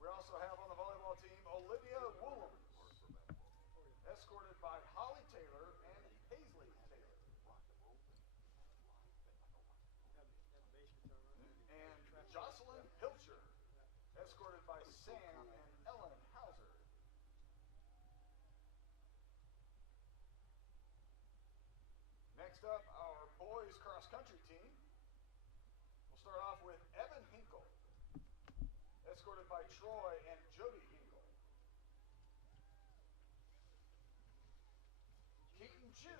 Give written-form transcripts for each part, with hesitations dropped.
We also have on the volleyball team Olivia Woolams, escorted by Holly Taylor and Paisley Taylor. And Jocelyn Pilcher, escorted by Sam and Ellen Hauser. Next up, our boys cross-country team. We'll start off with Evan Hinkle, escorted by Troy and Jody Hinkle. Keaton Chu,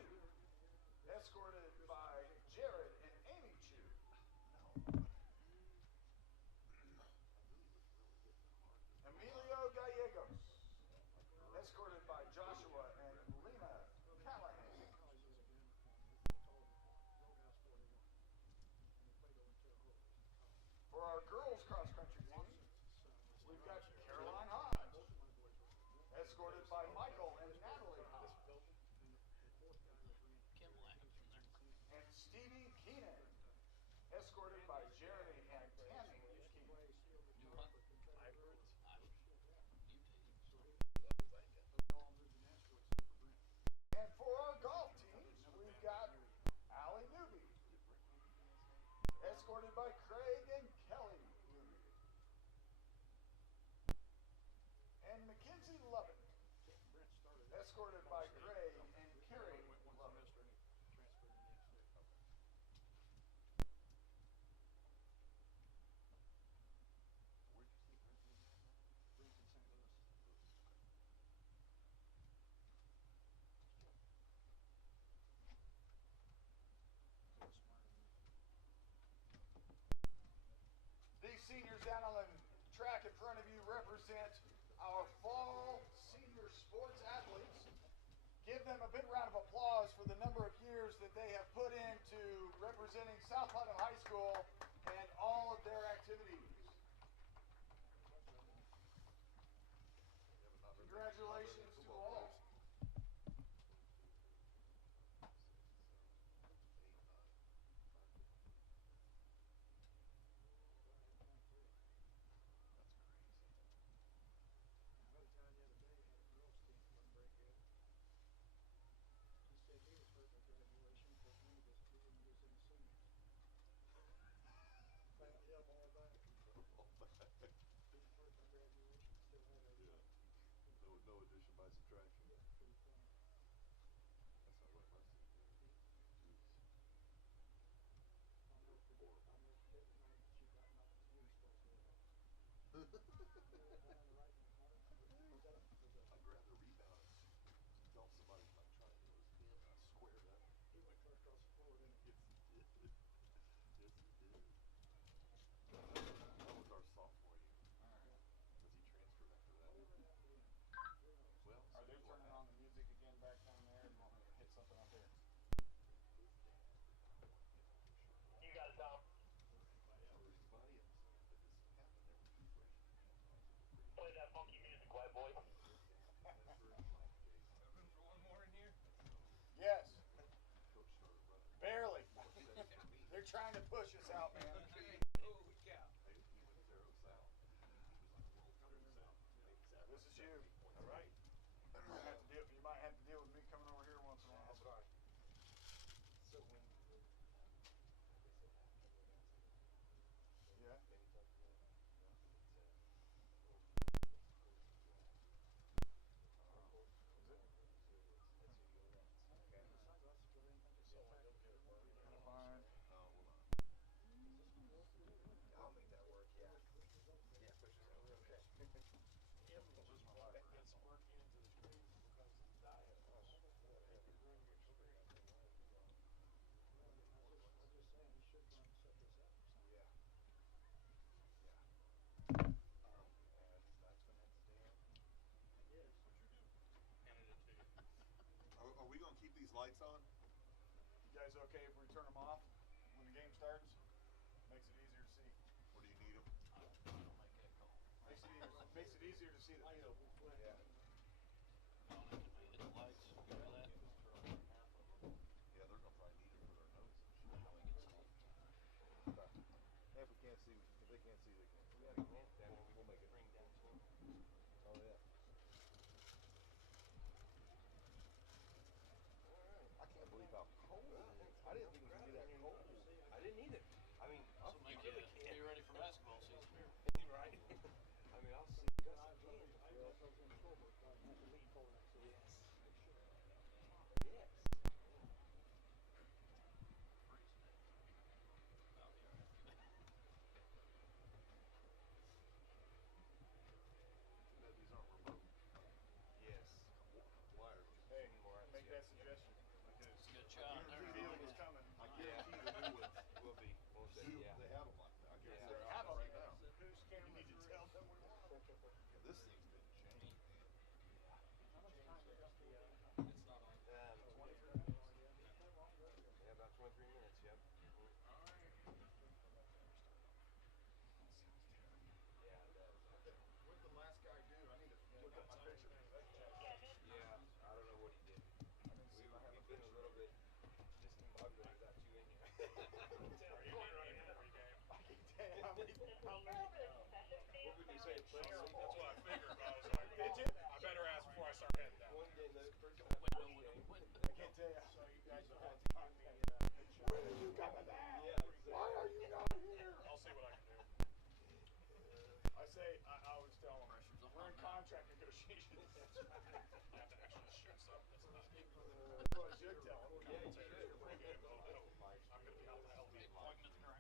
escorted by Jared and Amy Chu. Emilio Gallegos, escorted by Joshua and Lena Callahan. For our girls cross-country team, we've got Caroline Hodge, escorted by Michael and Natalie Hodge. And Stevie Keenan, escorted by Jeremy and Tammy Keenan. And for our golf teams, we've got Allie Newby, escorted by Craig and Kelly Newby. And Mackenzie Lovett, escorted by Greg and Carrie Lovett. These seniors down on the track in front of you represent our fall senior sports athletes. Give them a big round of applause for the number of years that they have put into representing South Putnam High School and all of their activities. Congratulations to all. No addition by subtraction. That's not what I see. I'd rather rebound and tell somebody I'm trying to do his hand, I square that. He went clear across the floor, didn't he? Yes, he did. That was our sophomore year. Does he transfer after that? Well, Are they turning on the music again back down there? And want me to hit something up here? You got it, Tom. Play that funky music, white boy. Room for one more in here? Yes. Barely. They're trying to push us out, man. Okay. Holy cow. This is you. All right. You might have to deal with me coming over here once in a while. That's fine. Yeah. Fine. I'll make that work, yeah. Yeah, push it over, okay. It's working into the screen because of the diet. I'm just saying, he should try and set this up or something. Yeah. That's when it's there. Yes. What you do? Handed it to you. Are we going to keep these lights on? You guys okay if we turn them off when the game starts? Makes it easier to see. Or do you need them? I don't make that call. Makes it easier to see the field. Yeah. Hit the lights. Feel that? Yeah, they're going to probably need it for their notes. How we get some. If we can't see, if they can't see, they can't. We'll make it ring down to them. Bad these aren't remote. Yes. Wireless. Hey, make that suggestion because Good I job. guarantee the deal was coming. I guarantee the new ones Will be. Won't they? do. Yeah. They have them like that. I guarantee Yeah. they Have have them 'em. right now. You need to tell them we want them. Yeah, this thing's been changed, man. It's not on. 23 minutes. Yeah, about 23 minutes. Yep. Mm-hmm. Yeah, it does. What did the last guy do? I need to look up my picture. Yeah, I don't know what he did. We've been a little bit discombobulated without you in here. Are you running in the pregame? I can tell you how many. What would you say? That's what I figured, but I was like, Did you? I better ask before I start heading down. One game, the first Go time. window, window, window. I can't tell you. So you guys will have to give me when are you coming back? Yeah, exactly. Why are you not here? I'll see what I can do. I always tell them, we're in contract negotiations. I have to actually shoot something that's not even. That's what I should tell them. Yeah, you should. Your pregame, though, I don't. I'm gonna be out the hell Big week. plug in the ground.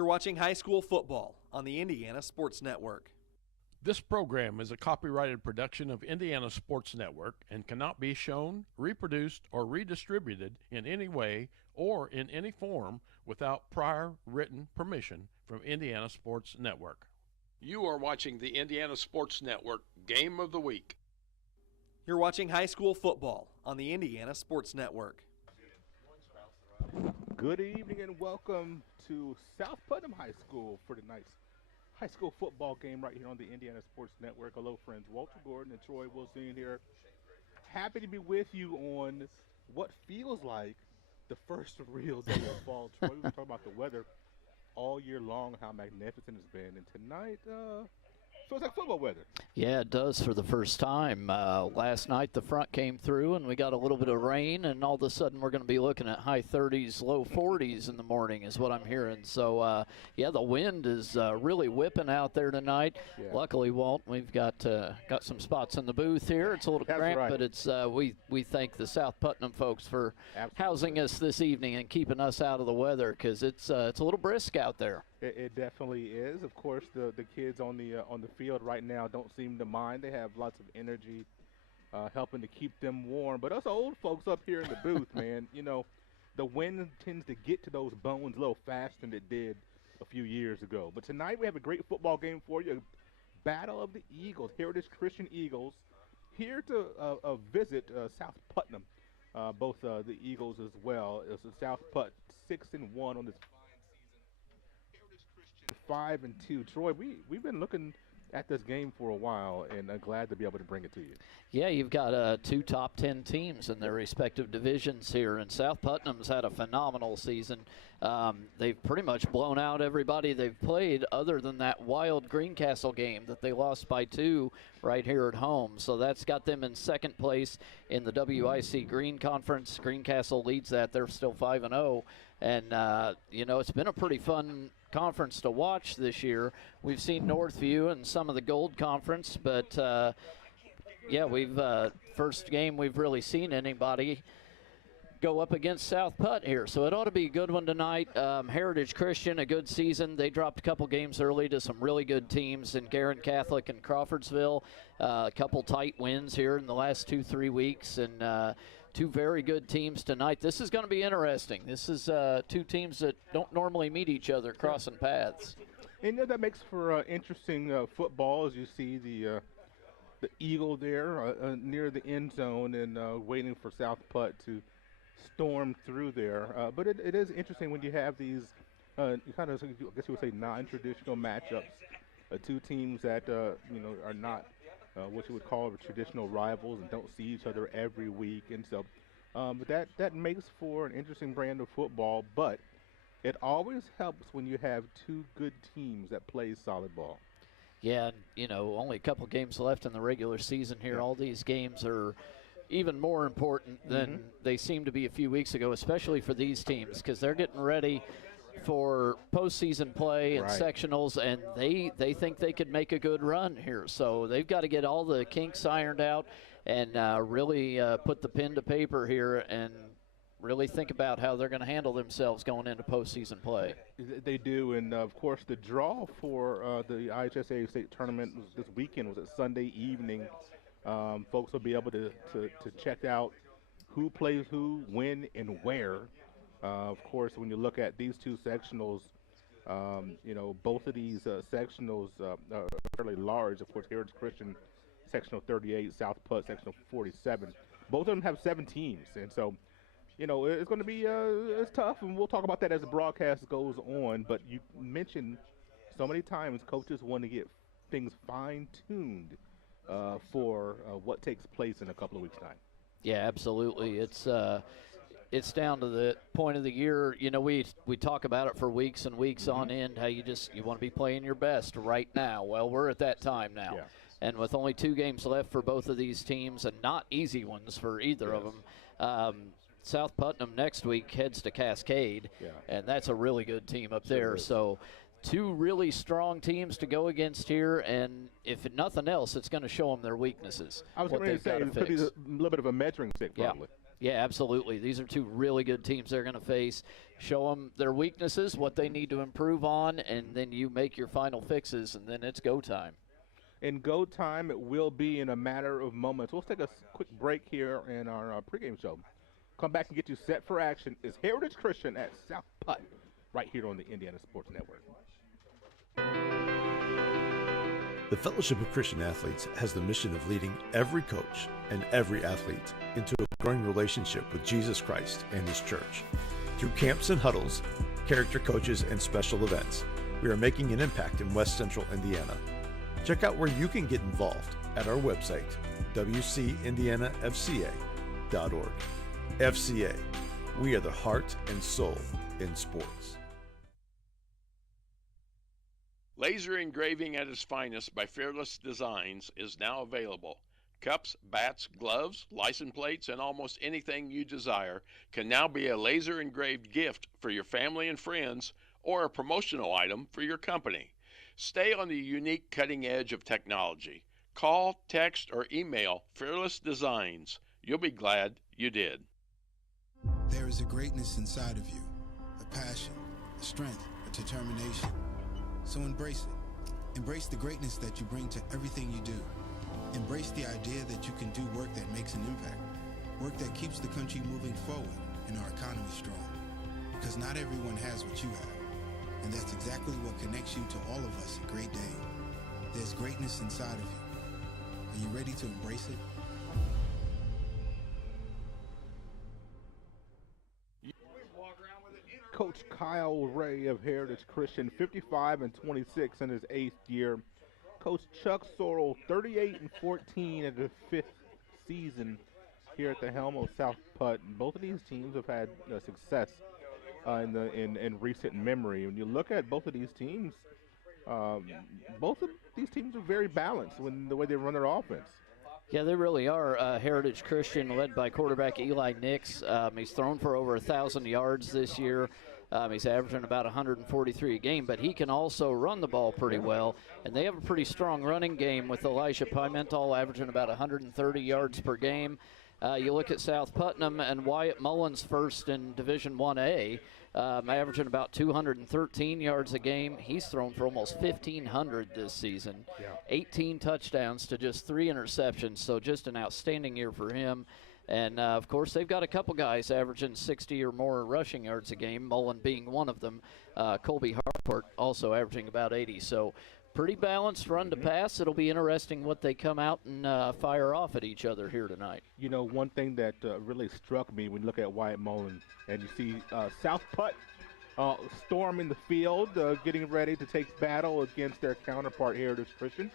You're watching high school football on the Indiana Sports Network. This program is a copyrighted production of Indiana Sports Network and cannot be shown, reproduced, or redistributed in any way or in any form without prior written permission from Indiana Sports Network. You are watching the Indiana Sports Network Game of the Week. You're watching high school football on the Indiana Sports Network. Good evening and welcome to South Putnam High School for tonight's high school football game right here on the Indiana Sports Network. Hello, friends. Walter Gordon and Troy Wilson here. Happy to be with you on what feels like the first real day of fall. Troy, we were talking about the weather all year long, how magnificent it's been. And tonight, feels like football weather. Yeah, it does for the first time. Last night the front came through and we got a little bit of rain, and all of a sudden we're going to be looking at high 30s, low 40s in the morning is what I'm hearing. So, yeah, the wind is really whipping out there tonight. Yeah. Luckily, Walt, we've got some spots in the booth here. It's a little cramped, right. but it's we thank the South Putnam folks for Absolutely. housing us this evening and keeping us out of the weather, because it's a little brisk out there. It definitely is. Of course, the kids on the field right now don't seem to mind. They have lots of energy, helping to keep them warm. But us old folks up here in the booth, man, you know, the wind tends to get to those bones a little faster than it did a few years ago. But tonight we have a great football game for you. Battle of the Eagles, Heritage Christian Eagles, here to visit South Putnam, both the Eagles as well. It's a South Put 6-1 on this 5-2. Troy, we've been looking at this game for a while, and I'm glad to be able to bring it to you. Yeah, you've got two top 10 teams in their respective divisions here, and South Putnam's had a phenomenal season. They've pretty much blown out everybody they've played, other than that wild Greencastle game that they lost by 2 right here at home. So that's got them in second place in the WIC Green Conference. Greencastle leads that. They're still 5-0. And, you know, it's been a pretty fun conference to watch this year. We've seen Northview and some of the Gold Conference, but yeah, we've first game we've really seen anybody go up against South Putt here, so it ought to be a good one tonight. Heritage Christian, a good season. They dropped a couple games early to some really good teams in Garin Catholic and Crawfordsville. A couple tight wins here in the last 2-3 weeks, and two very good teams tonight. This is going to be interesting. This is two teams that don't normally meet each other crossing paths. And you know, that makes for interesting football, as you see the Eagle there near the end zone and waiting for South Putt to storm through there. But it is interesting when you have these kind of, I guess you would say, non-traditional matchups. Two teams that you know, are not what you would call traditional rivals and don't see each other every week. And so but that makes for an interesting brand of football. But it always helps when you have two good teams that play solid ball. Yeah, and, you know, only a couple games left in the regular season here. Yeah. All these games are even more important than they seemed to be a few weeks ago, especially for these teams, because they're getting ready for postseason play and Right. sectionals, and they think they could make a good run here. So they've got to get all the kinks ironed out and really put the pen to paper here and really think about how they're going to handle themselves going into postseason play. They do, and of course the draw for the IHSA state tournament this weekend was at Sunday evening. Folks will be able to check out who plays who, when, and where. Of course, when you look at these two sectionals, you know, both of these sectionals are fairly large. Of course, Heritage Christian, sectional 38, South Putt, sectional 47. Both of them have 7 teams, and so, you know, it's going to be it's tough, and we'll talk about that as the broadcast goes on. But you mentioned so many times coaches want to get things fine-tuned for what takes place in a couple of weeks' time. Yeah, absolutely. It's down to the point of the year. You know, we talk about it for weeks and weeks on end, how you want to be playing your best right now. Well, we're at that time now. Yeah. And with only 2 games left for both of these teams, and not easy ones for either of them, South Putnam next week heads to Cascade, and that's a really good team up there. So 2 really strong teams to go against here, and if nothing else, it's going to show them their weaknesses. I was going to say it could be a little bit of a measuring stick, probably. Yeah, absolutely. These are two really good teams they're going to face. Show them their weaknesses, what they need to improve on, and then you make your final fixes, and then it's go time. In go time, it will be in a matter of moments. We'll take a quick break here in our pregame show. Come back and get you set for action. It's Heritage Christian at South Putt, right here on the Indiana Sports Network. The Fellowship of Christian Athletes has the mission of leading every coach and every athlete into a growing relationship with Jesus Christ and His church. Through camps and huddles, character coaches, and special events, we are making an impact in West Central Indiana. Check out where you can get involved at our website, wcindianafca.org. FCA, we are the heart and soul in sports. Laser engraving at its finest by Fearless Designs is now available. Cups, bats, gloves, license plates, and almost anything you desire can now be a laser engraved gift for your family and friends or a promotional item for your company. Stay on the unique cutting edge of technology. Call, text, or email Fearless Designs. You'll be glad you did. There is a greatness inside of you, a passion, a strength, a determination. So embrace it. Embrace the greatness that you bring to everything you do. Embrace the idea that you can do work that makes an impact, work that keeps the country moving forward and our economy strong. Because not everyone has what you have, and that's exactly what connects you to all of us at Great Dane. There's greatness inside of you. Are you ready to embrace it? Coach Kyle Ray of Heritage Christian, 55-26 in his 8th year. Coach Chuck Sorrell, 38-14 in his 5th season here at the helm of South Putt. Both of these teams have had success in recent memory. When you look at both of these teams are very balanced when the way they run their offense. Yeah, they really are. Heritage Christian, led by quarterback Eli Nix. He's thrown for over 1,000 yards this year. He's averaging about 143 a game, but he can also run the ball pretty well. And they have a pretty strong running game with Elijah Pimental averaging about 130 yards per game. You look at South Putnam and Wyatt Mullins first in Division 1A, averaging about 213 yards a game. He's thrown for almost 1,500 this season. 18 touchdowns to just 3 interceptions, so just an outstanding year for him. And, of course, they've got a couple guys averaging 60 or more rushing yards a game, Mullen being one of them. Colby Harcourt also averaging about 80. So pretty balanced run to pass. It'll be interesting what they come out and fire off at each other here tonight. You know, one thing that really struck me when you look at Wyatt Mullen and you see South Putt storming the field, getting ready to take battle against their counterpart Heritage Christian.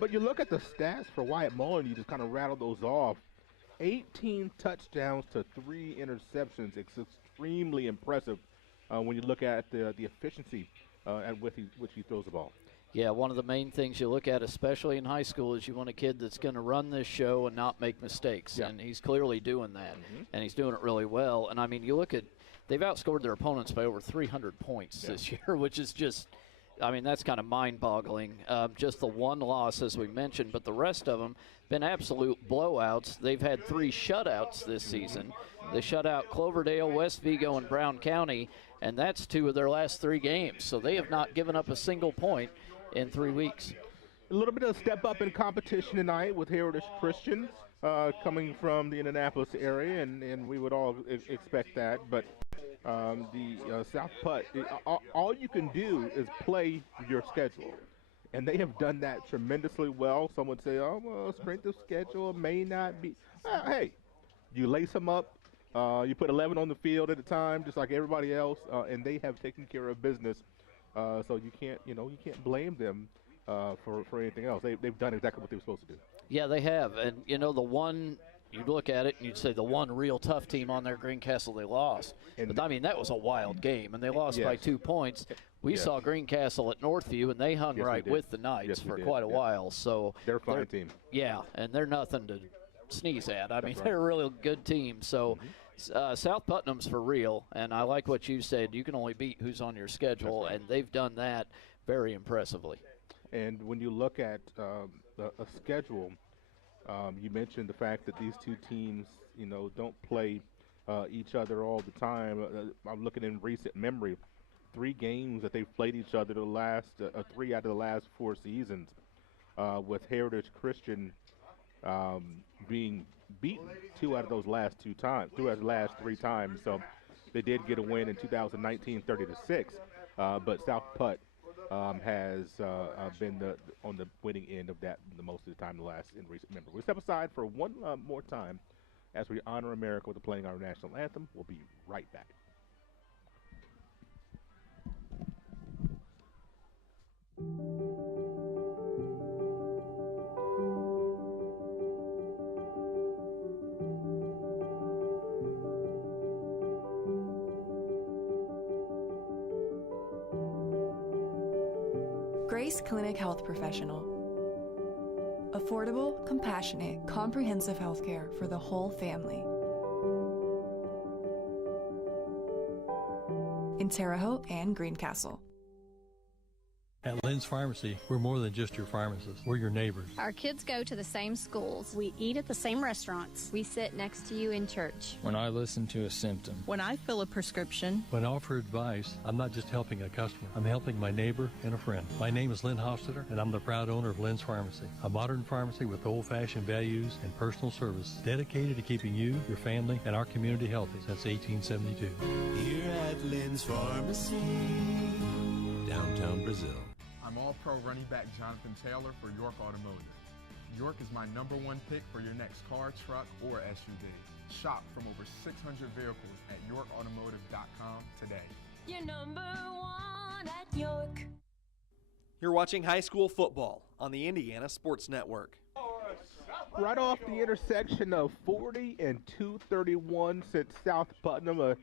But you look at the stats for Wyatt Mullen, you just kind of rattle those off. 18 touchdowns to 3 interceptions. It's extremely impressive when you look at the efficiency at which he throws the ball. Yeah, one of the main things you look at, especially in high school, is you want a kid that's going to run this show and not make mistakes. Yeah. And he's clearly doing that, and he's doing it really well. And, I mean, you look at – they've outscored their opponents by over 300 points this year, which is just – I mean, that's kind of mind-boggling. Just the one loss, as we mentioned, but the rest of them been absolute blowouts. They've had 3 shutouts this season. They shut out Cloverdale, West Vigo, and Brown County, and that's 2 of their last 3 games. So they have not given up a single point in 3 weeks. A little bit of a step up in competition tonight with Heritage Christian coming from the Indianapolis area, and we would all expect that. But the South Putt, all you can do is play your schedule. And they have done that tremendously well. Some would say, oh, well, strength of schedule may not be. Hey, you lace them up. You put 11 on the field at a time, just like everybody else, and they have taken care of business. So you can't blame them for anything else. They've done exactly what they were supposed to do. Yeah, they have. And, the one, you'd look at it and you'd say the one real tough team on there, Greencastle, they lost. But, I mean, that was a wild game, and they lost by 2 points. We saw Greencastle at Northview, and they hung with the Knights for quite a while. So they're a fine team. Yeah, and they're nothing to sneeze at. I mean, they're a really good team. So South Putnam's for real, and I like what you said. You can only beat who's on your schedule, and they've done that very impressively. And when you look at a schedule, You mentioned the fact that these two teams, don't play each other all the time. I'm looking in recent memory, 3 games that they've played each other the last 3 out of the last 4 seasons, with Heritage Christian being beaten 2 out of those last 2 times, 2 out of the last 3 times. So they did get a win in 2019, 30-6. But South Putt has been on the winning end of that the most of the time in recent memory. We'll step aside for one more time as we honor America with playing our national anthem. We'll be right back. Grace Clinic Health Professional. Affordable, compassionate, comprehensive healthcare for the whole family. In Terre Haute and Greencastle. At Lynn's Pharmacy, we're more than just your pharmacist. We're your neighbors. Our kids go to the same schools. We eat at the same restaurants. We sit next to you in church. When I listen to a symptom. When I fill a prescription. When I offer advice, I'm not just helping a customer. I'm helping my neighbor and a friend. My name is Lynn Hofstetter, and I'm the proud owner of Lynn's Pharmacy, a modern pharmacy with old-fashioned values and personal service, dedicated to keeping you, your family, and our community healthy since 1872. Here at Lynn's Pharmacy, downtown Brazil. I'm All-Pro running back Jonathan Taylor for York Automotive. York is my #1 pick for your next car, truck, or SUV. Shop from over 600 vehicles at YorkAutomotive.com today. You're #1 at York. You're watching high school football on the Indiana Sports Network. Right off the intersection of 40 and 231 since South Putnam, a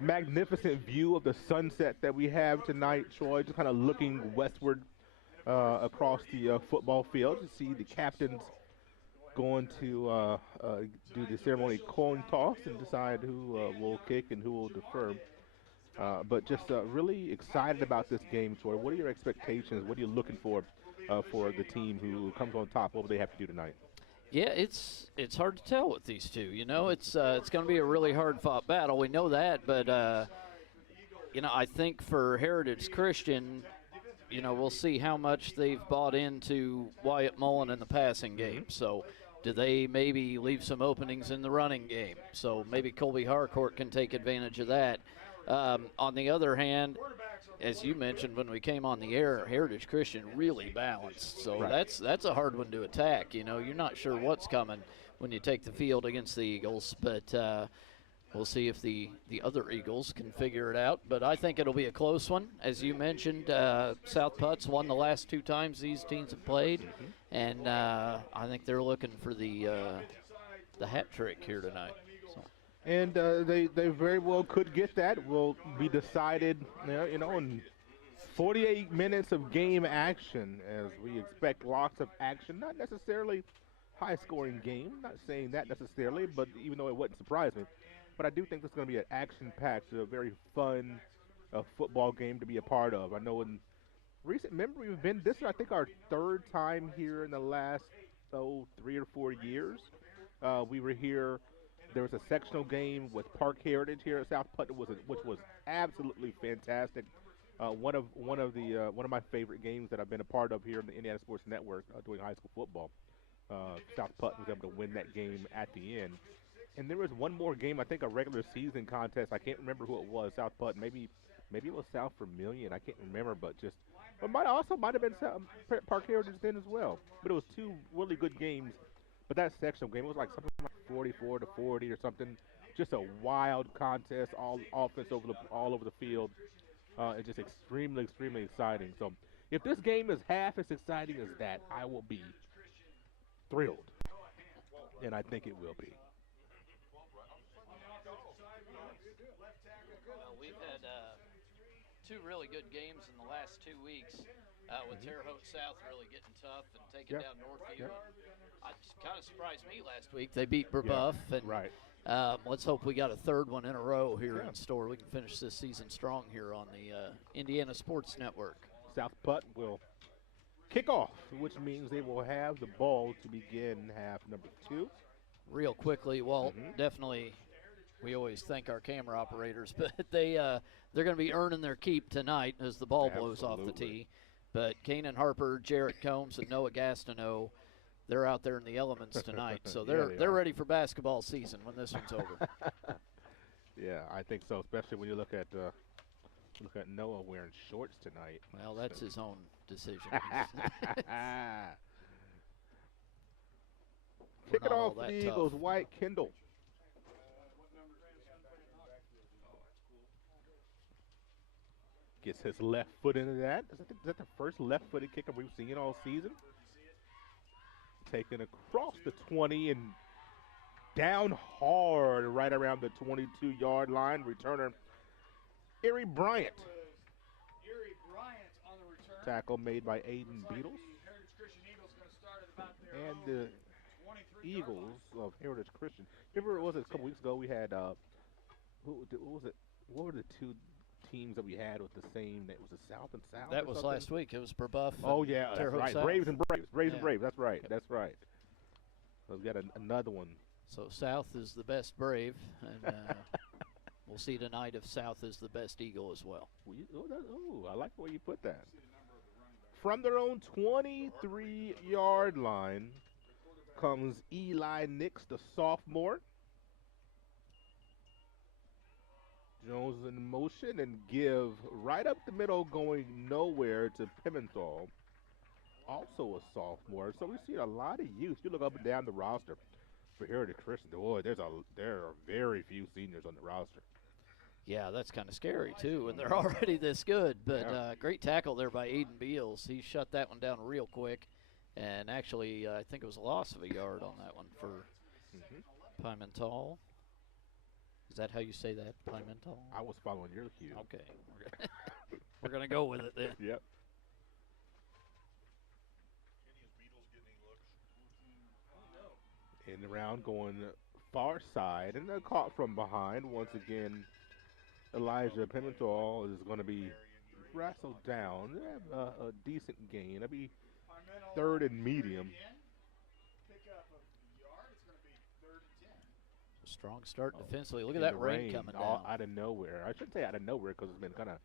magnificent view of the sunset that we have tonight, Troy, just kind of looking westward across the football field to see the captains going to do the ceremony coin toss and decide who will kick and who will defer. But just really excited about this game, Troy. What are your expectations? What are you looking for the team who comes on top? What will they have to do tonight? Yeah, it's hard to tell with these two. It's going to be a really hard-fought battle. We know that, but I think for Heritage Christian, we'll see how much they've bought into Wyatt Mullen in the passing game. So, do they maybe leave some openings in the running game? So maybe Colby Harcourt can take advantage of that. On the other hand, as you mentioned when we came on the air, Heritage Christian really balanced. So right. That's a hard one to attack. You're not sure what's coming when you take the field against the Eagles, but we'll see if the other Eagles can figure it out. But I think it'll be a close one. As you mentioned, South Putts won the last 2 times these teams have played, and I think they're looking for the hat trick here tonight. And they very well could get that. Will be decided, in 48 minutes of game action, as we expect lots of action. Not necessarily high-scoring game. Not saying that necessarily, but even though it wouldn't surprise me. But I do think this is going to be an action-packed, very fun football game to be a part of. I know in recent memory, this is, I think, our 3rd time here in the last 3 or 4 years. We were here. There was a sectional game with Park Heritage here at South Putnam, which was absolutely fantastic. One of my favorite games that I've been a part of here in the Indiana Sports Network doing high school football. South Putnam was able to win that game at the end. And there was one more game, I think a regular season contest. I can't remember who it was. South Putnam, maybe it was South Vermilion. I can't remember, but might have been Park Heritage then as well. But it was 2 really good games. But that sectional game, it was like something like 44-40 or something. Just a wild contest, all offense all over the field. It's just extremely, extremely exciting. So if this game is half as exciting as that, I will be thrilled. And I think it will be. Well, we've had 2 really good games in the last 2 weeks with Terre Haute South really getting tough and taking down Northview. It kind of surprised me last week. They beat Brebeuf, and right. Let's hope we got a 3rd one in a row here in store. We can finish this season strong here on the Indiana Sports Network. South Putt will kickoff, which means they will have the ball to begin half number 2. Real quickly, well, definitely we always thank our camera operators, but they're going to be earning their keep tonight as the ball blows off the tee. But Kanan Harper, Jarrett Combs, and Noah Gastineau, they're out there in the elements tonight. So they're ready for basketball season when this one's over. Yeah, I think so, especially when you look at Noah wearing shorts tonight. Well, that's his own decision. Kick it off for the Eagles, White Kendall. Gets his left foot into that. Is that the first left-footed kicker we've seen all season? Taken across the 20 and down hard right around the 22-yard line. Returner, Erie Bryant. On the return. Tackle made by Aiden Beatles. And the Eagles of Heritage Christian. Remember, was it a couple weeks ago we had, what was it? What were the two teams that we had with the same, that was the South and South? That was last week. It was Brebeuf. Oh, yeah, that's right. South. Braves and Braves. Braves and Braves. That's right. That's right. So we've got another one. So South is the best Brave, and we'll see tonight if South is the best Eagle as well. I like the way you put that. From their own 23-yard line comes Eli Nix, the sophomore. Jones in motion and give right up the middle, going nowhere, to Pimentel, also a sophomore. So we see a lot of youth. You look up and down the roster for Heritage Christian. Boy, there are very few seniors on the roster. Yeah, that's kind of scary, too, and they're already this good. But great tackle there by Aiden Beals. He shut that one down real quick. And actually, I think it was a loss of a yard on that one for Pimentel. Is that how you say that, Pimentel? I was following your cue. Okay. We're going to go with it then. Yep. In the round, going far side, and they're caught from behind. Once again, Elijah Pimentel is going to be wrestled down. They have a decent gain. It'll be 3rd and medium. Strong start defensively. Look at that rain coming down. Out of nowhere. I shouldn't say out of nowhere because it's been kind of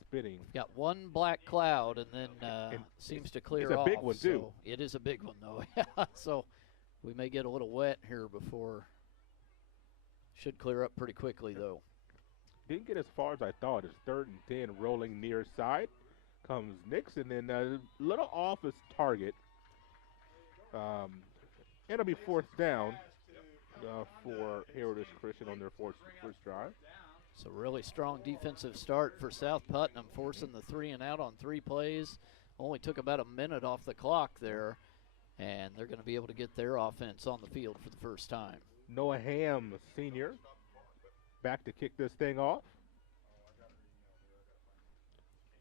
spitting. Got one black cloud and then seems to clear off. It's a big one, too. So it is a big one, though. So we may get a little wet here before. Should clear up pretty quickly, though. Didn't get as far as I thought. It's 3rd and 10, rolling near side. Comes Nix, and then a little off his target. It'll be 4th down for Heritage Christian on their first drive. So really strong defensive start for South Putnam, forcing the 3 and out on 3 plays. Only took about a minute off the clock there, and they're going to be able to get their offense on the field for the first time. Noah Ham, senior, back to kick this thing off.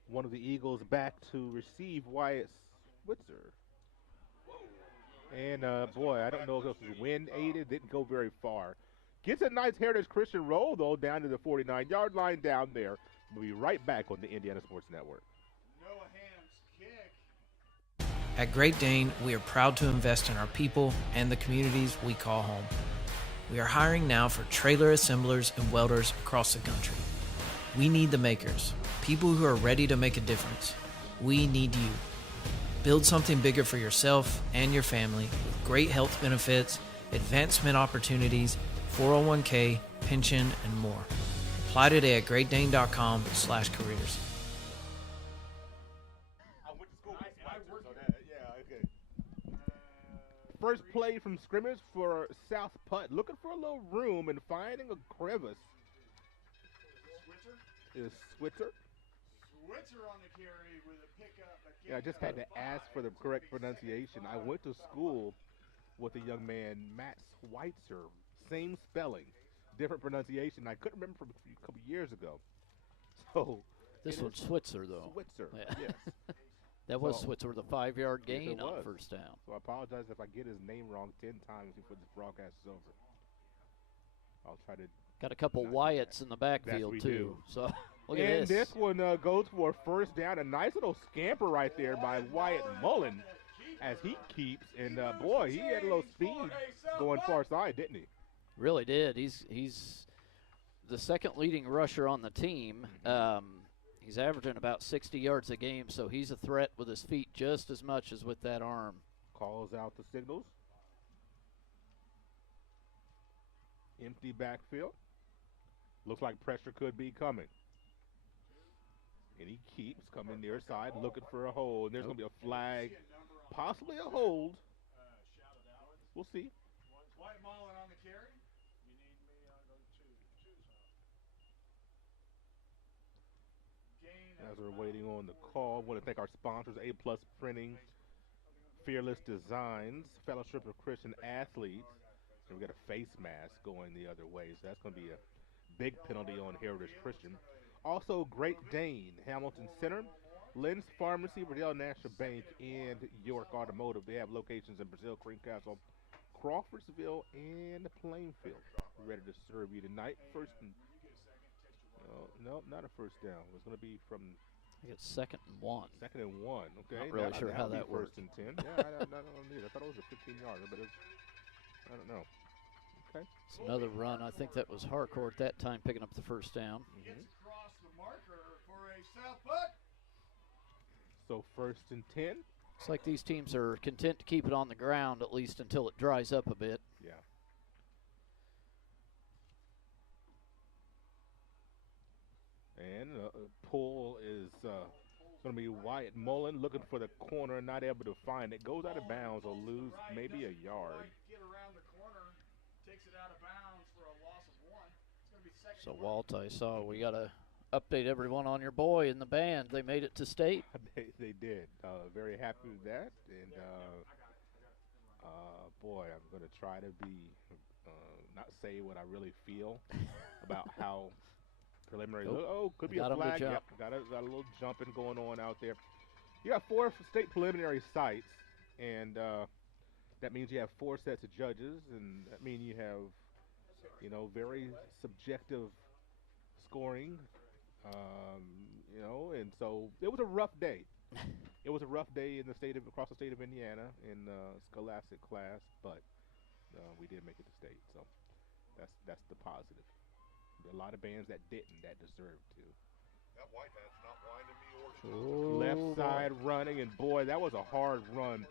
One of the Eagles back to receive, Wyatt Switzer. And, boy, I don't know if this was wind-aided. Didn't go very far. Gets a nice Heritage Christian roll, though, down to the 49-yard line down there. We'll be right back on the Indiana Sports Network. Noah Ham's kick. At Great Dane, we are proud to invest in our people and the communities we call home. We are hiring now for trailer assemblers and welders across the country. We need the makers, people who are ready to make a difference. We need you. Build something bigger for yourself and your family with great health benefits, advancement opportunities, 401k, pension, and more. Apply today at greatdane.com/careers. First play from scrimmage for South Putt. Looking for a little room and finding a crevice. Is Switzer. Switzer on the carry with a pickup. Yeah, I just had to ask for the correct pronunciation. I went to school with a young man, Matt Schweitzer. Same spelling, different pronunciation. I couldn't remember from a couple years ago. So this one's Switzer, though. Switzer, yeah. Yes. That was Switzer with a 5-yard gain yes, on first down. So I apologize if I get his name wrong 10 times before this broadcast is over. I'll try to. Got a couple Wyatts in the backfield, too. Do. So Look at and this. this one goes for a first down. A nice little scamper right there by Wyatt Mullen as he keeps. And, boy, he had a little speed going far side, didn't he? Really did. He's the second leading rusher on the team. He's averaging about 60 yards a game, so he's a threat with his feet just as much as with that arm. Calls out the signals. Empty backfield. Looks like pressure could be coming. And he keeps coming near side looking for a hold. There's going to be a flag, possibly a hold. We'll see. White Mullen on the carry. As we're waiting on the call, I want to thank our sponsors, A Plus Printing, Fearless Designs, Fellowship of Christian Athletes. And we got a face mask going the other way, so that's going to be a big penalty on Heritage Christian. Also, Great Dane, Hamilton Center, Lynn's Pharmacy, Riddell National Bank, and York Automotive. They have locations in Brazil, Greencastle, Crawfordsville, and Plainfield. We're ready to serve you tonight. No, not a first down. It's going to be from. I think it's 2nd and 1. 2nd and 1. Okay. Not really sure how that works. First and 10. Yeah, I don't know either. I thought it was a 15-yarder, but I don't know. Okay. It's another run. I think that was Harcourt that time picking up the first down. Gets across the marker for a South Putt. So 1st and 10. Looks like these teams are content to keep it on the ground at least until it dries up a bit. Yeah. And pull is going to be Wyatt Mullen looking for the corner, not able to find it. Goes out of bounds or lose maybe a yard. Get around the corner, takes it out of bounds for a loss of 1. It's going to be second. So, Walt, I saw we got to update everyone on your boy in the band. They made it to state. They did. Very happy with that. And, boy, I'm going to try to be, not say what I really feel about how preliminary. Could be a flag. Yep, got a little jumping going on out there. You got 4 state preliminary sites, and that means you have 4 sets of judges, and that means you have, very subjective scoring. And so it was a rough day. It was a rough day in across the state of Indiana in scholastic class, but we did make it to state, so that's the positive. There are a lot of bands that didn't, that deserved to. That white hat's not winding me or Left side running, and boy, that was a hard run.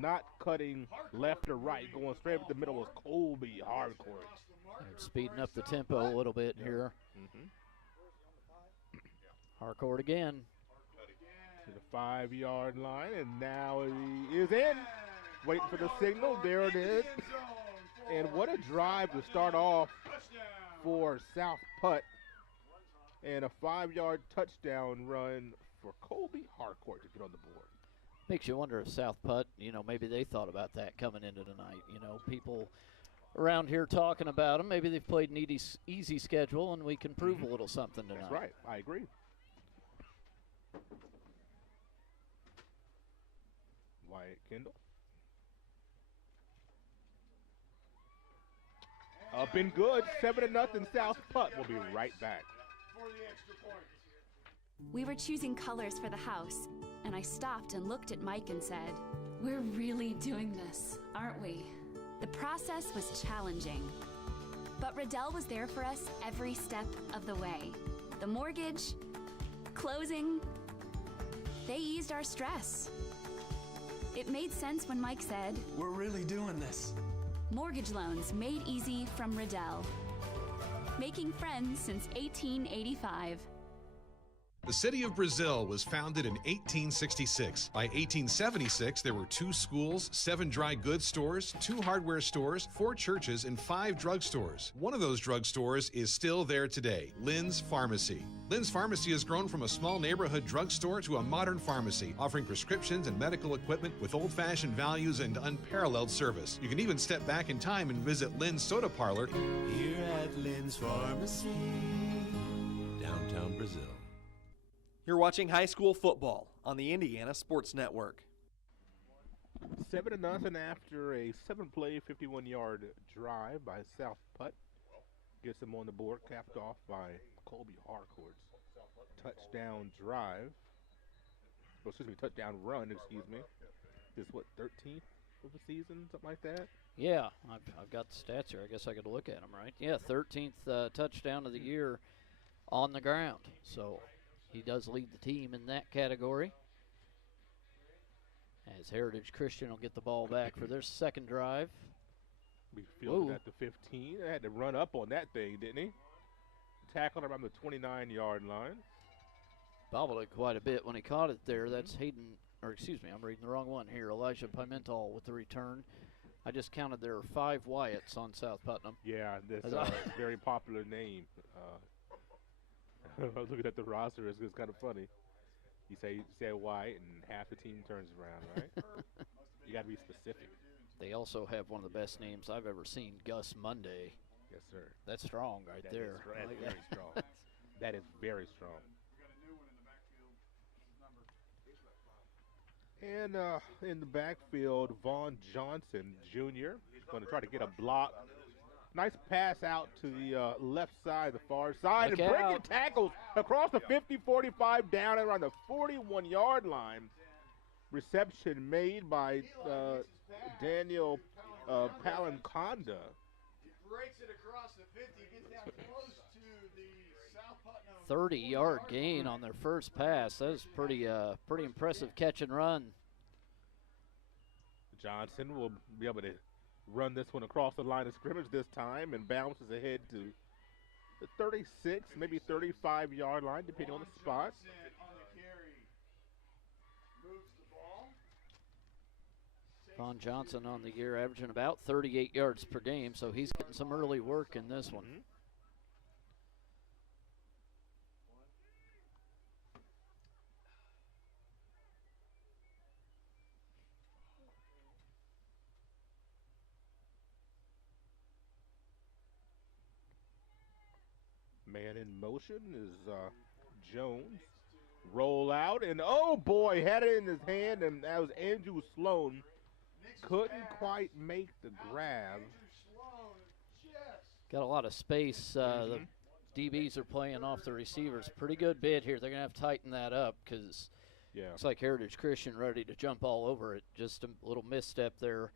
Not cutting left or right, going straight up the middle was Colby Harcourt. Speeding up the tempo a little bit here. Harcourt again. To the 5-yard line, and now he is in. Waiting for the signal. There it is. And what a drive to start off for South Putt. And a 5-yard touchdown run for Colby Harcourt to get on the board. Makes you wonder if South Putt, maybe they thought about that coming into tonight. People around here talking about them. Maybe they've played an easy schedule, and we can prove a little something tonight. That's right. I agree. Wyatt Kendall. Up and good. 7-0 South Putt. We'll be right back. We were choosing colors for the house, and I stopped and looked at Mike and said, "We're really doing this, aren't we?" The process was challenging, but Riddell was there for us every step of the way. The mortgage, closing, they eased our stress. It made sense when Mike said, "We're really doing this." Mortgage loans made easy from Riddell. Making friends since 1885. The city of Brazil was founded in 1866. By 1876, there were 2 schools, 7 dry goods stores, 2 hardware stores, 4 churches, and 5 drugstores. One of those drugstores is still there today, Lynn's Pharmacy. Lynn's Pharmacy has grown from a small neighborhood drugstore to a modern pharmacy, offering prescriptions and medical equipment with old-fashioned values and unparalleled service. You can even step back in time and visit Lynn's Soda Parlor Here at Lynn's Pharmacy, downtown Brazil. You're watching high school football on the Indiana Sports Network. 7-0 after a 7-play, 51-yard drive by South Putt. Gets them on the board, capped off by Colby Harcourt. touchdown drive. Oh, excuse me, touchdown run, excuse me. This, what, 13th of the season, something like that? Yeah, I've got the stats here. I guess I could look at them, right? Yeah, 13th touchdown of the year on the ground. So he does lead the team in that category. As Heritage Christian will get the ball back for their second drive. We fielded at the 15. They had to run up on that thing, didn't he? Tackled around the 29-yard line. Bobbled it quite a bit when he caught it there. That's Hayden, or excuse me, I'm reading the wrong one here. Elijah Pimentel with the return. I just counted there are 5 Wyatts on South Putnam. Yeah, that's a very popular name. I was looking at the roster. It's kind of funny. You say Wyatt, and half the team turns around, right? You got to be specific. They also have one of the best names I've ever seen, Gus Monday. Yes, sir. That's strong right there. That's very strong. That is very strong. And in the backfield, Vaughn Johnson Jr. is going to try to get a block. Nice pass out to the left side, the far side, and breaking tackles across the 50-45 down around the 41-yard line. Reception made by Daniel Palanconda. Breaks it across the 50, gets down close to the South Putnam 30-yard gain on their first pass. That was pretty impressive catch and run. Johnson will be able to run this one across the line of scrimmage this time and bounces ahead to the 36, maybe 35-yard line, depending on the spot. Vaughn Johnson on the year averaging about 38 yards per game, so he's getting some early work in this one. Man in motion is Jones. Roll out, and oh boy, had it in his hand, and that was Andrew Sloan. Couldn't quite make the grab. Got a lot of space. The DBs are playing off the receivers. Pretty good bid here. They're going to have to tighten that up because looks like Heritage Christian ready to jump all over it. Just a little misstep there.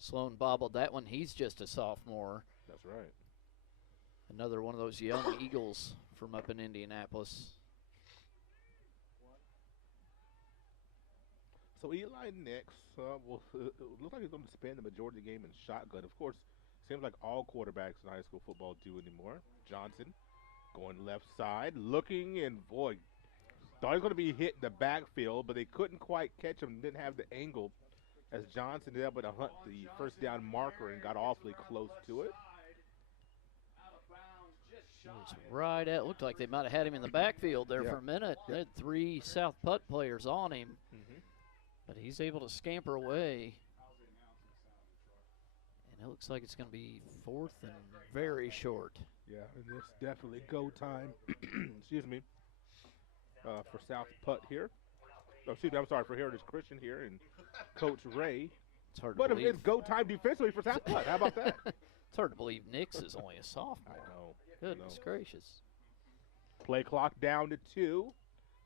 Sloan bobbled that one. He's just a sophomore. That's right. Another one of those young Eagles from up in Indianapolis. So Eli Nix will look like he's going to spend the majority of the game in shotgun. Of course, seems like all quarterbacks in high school football do anymore. Johnson going left side, looking, and boy, thought he was going to be hit in the backfield, but they couldn't quite catch him, didn't have the angle, as Johnson was able to hunt the first down marker and got awfully close to it. Was right at, looked like they might have had him in the backfield there for a minute. They had 3 South Putt players on him, but he's able to scamper away. And it looks like it's going to be 4th and very short. Yeah, and this definitely go time, excuse me, for South Putt here. Oh, excuse me, I'm sorry, for Heritage Christian here and Coach Ray. It's hard to believe. But it's go time defensively for South Putt. How about that? It's hard to believe Nix is only a sophomore. I know. Goodness gracious. Play clock down to 2.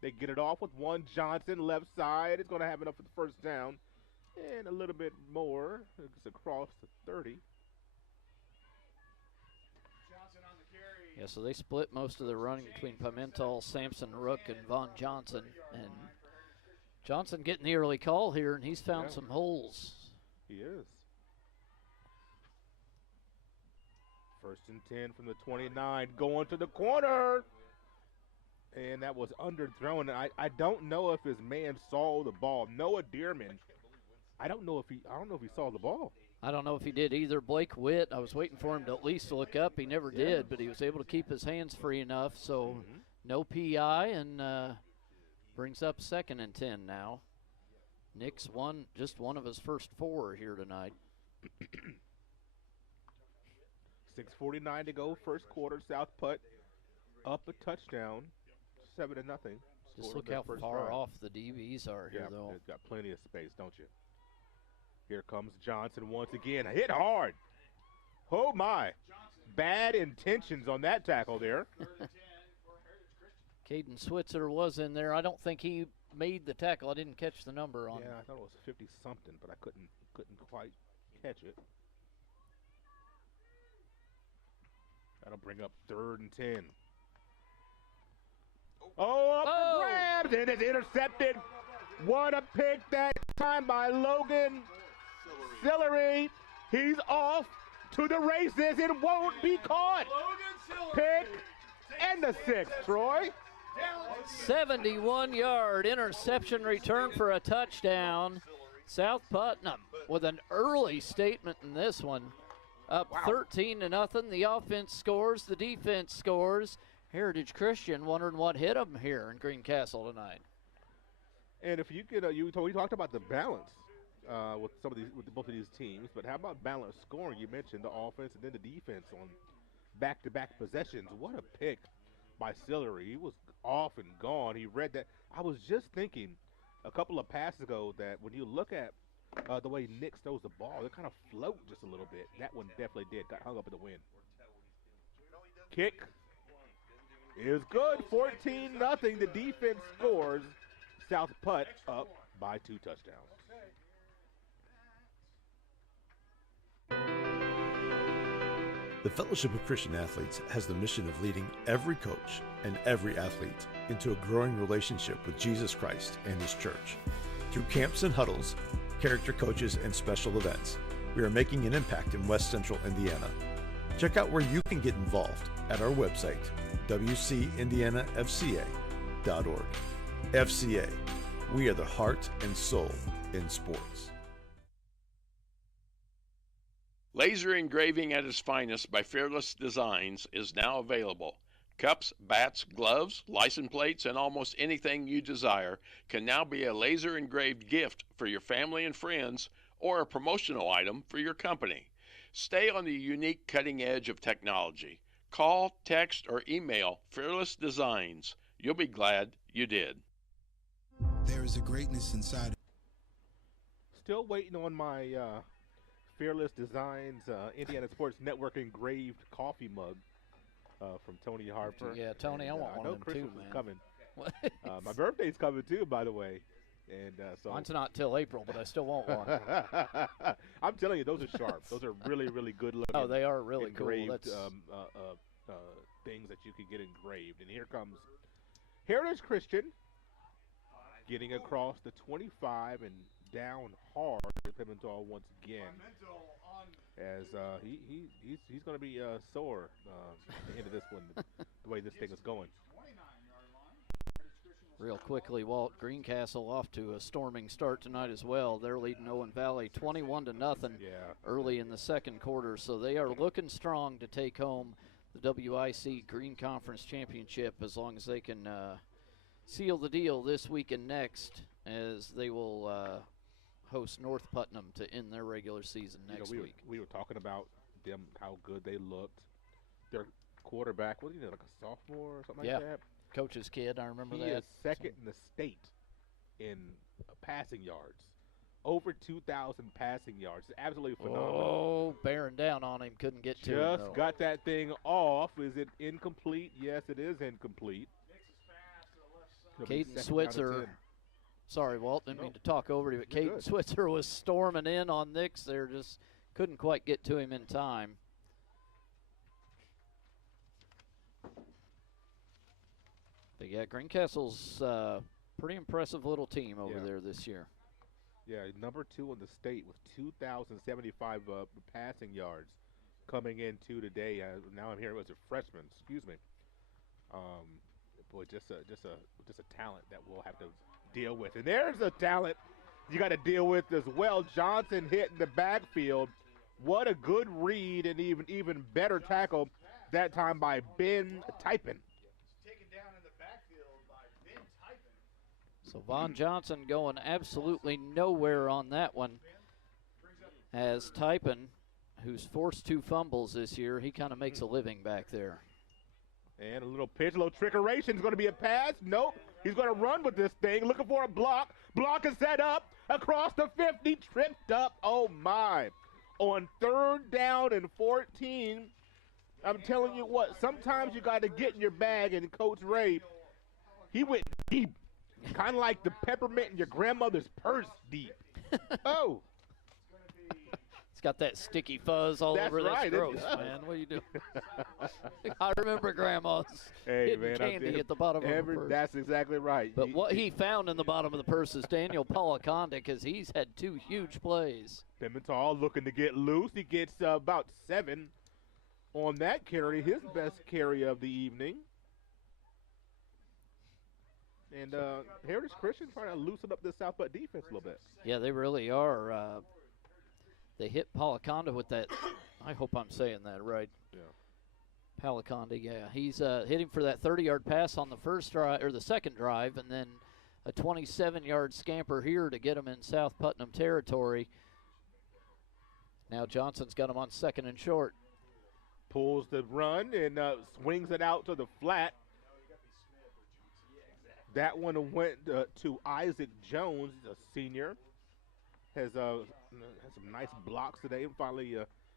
They get it off with one Johnson left side. It's going to have enough for the first down. And a little bit more. It's across the 30. Yeah, so they split most of the running between Pimentel, Sampson, Rook, and Vaughn Johnson. And Johnson getting the early call here, and he's found some holes. He is. 1st and 10 from the 29, going to the corner. And that was underthrown. I don't know if his man saw the ball. Noah Dearman. I don't know if he saw the ball. I don't know if he did either. Blake Witt, I was waiting for him to at least look up. He never did, but he was able to keep his hands free enough. So no PI, and brings up 2nd and 10 now. Nix just one of his first 4 here tonight. 6:49 to go, first quarter. South Putt up a touchdown, 7-0. Just look how far off the DBs are here, though. They've got plenty of space, don't you? Here comes Johnson once again. Hit hard. Oh, my. Bad intentions on that tackle there. Caden Switzer was in there. I don't think he made the tackle. I didn't catch the number on. Yeah, I thought it was 50-something, but I couldn't quite catch it. That'll bring up 3rd and 10. Oh, up for grabs, and it's intercepted. What a pick that time by Logan Sillery. He's off to the races. It won't be caught. Pick and the 6th, Troy. 71-yard interception return for a touchdown. South Putnam with an early statement in this one. Up 13-0. The offense scores, the defense scores. Heritage Christian wondering what hit them here in Greencastle tonight. And if you could, we talked about the balance with both of these teams, but how about balanced scoring? You mentioned the offense and then the defense on back-to-back possessions. What a pick by Sillery. He was off and gone. He read that. I was just thinking a couple of passes ago that when you look at the way Nick throws the ball, they kind of float just a little bit. That one definitely did. Got hung up in the wind. Kick is good. 14-0. The defense scores. South Putt up by 2 touchdowns. The Fellowship of Christian Athletes has the mission of leading every coach and every athlete into a growing relationship with Jesus Christ and His church. Through camps and huddles, character coaches, and special events, we are making an impact in West Central Indiana. Check out where you can get involved at our website, wcindianafca.org. FCA, we are the heart and soul in sports. Laser engraving at its finest by Fearless Designs is now available. Cups, bats, gloves, license plates, and almost anything you desire can now be a laser engraved gift for your family and friends or a promotional item for your company. Stay on the unique cutting edge of technology. Call, text, or email Fearless Designs. You'll be glad you did. There is a greatness inside. Still waiting on my Fearless Designs Indiana Sports Network engraved coffee mug from Tony Harper. Yeah, Tony, I want one of them too, Christmas man. is coming. My birthday's coming too, by the way. And so mine's not till April, but I still want one. I'm telling you, those are sharp. Those are really, really good looking. Oh, they are really engraved, cool. That's things that you can get engraved. And here comes Heritage Christian getting across the 25 and down hard with Pimentel once again. As he's going to be sore at the end of this one, the way this thing is going. Real quickly, Walt, Greencastle off to a storming start tonight as well. They're leading Owen Valley 21-0 early in the second quarter, so they are looking strong to take home the WIC Green Conference Championship as long as they can seal the deal this week and next, as they will host North Putnam to end their regular season next week. We were talking about them, how good they looked. Their quarterback, what is he, like a sophomore or something like that? Coach's kid, I remember that. He is second in the state in passing yards. Over 2,000 passing yards. It's absolutely phenomenal. Oh, bearing down on him. Couldn't get to him. Just got that thing off. Is it incomplete? Yes, it is incomplete. Caden Switzer. Sorry, Walt. Didn't mean to talk over you, but Caden Switzer was storming in on Nix there. Just couldn't quite get to him in time. But yeah, Greencastle's pretty impressive little team over there this year. Yeah, number 2 in the state with 2,075 passing yards coming into today. Now I'm hearing it was a freshman. Excuse me. Boy, just a talent that we'll have to deal with. And there's a talent you got to deal with as well. Johnson hitting the backfield. What a good read and even better tackle that time by Ben Typin. So Von Johnson going absolutely nowhere on that one. As Typin, who's forced 2 fumbles this year, he kind of makes a living back there. And a little pitch, a little trickeration. Is going to be a pass. Nope. He's going to run with this thing, looking for a block. Block is set up across the 50, tripped up. Oh, my. On 3rd down and 14, I'm telling you what, sometimes you got to get in your bag, and Coach Ray He went deep, kind of like the peppermint in your grandmother's purse deep. Oh. It's got that sticky fuzz all That's over. right, That's gross, it man. What are you doing? I remember Grandma's hidden candy at the bottom of her purse. That's exactly right. But what he found in the bottom of the purse is Daniel Palaconda, because he's had 2 huge plays. Pimentel looking to get loose. He gets about 7 on that carry, his best carry of the evening. And Heritage Christian trying to loosen up this South Butt defense a little bit. Yeah, they really are. They hit Palaconda with that. I hope I'm saying that right. Yeah. Palaconda, yeah. He's hitting for that 30-yard pass on the first drive or the second drive, and then a 27-yard scamper here to get him in South Putnam territory. Now Johnson's got him on 2nd and short. Pulls the run and swings it out to the flat. That one went to Isaac Jones, a senior. Has some nice blocks today. Finally,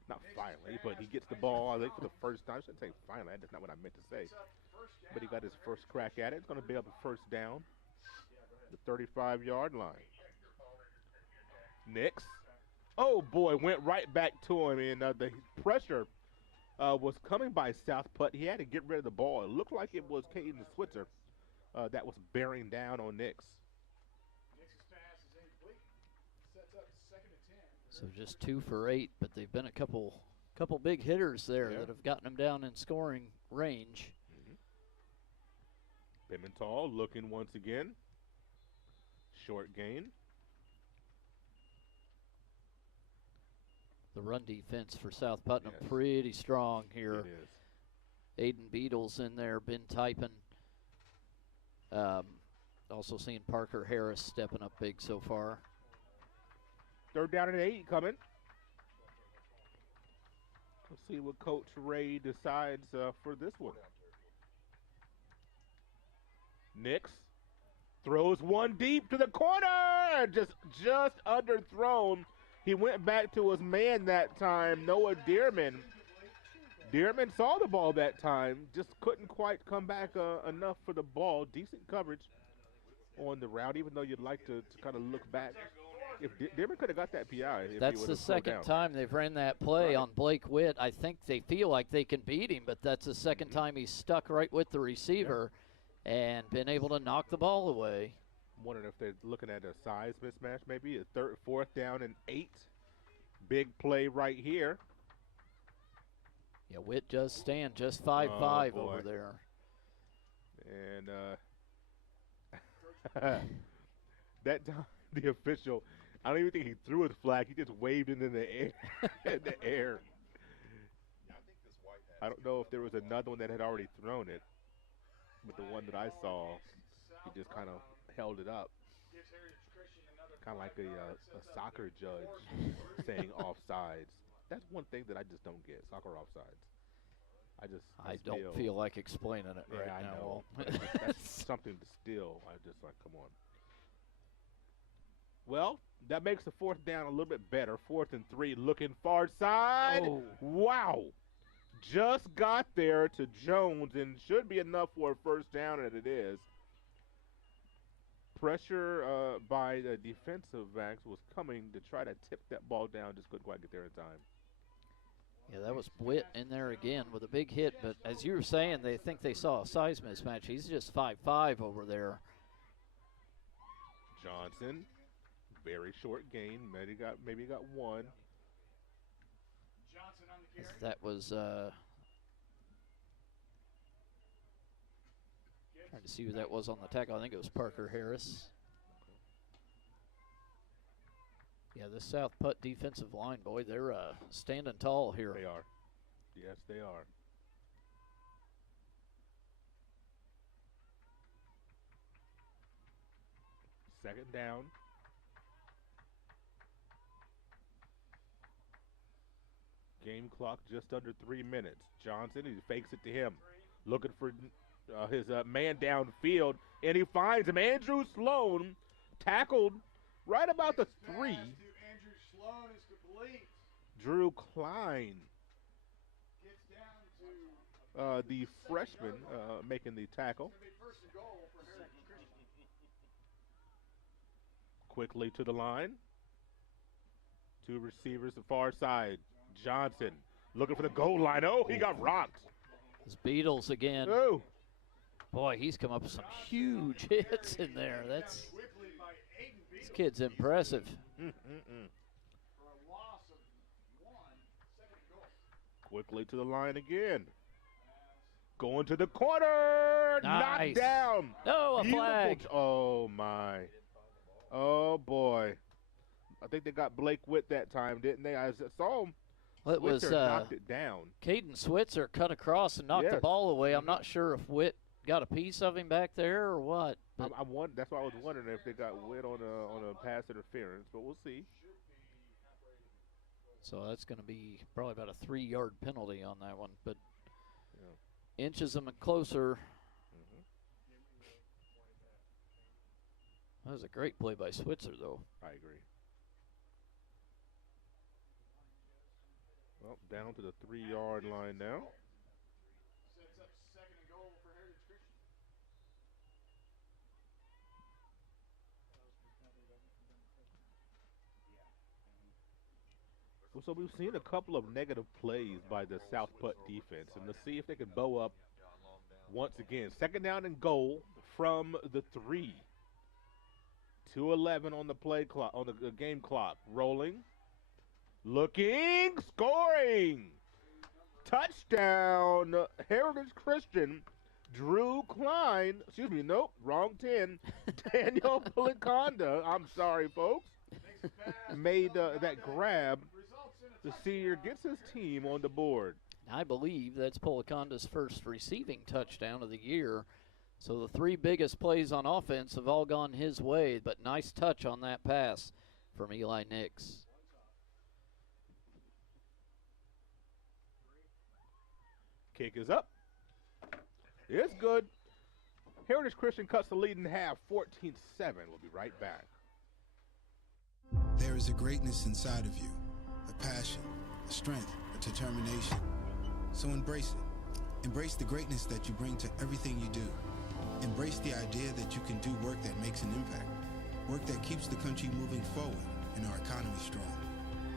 not finally, but he gets the ball, I think, for the first time. I shouldn't say finally. That's not what I meant to say. But he got his first crack at it. It's going to be up a first down. The 35-yard line. Nix. Oh, boy, went right back to him. And the pressure was coming by South Putt. He had to get rid of the ball. It looked like it was Caden Switzer that was bearing down on Nix. So just 2 for 8, but they've been a couple big hitters there that have gotten them down in scoring range. Pimentel looking once again. Short gain. The run defense for South Putnam pretty strong here. It is. Aiden Beadles in there, been typing. Also seeing Parker Harris stepping up big so far. 3rd down and 8 coming. Let's see what Coach Ray decides for this one. Nix throws one deep to the corner. Just underthrown. He went back to his man that time, Noah Dearman. Dearman saw the ball that time, just couldn't quite come back enough for the ball. Decent coverage on the route, even though you'd like to kind of look back. If Dearman could have got that PI. That's the second time they've ran that play on Blake Witt. I think they feel like they can beat him, but that's the second time he's stuck right with the receiver and been able to knock the ball away. I'm wondering if they're looking at a size mismatch, maybe a 4th down and 8. Big play right here. Yeah, Witt does stand just 5'5" over there. And that time, the official, I don't even think he threw his flag. He just waved it in the air. I don't know if there was another one that had already thrown it, but the one that I saw, he just kind of held it up. Kind of like a soccer judge saying offsides. That's one thing that I just don't get, soccer offsides. I don't feel like explaining it right now. I know. That's something to still. I just like, come on. Well, that makes the 4th down a little bit better. 4th and 3, looking far side. Oh. Wow. Just got there to Jones and should be enough for a first down, and it is. Pressure by the defensive backs was coming to try to tip that ball down. Just couldn't quite get there in time. Yeah, that was Witt in there again with a big hit. But as you were saying, they think they saw a size mismatch. He's just 5'5" over there. Johnson, very short gain. Maybe got 1. That was trying to see who that was on the tackle. I think it was Parker Harris. Yeah, the South Putt defensive line, boy, they're standing tall here. They are. Yes, they are. Second down. Game clock just under 3 minutes. Johnson, he fakes it to him. Looking for his man downfield, and he finds him. Andrew Sloan tackled right about the 3. Andrew Sloan is complete. Drew Klein, Gets down to the freshman, making the tackle. first and goal for Heritage Quickly to the line. Two receivers the far side. Johnson looking for the goal line. Oh, he got rocked. It's Beatles again. Oh. Boy, he's come up with some huge hits in there. This kid's impressive. Quickly to the line again. Going to the corner. Nice. Knocked down. No, a flag. Oh, my. Oh, boy. I think they got Blake Witt that time, didn't they? I saw him. Well, it was knocked it down. Caden Switzer cut across and knocked the ball away. I'm not sure if Witt got a piece of him back there or what. That's why I was wondering if they got Witt on a pass interference, but we'll see. So that's going to be probably about a 3-yard penalty on that one, but inches them closer. That was a great play by Switzer, though. I agree. Well, down to the 3-yard line now. Sets up second and goal for Heritage Christian. So we've seen a couple of negative plays by the South Putt defense, and let's see if they can bow up once again. Second down and goal from the 3. 2:11 on the play clock, on the game clock. Rolling, looking, scoring, touchdown, Heritage Christian. Drew Klein, excuse me, nope, wrong 10. Daniel Peliconda, I'm sorry, folks, made that grab. The senior gets his team on the board. I believe that's Peliconda's first receiving touchdown of the year. So the 3 biggest plays on offense have all gone his way, but nice touch on that pass from Eli Nix. Kick is up. It's good. Heritage Christian cuts the lead in half, 14-7. We'll be right back. There is a greatness inside of you, a passion, a strength, a determination. So embrace it. Embrace the greatness that you bring to everything you do. Embrace the idea that you can do work that makes an impact, work that keeps the country moving forward and our economy strong.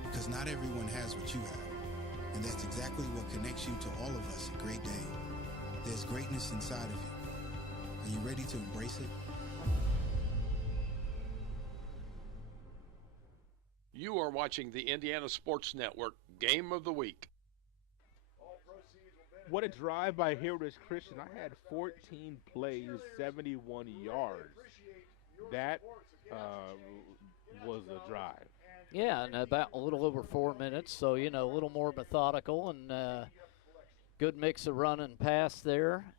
Because not everyone has what you have, and that's exactly what connects you to all of us at Great Dane. There's greatness inside of you. Are you ready to embrace it? You are watching the Indiana Sports Network Game of the Week. What a drive by Heritage Christian. I had 14 plays, 71 yards. That was a drive. Yeah, and about a little over 4 minutes, so, a little more methodical and good mix of run and pass there.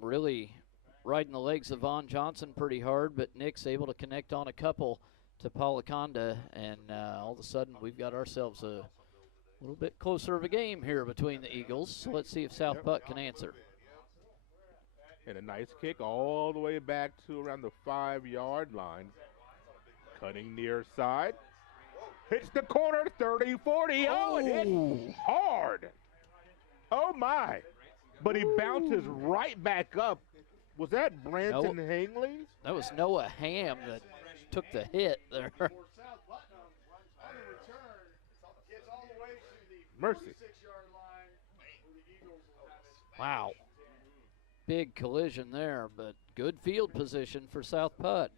Really riding the legs of Vaughn Johnson pretty hard, but Nick's able to connect on a couple to Peliconda, and all of a sudden we've got ourselves a little bit closer of a game here between the Eagles. So let's see if South Putt can answer. And a nice kick all the way back to around the 5-yard line. Cutting near side. Hits the corner, 30, 40. Oh, it hit hard. Oh, my. But he bounces right back up. Was that Branson Hangley? That was Noah Ham that took the hit there. Mercy. Wow. Big collision there, but good field position for South Putt.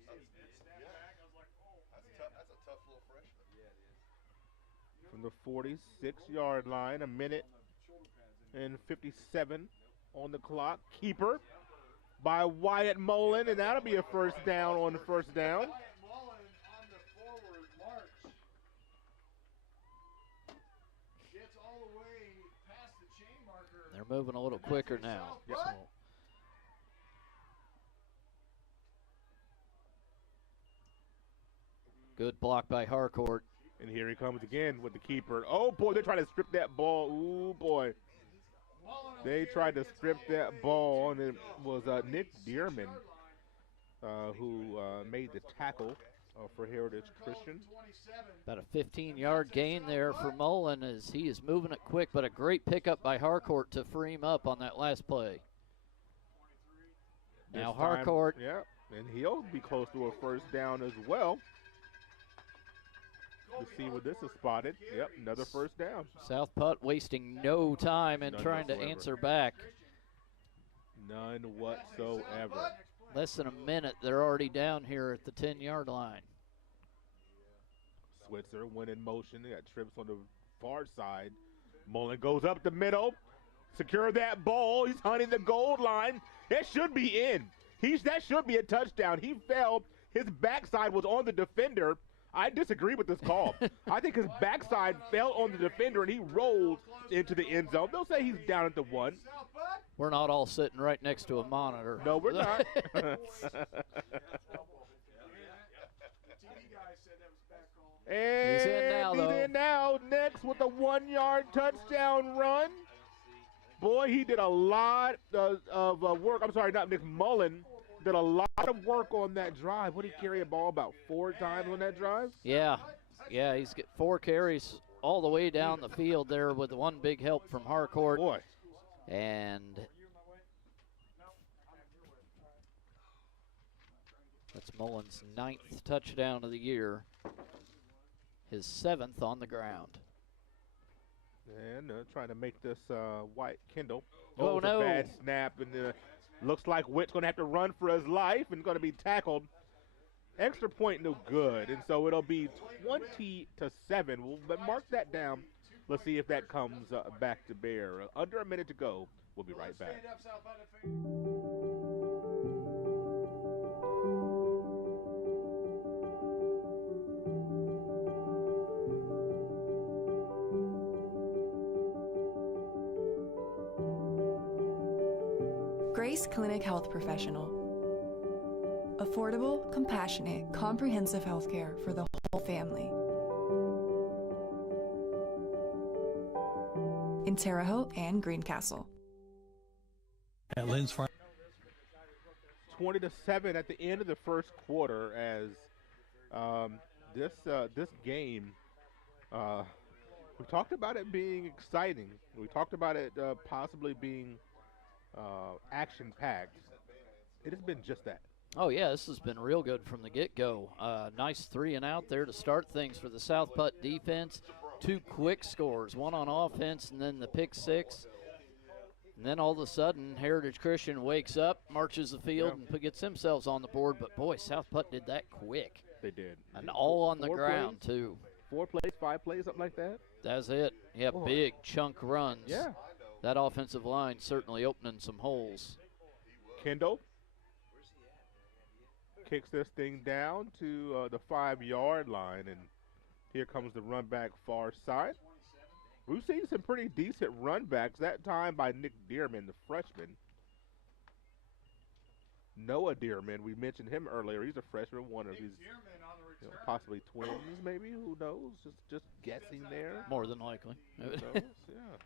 From the 46-yard line, a minute and 57 on the clock. Keeper by Wyatt Mullen, and that'll be a first down on the first down. They're moving a little quicker now. Yes. Good block by Harcourt. And here he comes again with the keeper. Oh, boy, they're trying to strip that ball. Ooh, boy. They tried to strip that ball, and it was Nick Dearman who made the tackle for Heritage Christian. About a 15-yard gain there for Mullen as he is moving it quick, but a great pickup by Harcourt to free him up on that last play. Now Harcourt And he'll be close to a first down as well. Let's see where this is spotted. Yep, another first down. South Putt wasting no time in None trying to whatsoever. answer back. None whatsoever. Less than a minute, they're already down here at the 10-yard line. Switzer went in motion. They got trips on the far side. Mullen goes up the middle. Secure that ball. He's hunting the goal line. It should be in. That should be a touchdown. He fell. His backside was on the defender. I disagree with this call. I think his backside fell on the defender, and he rolled into the end zone. They'll say he's down at the 1. We're not all sitting right next to a monitor. No, we're not. And he's in now, though. He's in now. Next with a 1-yard touchdown run. Boy, he did a lot of work. I'm sorry, not Nick Mullen. Did a lot of work on that drive. What did he carry a ball about 4 times on that drive? Yeah, he's got 4 carries all the way down the field there with one big help from Harcourt. Boy. And that's Mullen's 9th touchdown of the year. His 7th on the ground. And trying to make this White Kendall. Oh, it's no. a bad snap. And looks like Witt's going to have to run for his life and going to be tackled. Extra point, no good. And so it'll be 20-7. We'll mark that down. Let's see if that comes back to bear. Under a minute to go. We'll be right back. Grace Clinic Health Professional. Affordable, compassionate, comprehensive health care for the whole family. In Terre Haute and Greencastle. At Lynn's Farm. 20-7 at the end of the first quarter as this game, we talked about it being exciting. We talked about it possibly being action-packed. It has been just that. Oh, yeah, this has been real good from the get-go. Nice 3 and out there to start things for the South Putt defense. 2 quick scores, one on offense and then the pick 6. And then all of a sudden, Heritage Christian wakes up, marches the field, and gets themselves on the board. But, boy, South Putt did that quick. They did. And all on the 4 ground, plays? too. 4 plays, 5 plays, something like that? That's it. Yeah, Boy. big chunk runs. Yeah. That offensive line certainly opening some holes. Kendall kicks this thing down to the 5-yard line, and here comes the run back far side. We've seen some pretty decent run backs, that time by Nick Dearman, the freshman. Noah Dearman, we mentioned him earlier. He's a freshman, one of his possibly twins, maybe. Who knows? Just guessing there. More than likely. Who knows? Yeah.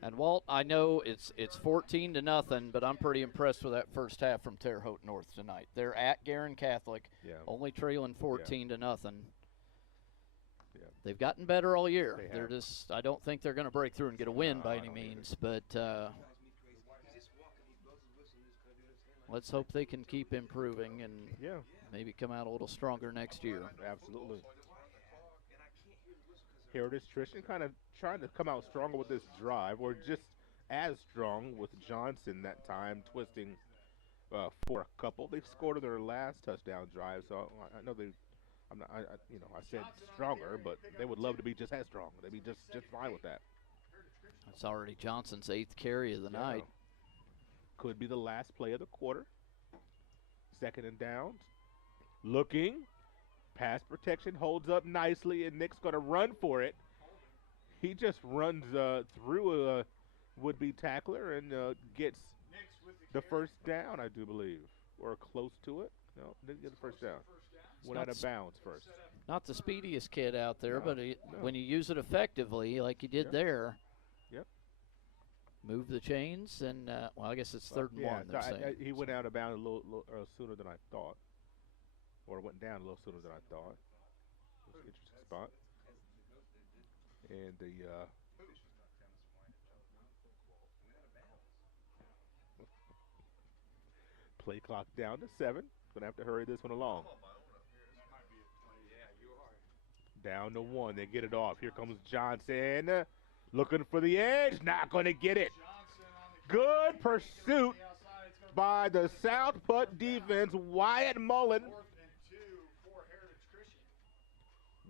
And Walt, I know it's 14-0, but I'm pretty impressed with that first half from Terre Haute North tonight. They're at Guerin Catholic, only trailing 14-0. Yeah. They've gotten better all year. They They're have. just, I don't think they're going to break through and get a win by any means, but let's hope they can keep improving and maybe come out a little stronger next year. Absolutely. Heritage Christian kind of trying to come out stronger with this drive, or just as strong with Johnson that time, twisting for a couple. They've scored their last touchdown drive, so I know they. I said stronger, but they would love to be just as strong. They'd be just fine with that. That's already Johnson's 8th carry of the night. Could be the last play of the quarter. 2nd and down. Looking. Pass protection holds up nicely, and Nick's going to run for it. He just runs through a would-be tackler and gets the first down, I do believe, or close to it. No, didn't get the first down. Went out of bounds first. Not the speediest kid out there, but when you use it effectively, like you did there, move the chains, and, well, I guess it's 3rd and 1, they're saying. He went out of bounds a little sooner than I thought, or went down a little sooner than I thought. It was an interesting spot. And the Play clock down to 7. Gonna have to hurry this one along. Down to 1. They get it off. Here comes Johnson. Looking for the edge. Not gonna get it. Good pursuit by the South Putt defense. Wyatt Mullen.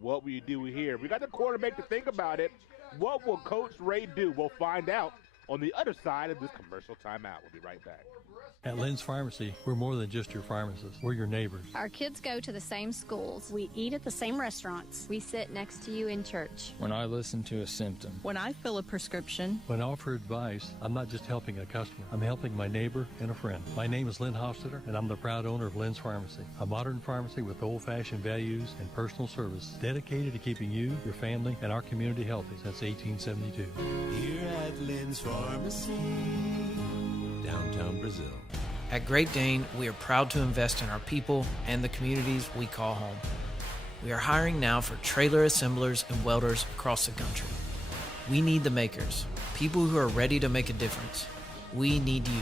What will you do here? We got the quarterback to think about it. What will Coach Ray do? We'll find out on the other side of this commercial timeout. We'll be right back. At Lynn's Pharmacy, we're more than just your pharmacist. We're your neighbors. Our kids go to the same schools. We eat at the same restaurants. We sit next to you in church. When I listen to a symptom. When I fill a prescription. When I offer advice, I'm not just helping a customer. I'm helping my neighbor and a friend. My name is Lynn Hofstadter, and I'm the proud owner of Lynn's Pharmacy, a modern pharmacy with old-fashioned values and personal service dedicated to keeping you, your family, and our community healthy since 1872. Here at Lynn's Pharmacy, downtown Brazil. At Great Dane, we are proud to invest in our people and the communities we call home. We are hiring now for trailer assemblers and welders across the country. We need the makers, people who are ready to make a difference. We need you.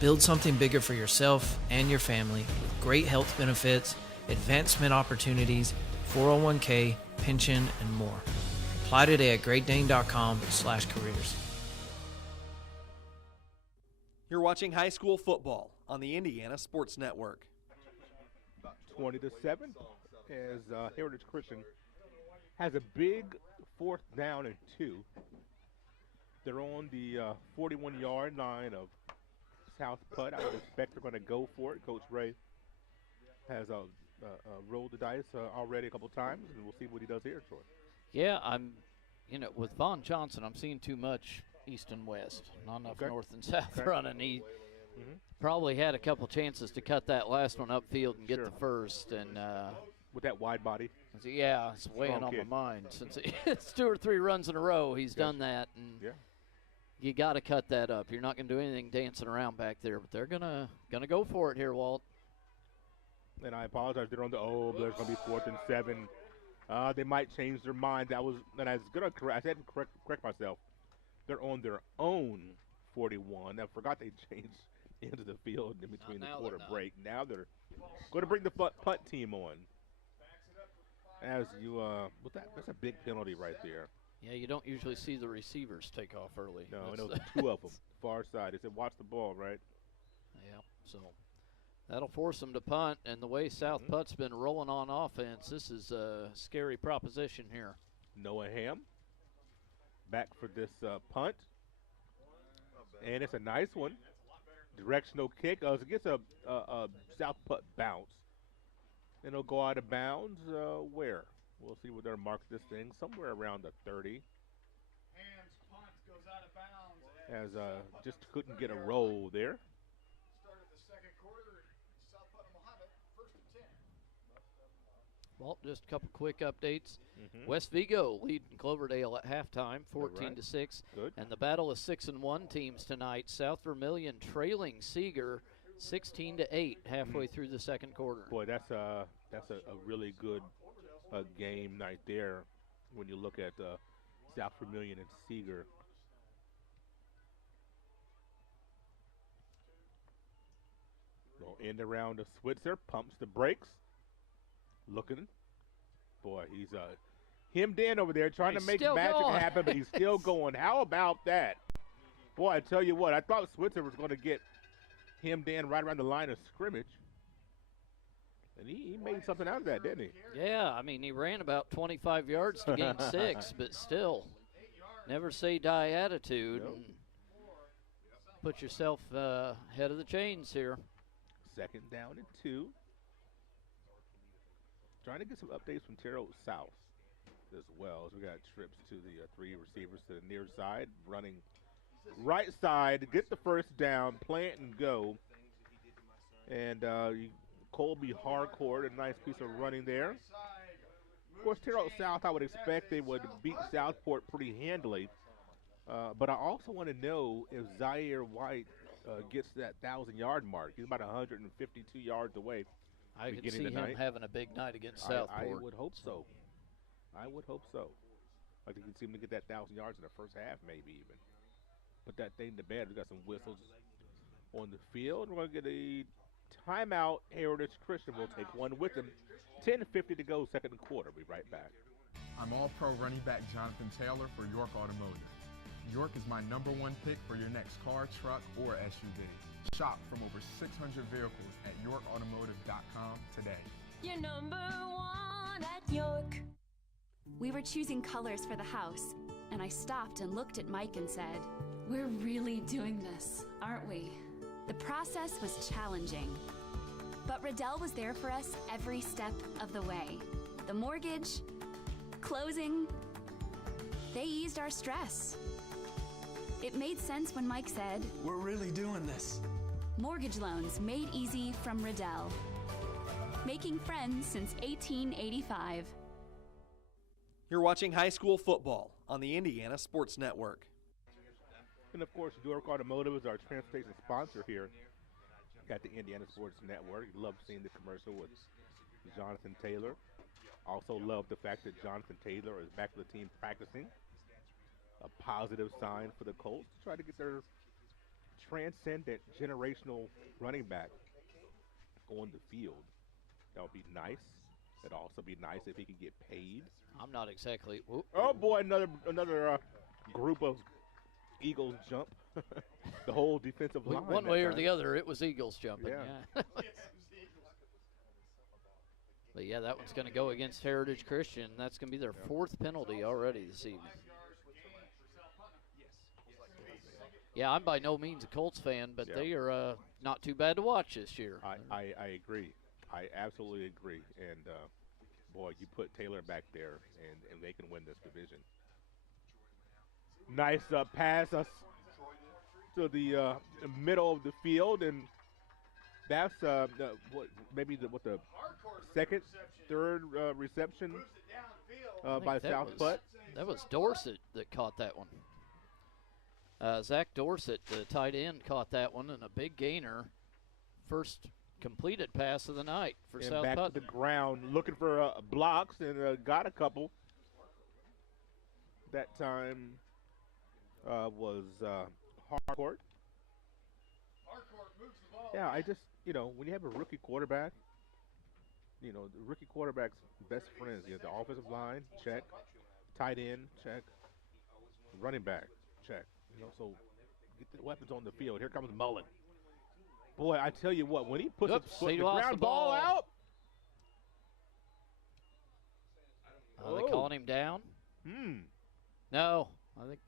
Build something bigger for yourself and your family with great health benefits, advancement opportunities, 401k, pension, and more. Apply today at greatdane.com/careers. You're watching high school football on the Indiana Sports Network. 20-7 as Heritage Christian has a big 4th down and 2. They're on the 41-yard line of South Putt. I would expect they're going to go for it. Coach Ray has rolled the dice already a couple times, and we'll see what he does here, Troy. Yeah, with Vaughn Johnson, I'm seeing too much east and west, not enough north and south running. He probably had a couple chances to cut that last one upfield and get the first. And with that wide body. Yeah, it's weighing on my mind. Since it's 2 or 3 runs in a row, he's done that. And you got to cut that up. You're not going to do anything dancing around back there, but they're gonna go for it here, Walt. And I apologize. They're on the there's going to be 4th and 7. They might change their mind. I was going to correct myself. They're on their own 41. I forgot they changed into the field in between the quarter break. Now they're going to bring the punt team on. As you, that's a big penalty right there. Yeah, you don't usually see the receivers take off early. No, I know 2 of them, far side. They said watch the ball, right? Yeah, so that'll force them to punt. And the way South Putt's been rolling on offense, this is a scary proposition here. Noah Ham back for this punt. And it's a nice one. Directional kick. It gets a South Putt bounce. Then it'll go out of bounds. Where? We'll see where they're marked this thing. Somewhere around the 30. Ham's punt goes out of bounds. As just couldn't get a roll there. Started the second quarter. South Putnam will have it. 1st and 10. Well, just a couple quick updates. West Vigo leading Cloverdale at halftime, 14-6. Good. And the battle of 6-1 teams tonight. South Vermilion trailing Seeger 16-8 halfway through the second quarter. Boy, that's a really good game night there when you look at South Vermilion and Seeger. Well, end around to Switzer, pumps the brakes. Looking. Boy, he's hemmed in over there trying to make magic happen, but he's still going. How about that? Boy, I tell you what, I thought Switzer was going to get hemmed in right around the line of scrimmage. And he made something out of that, didn't he? Yeah, I mean, he ran about 25 yards to gain 6, but still, never say die attitude. Nope. And put yourself ahead of the chains here. 2nd down and 2. Trying to get some updates from Terrell South as well. As we got trips to the 3 receivers to the near side, running right side, get the 1st down, plant and go. And Colby Harcourt, a nice piece of running there. Of course, Terrell South, I would expect they would beat Southport pretty handily. But I also want to know if Zaire White gets that 1,000-yard mark. He's about 152 yards away. I could see him having a big night against Southport. I would hope so. I would hope so. I think you can see him to get that 1,000 yards in the first half, maybe even. Put that thing to bed. We got some whistles. on the field. We're going to get a timeout. Heritage Christian will take one with them. 10:50 to go, second quarter. We'll be right back. I'm All-Pro running back Jonathan Taylor for York Automotive. York is my #1 pick for your next car, truck, or SUV. Shop from over 600 vehicles at YorkAutomotive.com today. You're #1 at York. We were choosing colors for the house, and I stopped and looked at Mike and said, "We're really doing this, aren't we?" The process was challenging, but Riddell was there for us every step of the way. The mortgage, closing, they eased our stress. It made sense when Mike said, "We're really doing this." Mortgage loans made easy from Riddell. Making friends since 1885. You're watching high school football on the Indiana Sports Network. And, of course, York Automotive is our transportation sponsor here at the Indiana Sports Network. Love seeing the commercial with Jonathan Taylor. Also love the fact that Jonathan Taylor is back with the team practicing. A positive sign for the Colts. Try to get their transcendent generational running back on the field. That would be nice. It'd also be nice if he could get paid. I'm not exactly. Whoop. Oh boy, another group of Eagles jump. The whole defensive line. One way or the other, it was Eagles jumping. Yeah. But yeah, that one's going to go against Heritage Christian. That's going to be their fourth penalty already this evening. Yeah, I'm by no means a Colts fan, but they are not too bad to watch this year. I agree. I absolutely agree. And, boy, you put Taylor back there, and they can win this division. Nice pass us to the middle of the field, and that's maybe the second, third reception by South Putt. That was Dorsett that caught that one. Zach Dorsett, the tight end, caught that one, and a big gainer. First completed pass of the night for South back Putnam. to the ground, looking for blocks, and got a couple. That time was Harcourt. Yeah, I just, when you have a rookie quarterback, the rookie quarterback's best friends, the offensive line, check, tight end, check, running back, check. So get the weapons on the field. Here comes Mullen. Boy, I tell you what, when he puts his foot in the ground, ball out. Are they calling him down? No, I think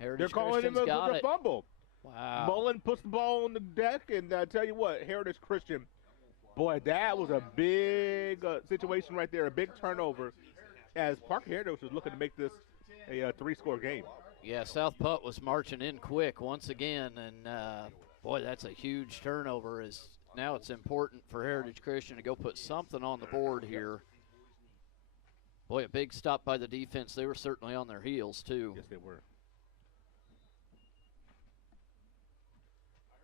Heritage they're calling him a fumble. Wow. Mullen puts the ball on the deck, and I tell you what, Heritage Christian, boy, that was a big situation right there, a big turnover, as Parker Heritage was looking to make this a three-score game. Yeah, South Putt was marching in quick once again, and boy, that's a huge turnover. Now it's important for Heritage Christian to go put something on the board here. Boy, a big stop by the defense. They were certainly on their heels, too. Yes, they were.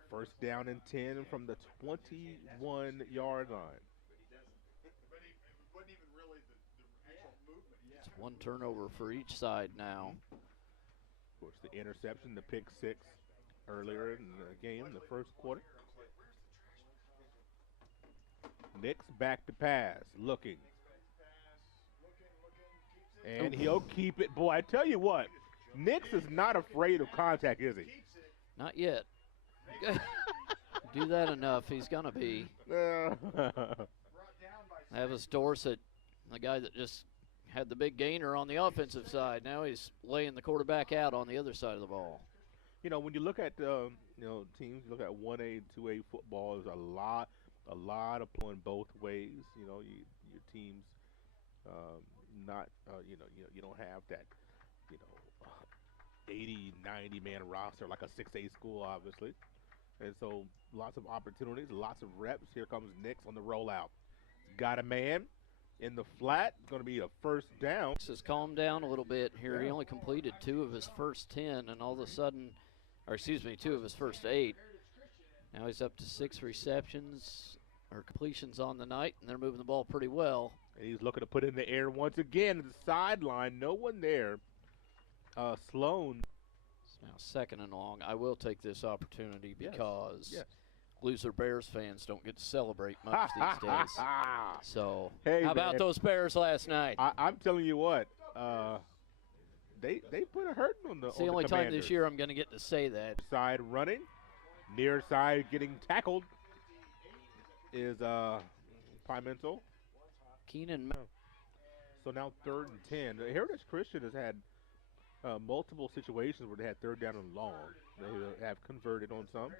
First down and 10 from the 21-yard line. It's one turnover for each side now. Of course, the interception, the pick six earlier in the game, the first quarter. Nix back to pass, looking. And he'll keep it. Boy, I tell you what, Nix is not afraid of contact, is he? Not yet. Do that enough, he's going to be. That was Dorsett, the guy that just had the big gainer on the offensive side. Now he's laying the quarterback out on the other side of the ball. When you look at teams, you look at 1A, 2A football. There's a lot of pulling both ways. Your teams you don't have that 80, 90 man roster like a 6A school, obviously. And so lots of opportunities, lots of reps. Here comes Nix on the rollout. Got a man in the flat. It's going to be a first down. Nix has calmed down a little bit here. Yeah. He only completed 2 of his first 10, and all of a sudden, 2 of his first 8. Now he's up to 6 receptions or completions on the night, and they're moving the ball pretty well. And he's looking to put it in the air once again at the sideline. No one there. Sloan Now 2nd and long. I will take this opportunity because loser Bears fans don't get to celebrate much these days. So hey, how about those Bears last night? I'm telling you what, they put a hurting on the. It's the only time this year I'm going to get to say that. Side running, near side getting tackled is Pimentel. Keenan. So now 3rd and 10. Heritage Christian has had multiple situations where they had 3rd down and long. They have converted on some.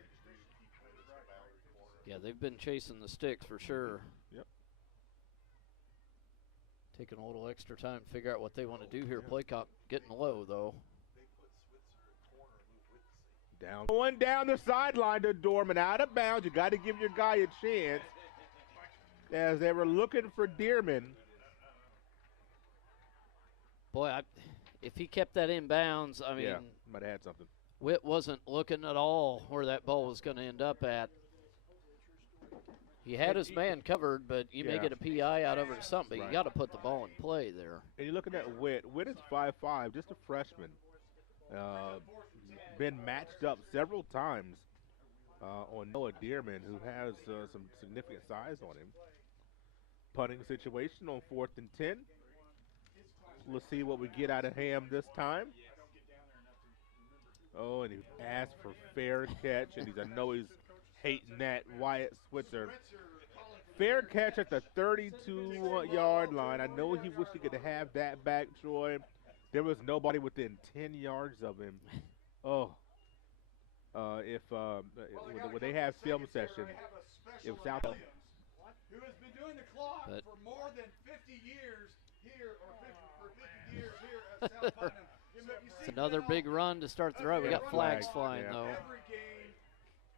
Yeah, they've been chasing the sticks for sure. Yep. Taking a little extra time to figure out what they want to do here. Play clock getting low, though. Down. Going down the sideline to Dorman, out of bounds. You got to give your guy a chance. As they were looking for Dearman. Boy, if he kept that in bounds, I mean, might have had something. Witt wasn't looking at all where that ball was going to end up at. He had his man covered, but you may get a PI out over to something. But you got to put the ball in play there. And you're looking at Witt. Witt is 5'5", just a freshman. Been matched up several times on Noah Dearman, who has some significant size on him. Punting situation on 4th and 10. Let's see what we get out of Ham this time. Oh, and he asked for fair catch, and I know he's hating that. Wyatt Switzer. Fair catch at the 32-yard line. I know he wished he could have that back, Troy. There was nobody within 10 yards of him. Oh. When they have film session, if South. Who has been doing the clock for more than 50 years here, or 50 years here at South Putnam. It's another big run to start the drive. We got flags flying, though. Every game,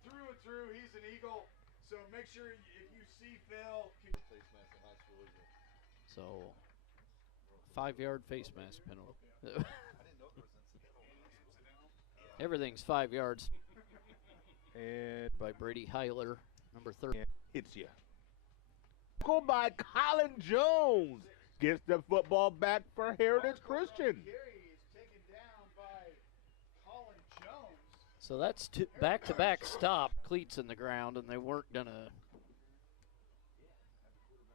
through and through, he's an Eagle. So make sure if you see Phil. So, 5-yard face mask penalty. Everything's 5 yards. And by Brady Heiler, number 30. Hits you. Go by Colin Jones. Gets the football back for Heritage Christian. So that's back-to-back stop, cleats in the ground, and they weren't going to.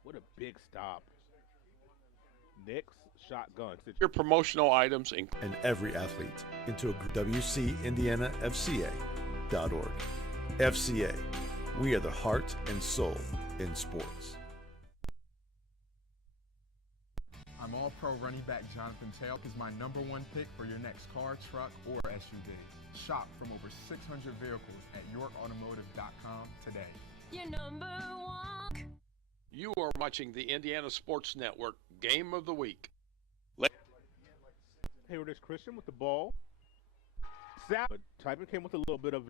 What a big stop. Nick's shotgun. Your promotional items and every athlete into a WCIndianaFCA.org. FCA, we are the heart and soul in sports. I'm All-Pro running back Jonathan Taylor is my #1 pick for your next car, truck, or SUV. Shop from over 600 vehicles at YorkAutomotive.com today. Your #1. You are watching the Indiana Sports Network Game of the Week. Heritage Christian with the ball. Typen came with a little bit of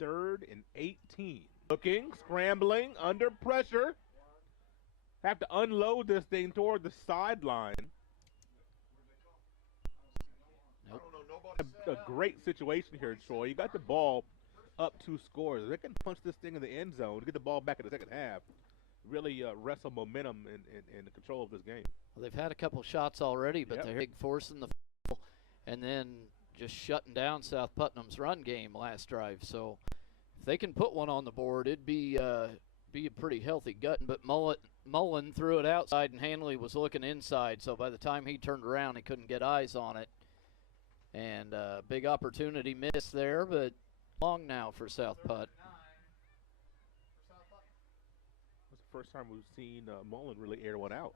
3rd and 18. Looking, scrambling, under pressure. Have to unload this thing toward the sideline. Nope. A great situation here, Troy. You got the ball up 2 scores. They can punch this thing in the end zone to get the ball back in the second half. Really wrestle momentum in the control of this game. Well, they've had a couple shots already, but they're big forcing the and then just shutting down South Putnam's run game last drive. So if they can put one on the board, it'd be a pretty healthy gut. But Mullen threw it outside, and Hanley was looking inside. So by the time he turned around, he couldn't get eyes on it. And big opportunity missed there, but long now for South Putt. That's the first time we've seen Mullen really air one out.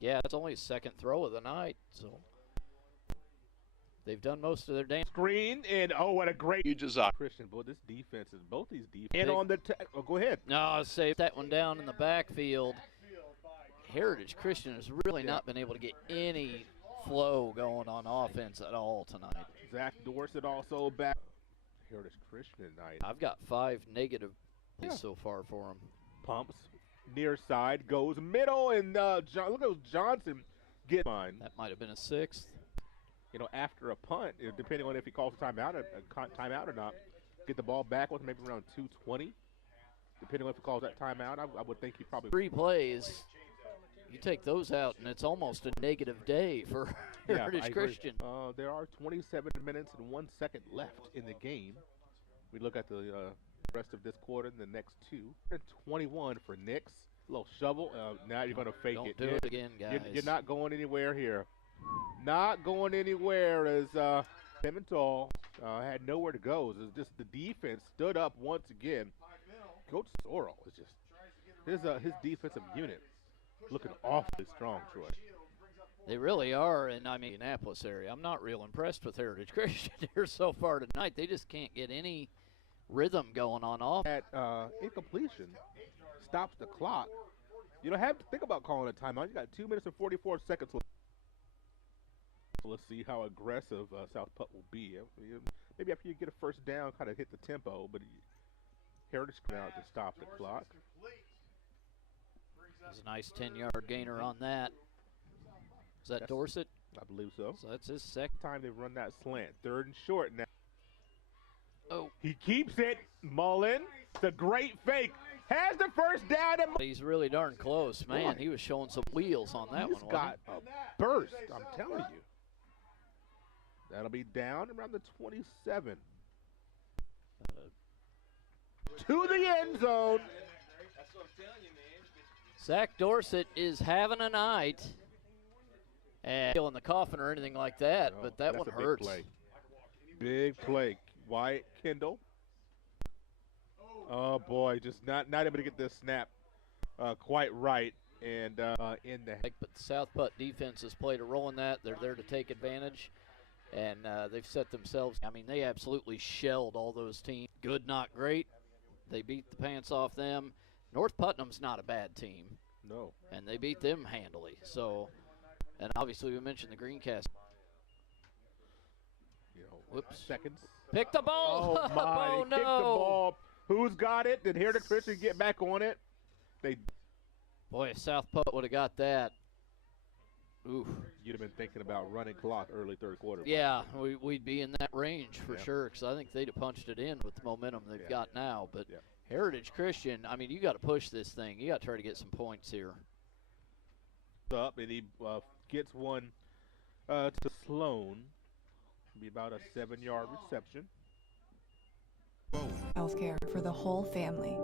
Yeah, it's only his 2nd throw of the night, so they've done most of their damn. Screen, and what a great Christian. Boy, this defense is both these defenses. And on the go ahead. No, I'll save that one down in the backfield. Heritage Christian has really not been able to get any flow going on offense at all tonight. Zach Dorsett also back. Heritage Christian tonight. I've got 5 negative so far for him. Pumps. Near side goes middle, and look at Johnson get mine. That might have been a 6th. You know, after a punt, depending on if he calls a timeout or not, get the ball back with maybe around 2:20. Depending on if he calls that timeout, I would think he probably 3 plays. You take those out, and it's almost a negative day for Heritage Christian. There are 27 minutes and 1 second left in the game. We look at the rest of this quarter and the next two. 21 for Nix. Little shovel. Now you're going to fake it. Don't do it again, guys. You're not going anywhere here. Not going anywhere as Pimentel had nowhere to go. It was just the defense stood up once again. Coach Sorrell is just his defensive unit looking awfully strong, Troy. They really are, and I mean, Indianapolis area. I'm not real impressed with Heritage Christian here so far tonight. They just can't get any rhythm going on off. That incompletion stops the clock. You don't have to think about calling a timeout. You got 2 minutes and 44 seconds left. Let's see how aggressive South Putt will be. Maybe after you get a first down, kind of hit the tempo, but Heritage come out to stop the clock. There's a nice 10-yard gainer on that. Is that Dorsett? I believe so. So that's his second time they've run that slant. 3rd and short now. Oh. He keeps it. Mullen. It's a great fake. Has the first down. And he's really darn close. Man, he was showing some wheels on that one. He's got a burst, I'm telling you. That'll be down around the 27. To the end zone. That's what I'm telling you, man. Zach Dorsett is having a night. And killing the coffin or anything like that, but that one hurts. Big play. Wyatt Kendall. Oh boy, just not able to get this snap quite right, and in the. But the South Putt defense has played a role in that. They're there to take advantage, and they've set themselves. I mean, they absolutely shelled all those teams. Good, not great. They beat the pants off them. North Putnam's not a bad team. No. And they beat them handily. So. And obviously, we mentioned the Greencast. Whoops. Seconds. Pick the ball. Oh, my. Oh, no. Pick the ball. Who's got it? Did Heritage Christian get back on it? Boy, if South Putt would have got that. Oof. You'd have been thinking about running clock early 3rd quarter. Yeah, we'd be in that range for sure, because I think they'd have punched it in with the momentum they've got now. But Heritage Christian, I mean, you got to push this thing. You got to try to get some points here. Up, and he gets one to Sloan. Be about a 7-yard reception. Healthcare for the whole family.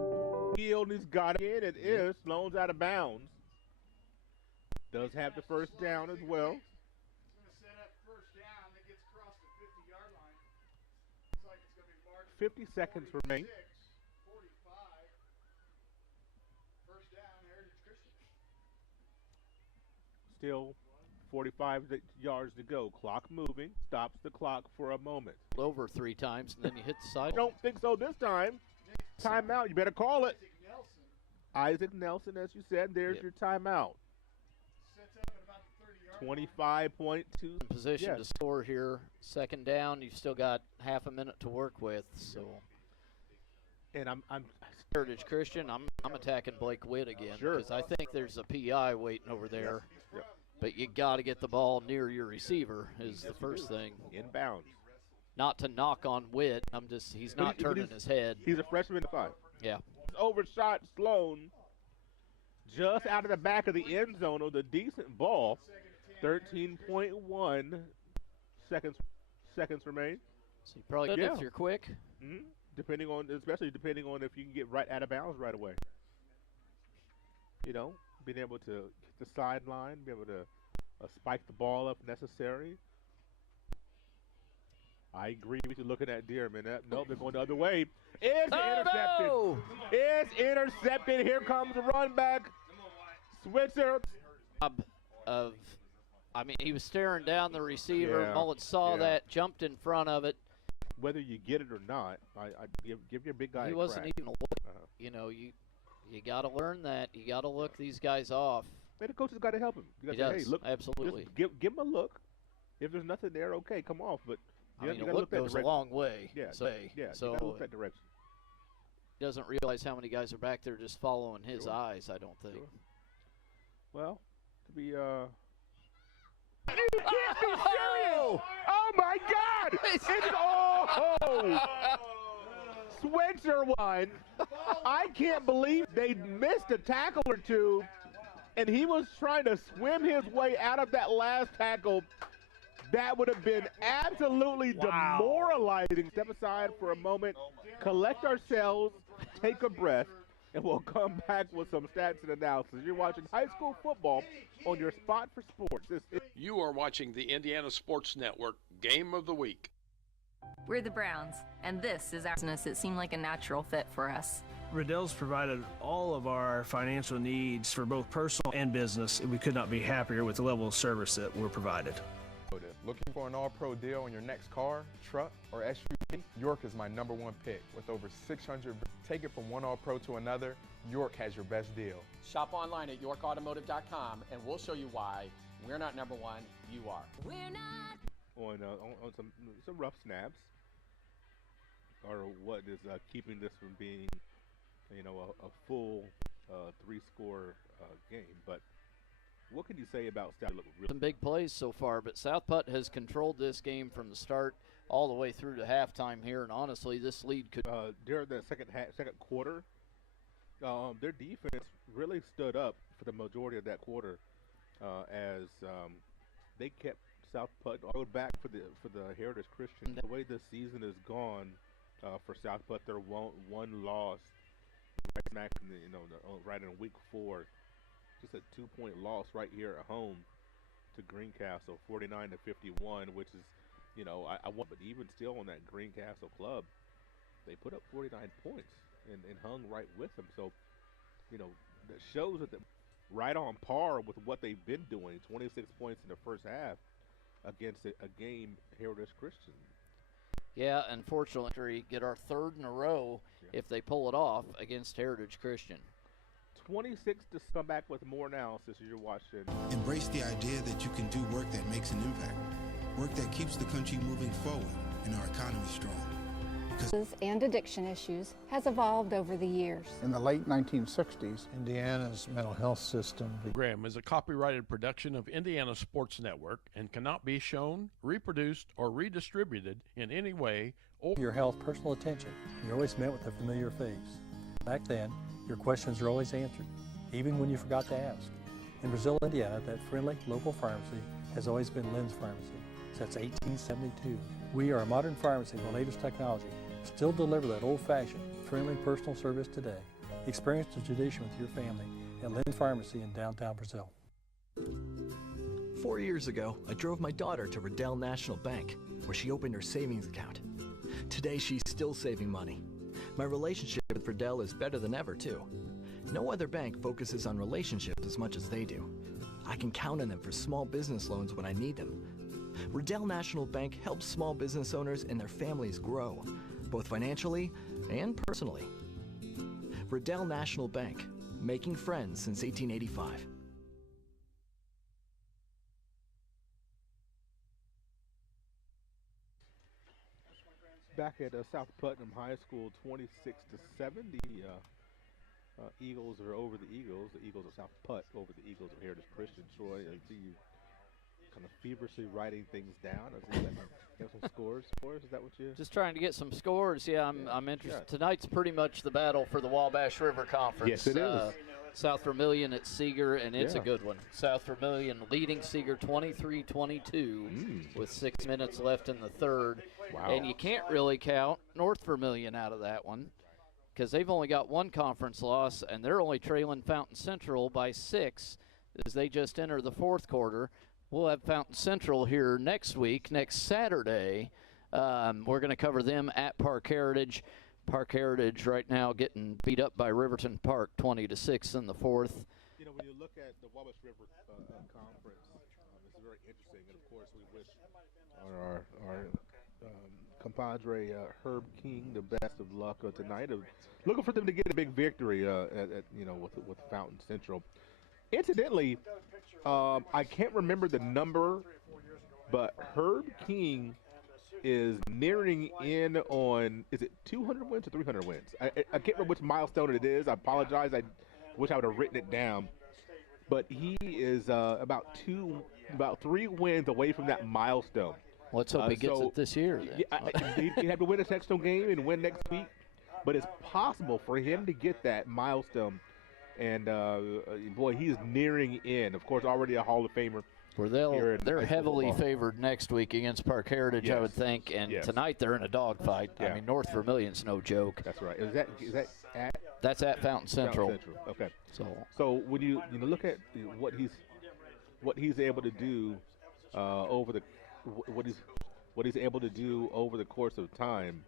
Field, he's got it in. It is. Sloan's out of bounds. Does have the first down as well. 50 seconds remain. Still 45 yards to go. Clock moving. Stops the clock for a moment. Over 3 times, and then you hit the side. I don't think so this time. Timeout. You better call it. Isaac Nelson, as you said, there's your timeout. 25.2. Position to score here. 2nd down. You've still got half a minute to work with. So. And I'm Heritage Christian. I'm attacking Blake Witt again because I think there's a PI waiting over there. Yep. But you got to get the ball near your receiver is the first thing. Inbounds. Not to knock on Witt. He's not turning his head. He's a freshman at 5. Yeah. Overshot Sloan just out of the back of the end zone with a decent ball. 13.1 seconds remain. So you probably good if you're quick. Mm-hmm. Especially depending on if you can get right out of bounds right away. You know, being able to hit the sideline, be able to spike the ball up if necessary. I agree with you looking at Dearman. Nope, they're going the other way. It's intercepted. No! It's intercepted. Here comes the run back. Switzer. He was staring down the receiver. Yeah, Mullen saw that, jumped in front of it. Whether you get it or not, I give your big guy. He wasn't even looking. You know, you got to learn that. You got to look these guys off. Man, the coach has got to help him. He does. Hey, look, absolutely. Give him a look. If there's nothing there, okay, come off. But a look goes a long way. Yeah, so you gotta look that direction. He doesn't realize how many guys are back there just following his eyes. I don't think. Sure. Well, to be You can't be serious! Oh my God! Switzer won. I can't believe they missed a tackle or two, and he was trying to swim his way out of that last tackle. That would have been absolutely demoralizing. Step aside for a moment, collect ourselves, take a breath, and we'll come back with some stats and analysis. You're watching high school football on your spot for sports. You are watching the Indiana Sports Network Game of the Week. We're the Browns, and this is our business. It seemed like a natural fit for us. Riddell's provided all of our financial needs for both personal and business, and we could not be happier with the level of service that we're provided. Looking for an all-pro deal on your next car, truck, or SUV? York is my #1 pick with over 600. Take it from one all-pro to another, York has your best deal. Shop online at yorkautomotive.com and we'll show you why we're not #1, you are. We're not. On some rough snaps, or what is keeping this from being, a full 3-score game. But what can you say about South? Some big plays so far, but South Putt has controlled this game from the start all the way through to halftime here, and honestly, this lead could. During the second quarter, their defense really stood up for the majority of that quarter, as they kept South Putt rode back for the Heritage Christian. The way this season is gone for South Putt, they're one loss right smack in right in week 4. Just a 2-point loss right here at home to Greencastle, 49-51, which is, I want, but even still on that Greencastle club, they put up 49 points and hung right with them. So, that shows that they're right on par with what they've been doing. 26 points in the first half against a game Heritage Christian. Yeah, unfortunately, get our 3rd in a row if they pull it off against Heritage Christian. 26 to come back with more analysis as you're watching. Embrace the idea that you can do work that makes an impact, work that keeps the country moving forward and our economy strong. And addiction issues has evolved over the years. In the late 1960s, Indiana's mental health system. Pregame is a copyrighted production of Indiana Sports Network and cannot be shown, reproduced, or redistributed in any way. Or your health, personal attention. You're always met with a familiar face. Back then, your questions are always answered, even when you forgot to ask. In Brazil, Indiana, that friendly local pharmacy has always been Lynn's Pharmacy since 1872. We are a modern pharmacy with the latest technology. Still deliver that old-fashioned, friendly personal service today. Experience the tradition with your family at Lynn's Pharmacy in downtown Brazil. 4 years ago, I drove my daughter to Riddell National Bank, where she opened her savings account. Today, she's still saving money. My relationship with Riddell is better than ever, too. No other bank focuses on relationships as much as they do. I can count on them for small business loans when I need them. Riddell National Bank helps small business owners and their families grow, both financially and personally. Riddell National Bank, making friends since 1885. Back at South Putnam High School, 26-7, the Eagles are over the Eagles. The Eagles of South Putt over the Eagles of Heritage Christian. Troy, I see you kind of feverishly writing things down. I see you have some scores. Is that what you? Just trying to get some scores. Yeah, I'm interested. Yeah. Tonight's pretty much the battle for the Wabash River Conference. Yes, it is. South Vermilion at Seeger, and it's a good one. South Vermilion leading Seeger 23-22 with 6 minutes left in the third. Wow. And you can't really count North Vermilion out of that one because they've only got one conference loss, and they're only trailing Fountain Central by 6 as they just enter the fourth quarter. We'll have Fountain Central here next week, next Saturday. We're going to cover them at Park Heritage. Park Heritage right now getting beat up by Riverton Park 20-6 in the fourth. You know, when you look at the Wabash River Conference, it's very interesting. And, of course, we wish our compadre Herb King the best of luck tonight. Looking for them to get a big victory with Fountain Central. Incidentally, I can't remember the number, but Herb King is nearing in on, is it 200 wins or 300 wins? I can't remember which milestone it is. I apologize. I wish I would have written it down. But he is about 3 wins away from that milestone. Let's hope he gets it this year. He'd have to win his next game and win next week. But it's possible for him to get that milestone. And, boy, he is nearing in. Of course, already a Hall of Famer Where they're heavily favored next week against Park Heritage, I would think, and tonight they're in a dogfight. Yeah. I mean, North Vermilion's no joke. That's right. Is that at? That's at Fountain Central. Okay. So when you look at what he's able to do what he's able to do over the course of time,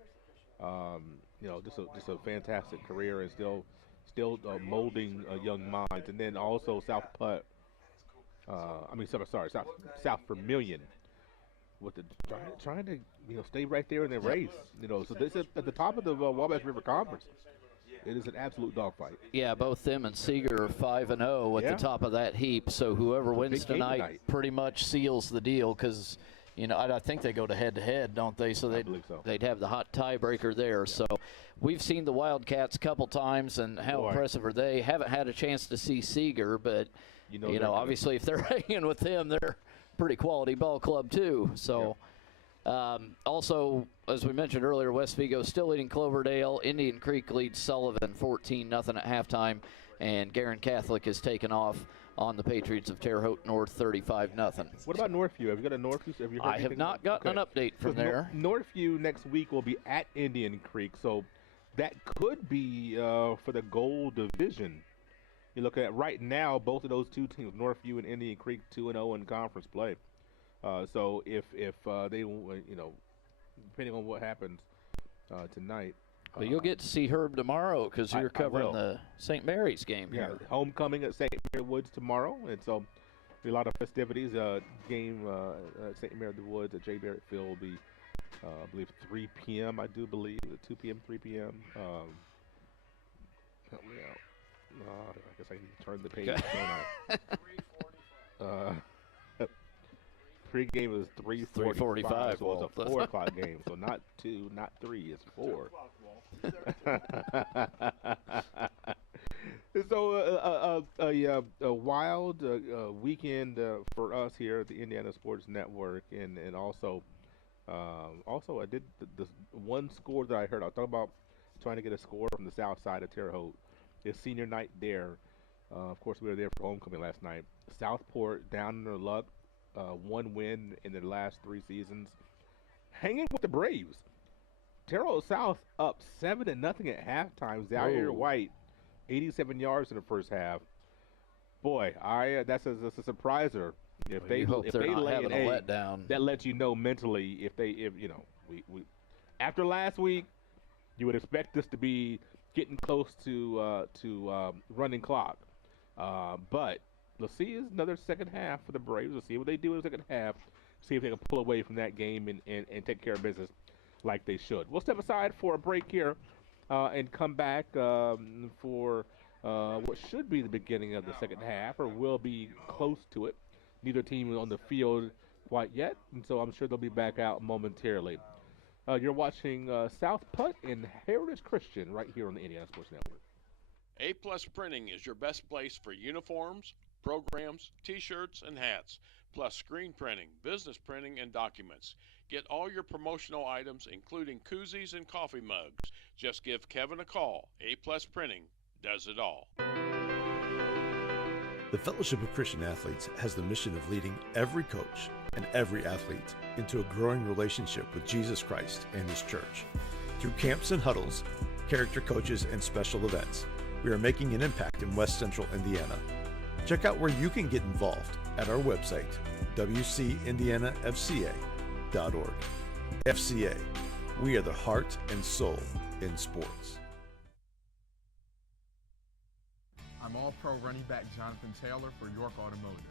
just a fantastic career, and still molding young minds. And then also South Vermilion, with trying to stay right there in the race. So this is at the top of the Wabash River Conference. It is an absolute dogfight. Yeah, both them and Seeger are 5-0 at the top of that heap. So whoever wins tonight pretty much seals the deal, because I think they go to head-to-head, don't they? So they'd have the hot tiebreaker there. Yeah. So we've seen the Wildcats a couple times, and how impressive are they? Haven't had a chance to see Seeger, but obviously if they're hanging with them, they're pretty quality ball club too. So. Also, as we mentioned earlier, West Vigo still leading Cloverdale. Indian Creek leads Sullivan 14-0 at halftime, and Guerin Catholic has taken off on the Patriots of Terre Haute North 35-0. What about Northview? Have you got a Northview? I have not gotten an update from there. Northview next week will be at Indian Creek, so that could be for the gold division. You look at right now, both of those two teams, Northview and Indian Creek, 2-0 in conference play. So if they, depending on what happens tonight. But you'll get to see Herb tomorrow, because you're covering the St. Mary's game here. Homecoming at St. Mary Woods tomorrow, and so a lot of festivities. Game at St. Mary Woods at J. Barrett Field will be, I believe, 3 p.m. I do believe 2 p.m. 3 p.m. Help me out. I guess I need to turn the page. Pregame is 3:45, so it's a 4 o'clock game. So not 2, not 3, it's 4. So a wild weekend for us here at the Indiana Sports Network, and also I did this one score that I heard. I'll talk about trying to get a score from the south side of Terre Haute. It's senior night there. Of course, we were there for homecoming last night. Southport down in their luck. 1 win in their last 3 seasons. Hanging with the Braves. Terre Haute South up 7-0 at halftime. Zaire White, 87 yards in the first half. Boy, that's a surpriser. If they lay an egg, letdown, that lets you know mentally if we after last week, you would expect this to be getting close to running clock, but. Let's see another second half for the Braves. Let's see what they do in the second half. See if they can pull away from that game and take care of business like they should. We'll step aside for a break here and come back for what should be the beginning of the second half, or will be close to it. Neither team is on the field quite yet, and so I'm sure they'll be back out momentarily. You're watching South Putt and Heritage Christian right here on the Indiana Sports Network. A-Plus Printing is your best place for uniforms, programs, t-shirts, and hats, plus screen printing, business printing, and documents. Get all your promotional items, including koozies and coffee mugs. Just give Kevin a call. A-Plus Printing does it all. The Fellowship of Christian Athletes has the mission of leading every coach and every athlete into a growing relationship with Jesus Christ and His church. Through camps and huddles, character coaches, and special events, we are making an impact in West Central Indiana. Check out where you can get involved at our website, wcindianafca.org. FCA, we are the heart and soul in sports. I'm All-Pro running back Jonathan Taylor for York Automotive.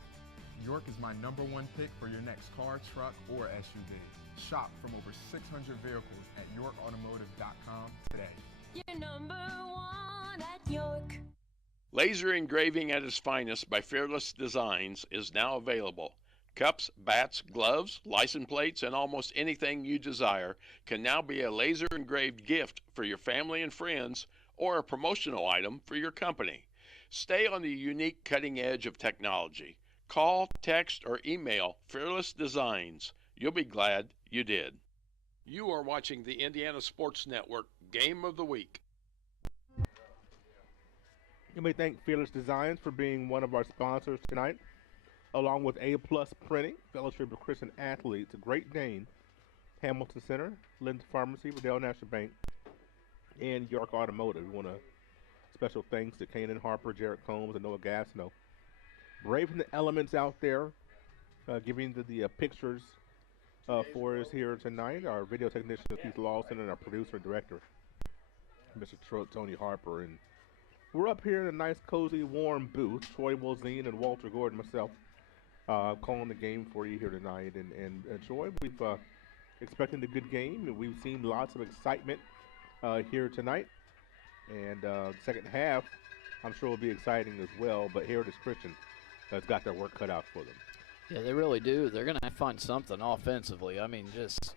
York is my #1 pick for your next car, truck, or SUV. Shop from over 600 vehicles at yorkautomotive.com today. You're #1 at York. Laser engraving at its finest by Fearless Designs is now available. Cups, bats, gloves, license plates, and almost anything you desire can now be a laser engraved gift for your family and friends, or a promotional item for your company. Stay on the unique cutting edge of technology. Call, text, or email Fearless Designs. You'll be glad you did. You are watching the Indiana Sports Network Game of the Week. You may thank Fearless Designs for being one of our sponsors tonight. along with A-Plus Printing, Fellowship of Christian Athletes, a great name, Hamilton Center, Lynn's Pharmacy, Riddell National Bank, and York Automotive. We want to special thanks to Kanan Harper, Jared Combs, and Noah Gassno. Braving the elements out there, giving the pictures for us here tonight. Our video technician, Keith Lawson, and our producer and director, Mr. Tony Harper. And we're up here in a nice, cozy, warm booth. Troy Wilzine and Walter Gordon, myself, calling the game for you here tonight. And Troy, we've expecting a good game, and we've seen lots of excitement here tonight. And second half, I'm sure will be exciting as well. But Heritage Christian has got their work cut out for them. Yeah, they really do. They're going to have to find something offensively. I mean, just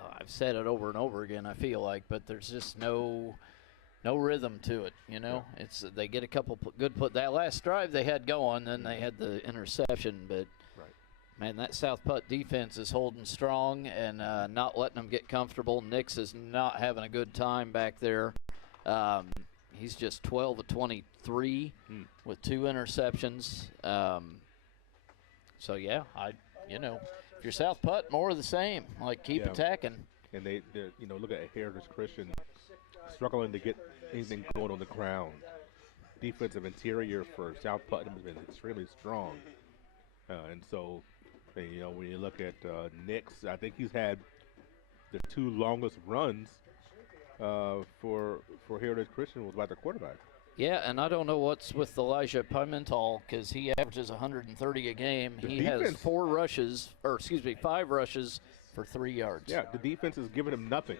I've said it over and over again, I feel like, but there's just no rhythm to it, you know. Yeah. It's they get a couple good that last drive they had going, then they had the interception, but man, that South Putt defense is holding strong and not letting them get comfortable. Nix is not having a good time back there. He's just 12 of 23 with 2 interceptions. So yeah, if you're South Putt, more of the same. Like keep attacking. And they look at Heritage Christian struggling to get anything going on the ground. Defensive interior for South Putnam has been extremely strong, and so when you look at Nix, I think he's had the 2 longest runs for Heritage Christian was by the quarterback. Yeah, and I don't know what's with Elijah Pimental because he averages 130 a game. He has 5 rushes for 3 yards. Yeah, the defense is giving him nothing.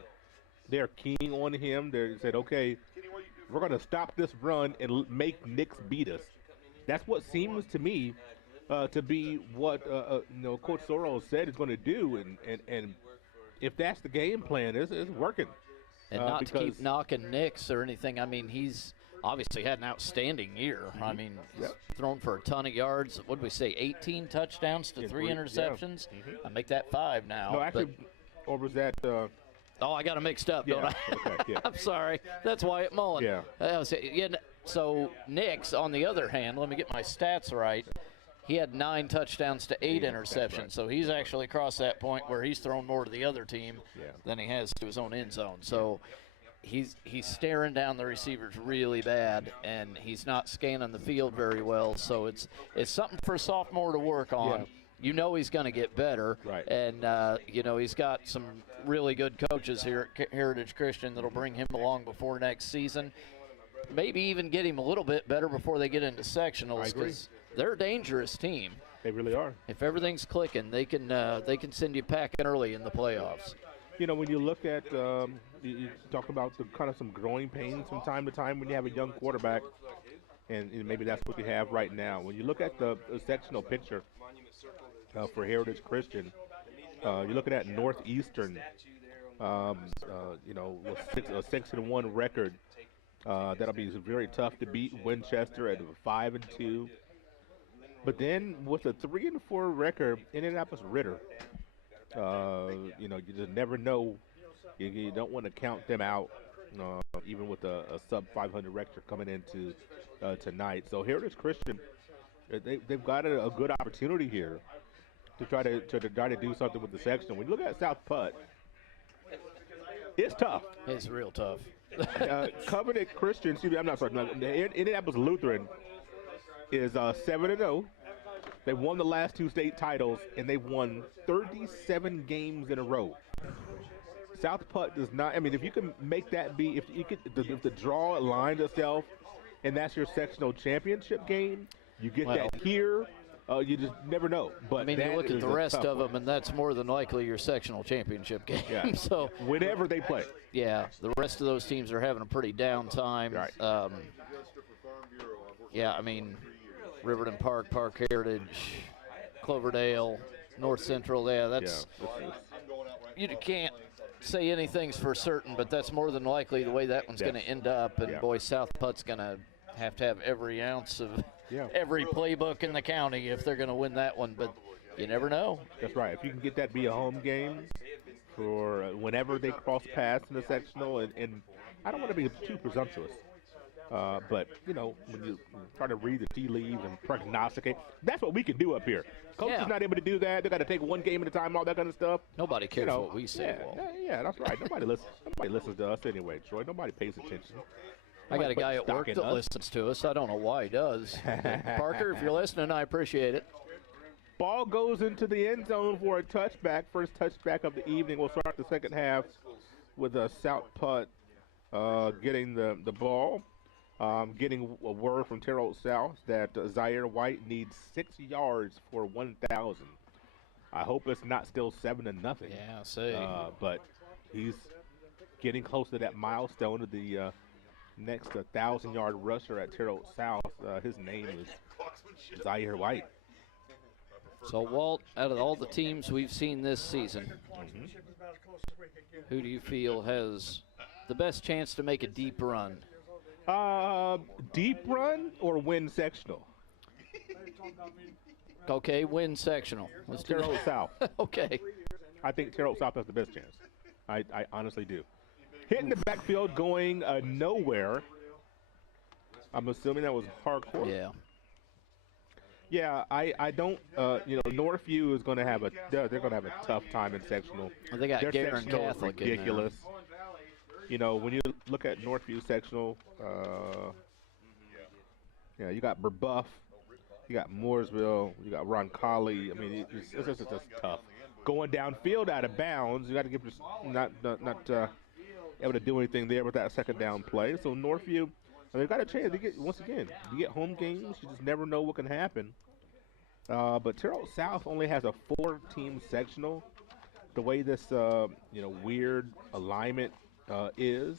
They're keying on him. They said, okay, we're going to stop this run and make Nix beat us. That's what seems to me to be what Coach Soros said is going to do, and if that's the game plan, it's working. And not to keep knocking Nix or anything. I mean, he's obviously had an outstanding year. I mean, he's thrown for a ton of yards. What did we say, 18 touchdowns to 3 interceptions? Yeah. I make that 5 now. No, actually, or was that I got it mixed up, don't I? Okay, yeah. I'm sorry. That's Wyatt Mullen. Yeah. So Nix, on the other hand, let me get my stats right. He had 9 touchdowns to 8 interceptions. Right. So he's actually crossed that point where he's thrown more to the other team than he has to his own end zone. So he's staring down the receivers really bad, and he's not scanning the field very well. So it's something for a sophomore to work on. Yeah. You know he's going to get better. Right. And, he's got some really good coaches here at Heritage Christian that'll bring him along before next season. Maybe even get him a little bit better before they get into sectionals, because they're a dangerous team. They really are. If everything's clicking, they can send you packing early in the playoffs. When you look at you talk about the kind of some growing pains from time to time when you have a young quarterback, and maybe that's what you have right now. When you look at the sectional picture for Heritage Christian, you're looking at Northeastern, with a 6-1 record. That'll be very tough to beat. Winchester at 5-2. But then with a 3-4 record, Indianapolis Ritter, you just never know. You don't want to count them out, even with a sub-500 record coming into tonight. So Heritage Christian, they've got a good opportunity here to try to do something with the section. When you look at South Putt, it's tough. It's real tough. Covenant Christian, Indianapolis Lutheran is 7-0. They won the last 2 state titles, and they've won 37 games in a row. South Putt does not. I mean, if you can make that be, if the draw aligns itself, and that's your sectional championship game, you get that here. You just never know. But you look at the rest of them, and that's more than likely your sectional championship game. Yeah. So whenever they play. Yeah, the rest of those teams are having a pretty down time. Right. Riverton Park, Park Heritage, Cloverdale, North Central. You can't say anything's for certain, but that's more than likely the way that one's going to end up. And boy, South Putt's going to have every ounce of every playbook in the county if they're going to win that one. But you never know. That's right. If you can get that be a home game for whenever they cross paths in the sectional, and I don't want to be too presumptuous, But, when you try to read the tea leaves and prognosticate, that's what we can do up here. Coach is not able to do that. They got to take one game at a time, all that kind of stuff. Nobody cares what we say. Yeah, that's right. Nobody listens to us anyway, Troy. Nobody pays attention. I got a guy at work that listens to us. I don't know why he does. Parker, if you're listening, I appreciate it. Ball goes into the end zone for a touchback. First touchback of the evening. We'll start the second half with a South Putt getting the ball. Getting a word from Terrell South that Zaire White needs 6 yards for 1,000. I hope it's not still 7-0. Yeah, see. But he's getting close to that milestone of the next 1,000-yard rusher at Terrell South. His name is Zaire White. So, Walt, out of all the teams we've seen this season, who do you feel has the best chance to make a deep run? Deep run or win sectional? Okay, win sectional. Let's do Terrell South. Okay. I think Terrell South has the best chance. I honestly do. Hitting the backfield, going nowhere. I'm assuming that was hardcore. Yeah. Yeah, I don't. Northview is going to have they're going to have a tough time in sectional. Well, they got Their Garen sectional is Catholic ridiculous. When you look at Northview sectional, you got Burbuff, you got Mooresville, you got Roncalli. I mean, it's just tough. Going downfield out of bounds, you got to give not able to do anything there with that second down play. So Northview, they've got a chance. You get home games, you just never know what can happen. But Terrell South only has a 4-team sectional. The way this weird alignment is.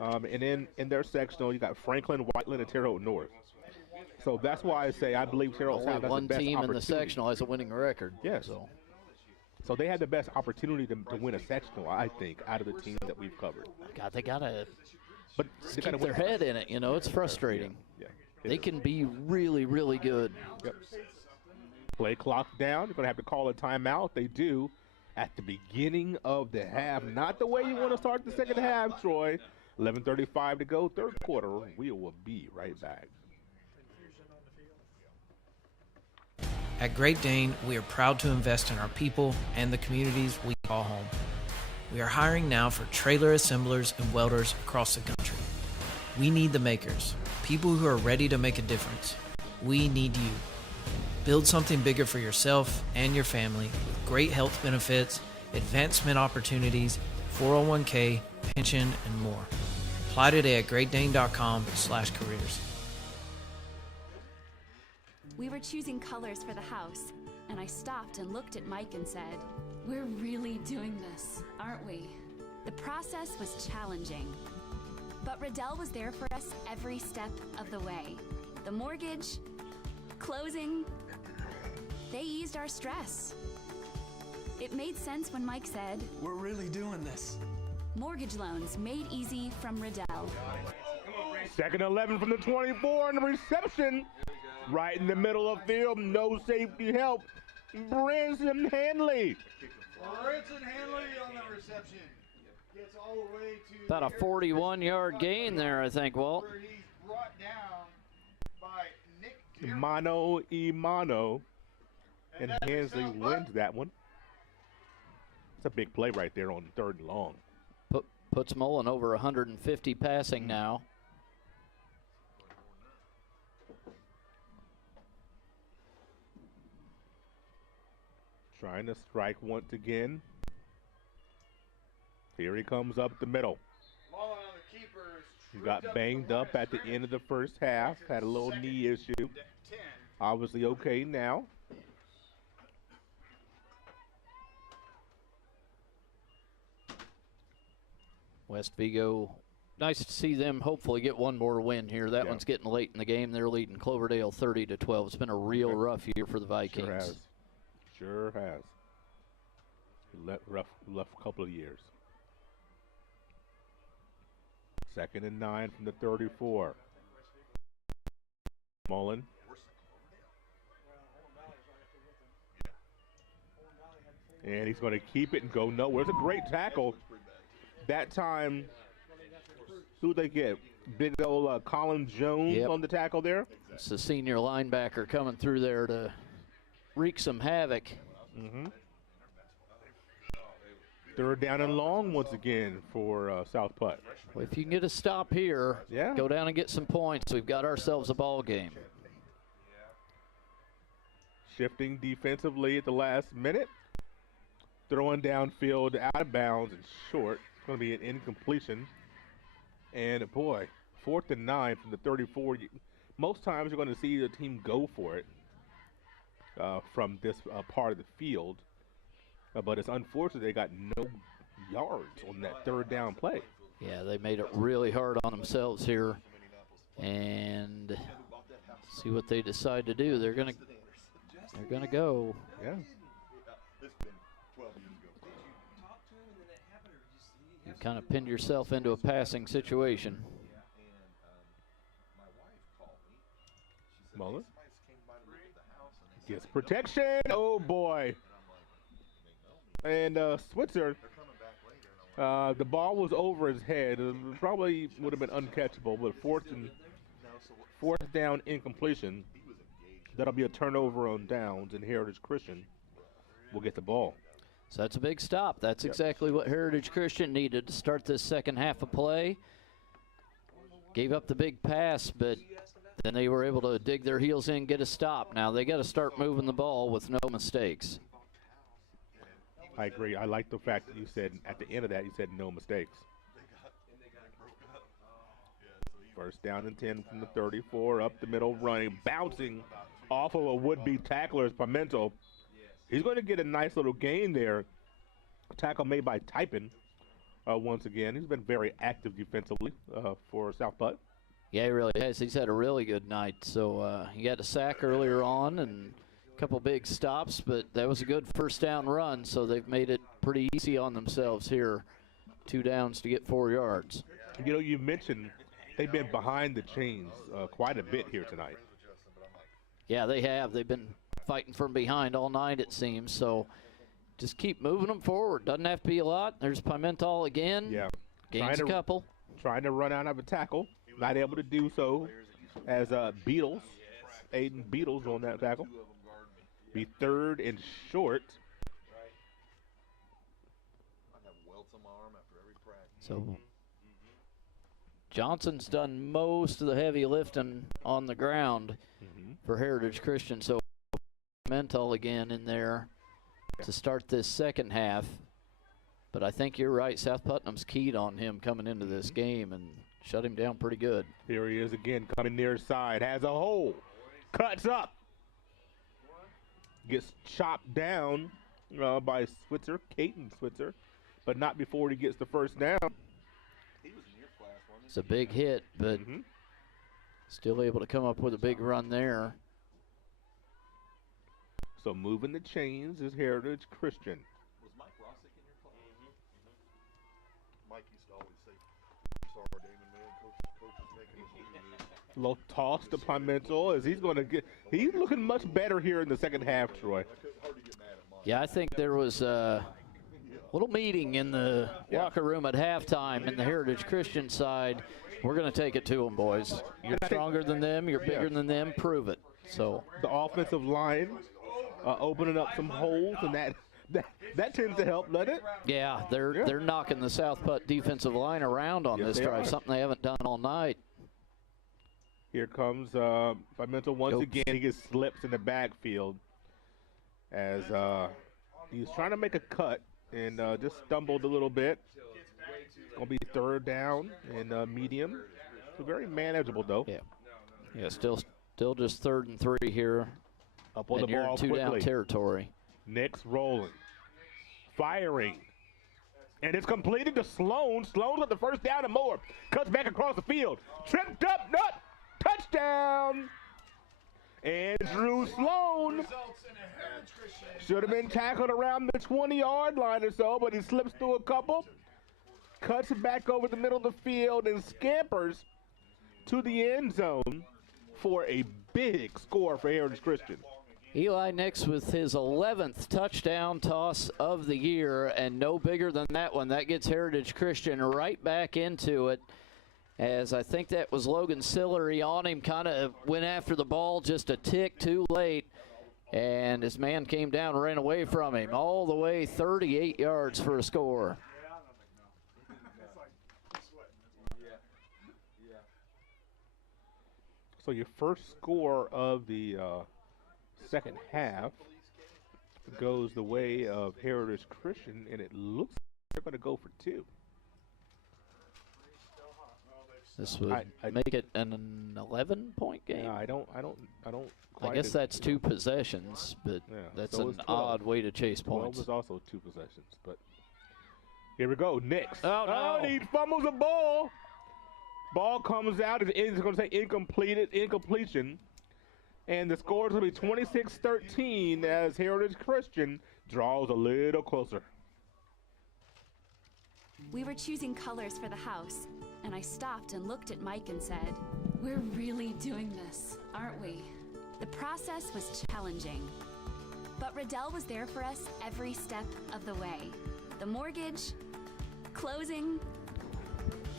And then in their sectional, you got Franklin, Whiteland, and Terre Haute North. So that's why I say I believe Terre Haute South has the best one team in the opportunity. sectional has a winning record. Yes. So they had the best opportunity to win a sectional, I think, out of the teams that we've covered. God, they gotta they keep their head in it. It's frustrating. Yeah. They can be really, really good. Yep. Play clock down. You're going to have to call a timeout. They do at the beginning of the half. Not the way you want to start the second half, Troy. 11:35 to go, third quarter. We will be right back. At Great Dane, we are proud to invest in our people and the communities we call home. We are hiring now for trailer assemblers and welders across the country. We need the makers, people who are ready to make a difference. We need you. Build something bigger for yourself and your family with great health benefits, advancement opportunities, 401k, pension, and more. Apply today at greatdane.com/careers. We were choosing colors for the house, and I stopped and looked at Mike and said, "We're really doing this, aren't we?" The process was challenging, but Riddell was there for us every step of the way. The mortgage, closing, they eased our stress. It made sense when Mike said, "We're really doing this." Mortgage loans made easy from Riddell. Second 11 from the 24 and the reception. Right in the middle of field, no safety help. Branson Hanley. Branson Hanley on the reception. Gets all the way to About a 41-yard gain there, I think, Walt. where he's brought down by Nick Dearman. Mano y mano. And Hansley wins that one. It's a big play right there on third and long. Puts Mullen over 150 passing now. Trying to strike once again. Here he comes up the middle. He got banged up at the end of the first half. Had a little knee issue. Obviously okay now. West Vigo, nice to see them hopefully get one more win here. That one's getting late in the game. They're leading Cloverdale 30-12. It's been a real rough year for the Vikings. Sure has. Rough couple of years. 2nd and 9 from the 34. Mullen. And he's going to keep it and go nowhere. It's a great tackle. That time, Who they get? Big old Colin Jones on the tackle there. It's the senior linebacker coming through there to wreak some havoc. Mm-hmm. Third down and long once again for South Putt. Well, if you can get a stop here, go down and get some points, we've got ourselves a ball game. Shifting defensively at the last minute. Throwing downfield out of bounds and short. It's going to be an incompletion. And, boy, 4th and 9 from the 34. Most times you're going to see the team go for it from this part of the field. But it's unfortunate they got no yards on that third down play. Yeah, they made it really hard on themselves here. And see what they decide to do. They're gonna go. Yeah. You kind of pinned yourself into a passing situation. Muller gets protection. Oh boy. And Switzer, the ball was over his head. It probably would have been uncatchable, but fourth down incompletion. That'll be a turnover on downs, and Heritage Christian will get the ball. So that's a big stop. That's exactly what Heritage Christian needed to start this second half of play. Gave up the big pass, but then they were able to dig their heels in, get a stop. Now they got to start moving the ball with no mistakes. I agree. I like the fact that you said at the end of that, you said no mistakes. First down and 10 from the 34, up the middle, running, bouncing off of a would-be tackler is Pimento. He's going to get a nice little gain there. Tackle made by Typin once again. He's been very active defensively for South Putt. Yeah, he really has. He's had a really good night. So he had a sack earlier on and a couple big stops, but that was a good first down run, so they've made it pretty easy on themselves here. 2 downs to get 4 yards. You know, you mentioned they've been behind the chains quite a bit here tonight. Yeah, they have. They've been fighting from behind all night, it seems. So just keep moving them forward. Doesn't have to be a lot. There's Pimental again. Yeah. Gains a couple. Trying to run out of a tackle. Not able to do so as Beatles, Aiden Beatles on that tackle. Be 3rd and short. So Johnson's done most of the heavy lifting on the ground for Heritage Christian. So Mental again in there to start this second half. But I think you're right. South Putnam's keyed on him coming into this game and shut him down pretty good. Here he is again, coming near side. Has a hole. Cuts up. Gets chopped down by Switzer, Caton Switzer, but not before he gets the first down. It's a big hit, but still able to come up with a big run there. So moving the chains is Heritage Christian. Was Mike Rossick in your class? Mike used to always say, sorry, Damon, man, coach is making us do this. Little toss to Pimental as he's going to get, he's looking much better here in the second half, Troy. Yeah, I think there was a little meeting in the locker room at halftime in the Heritage Christian side. We're going to take it to them, boys. You're stronger than them. You're bigger than them. Prove it. So the offensive line opening up some holes, and that tends to help, doesn't it? Yeah, they're knocking the South Putt defensive line around on this drive, something they haven't done all night. Here comes Pimental once again. He gets slips in the backfield as he's trying to make a cut and just stumbled a little bit. It's going to be 3rd down and medium. It's very manageable, though. Yeah, still just 3rd and 3 here. Up on and the you're ball in 2 down territory. Nick's rolling. Firing. And it's completed to Sloan. Sloan with the first down and more. Cuts back across the field. Tripped up, nut. Touchdown. Andrew Sloan. Should have been tackled around the 20-yard line or so, but he slips through a couple. Cuts it back over the middle of the field and scampers to the end zone for a big score for Heritage Christian. Eli Nix with his 11th touchdown toss of the year, and no bigger than that one. That gets Heritage Christian right back into it. as I think that was Logan Sillery on him, kind of went after the ball just a tick too late, and his man came down and ran away from him all the way 38 yards for a score. So your first score of the second half goes the way of Heritage Christian, and it looks like they're going to go for 2. This would make it an 11-point game. Yeah, I don't. I guess that's 2 possessions, but that's an odd way to chase 12 points. is also 2 possessions, but here we go. Next. Oh, no. He fumbles the ball. Ball comes out. It's going to say incompletion. And the score is going to be 26-13 as Heritage Christian draws a little closer. We were choosing colors for the house, and I stopped and looked at Mike and said, "We're really doing this, aren't we?" The process was challenging, but Riddell was there for us every step of the way. The mortgage, closing,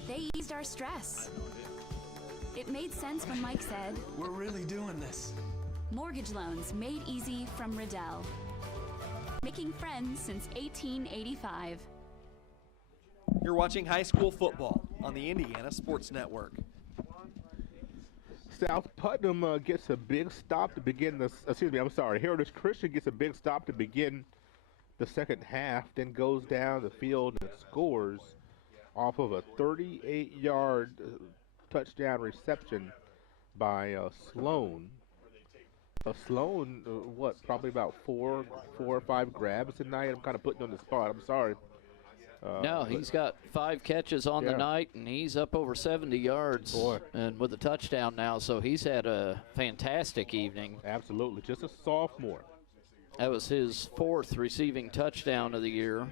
they eased our stress. It made sense when Mike said, "We're really doing this." Mortgage loans made easy from Riddell. Making friends since 1885. You're watching high school football on the Indiana Sports Network. South Putnam gets a big stop to begin this. Heritage Christian gets a big stop to begin the second half, then goes down the field and scores off of a 38-yard touchdown reception by Sloan. Sloan, probably about four or five grabs tonight. I'm kind of putting you on the spot. I'm sorry. No, he's got 5 catches on the night, and he's up over 70 yards and with a touchdown now, so he's had a fantastic evening. Absolutely, just a sophomore. That was his 4th receiving touchdown of the year.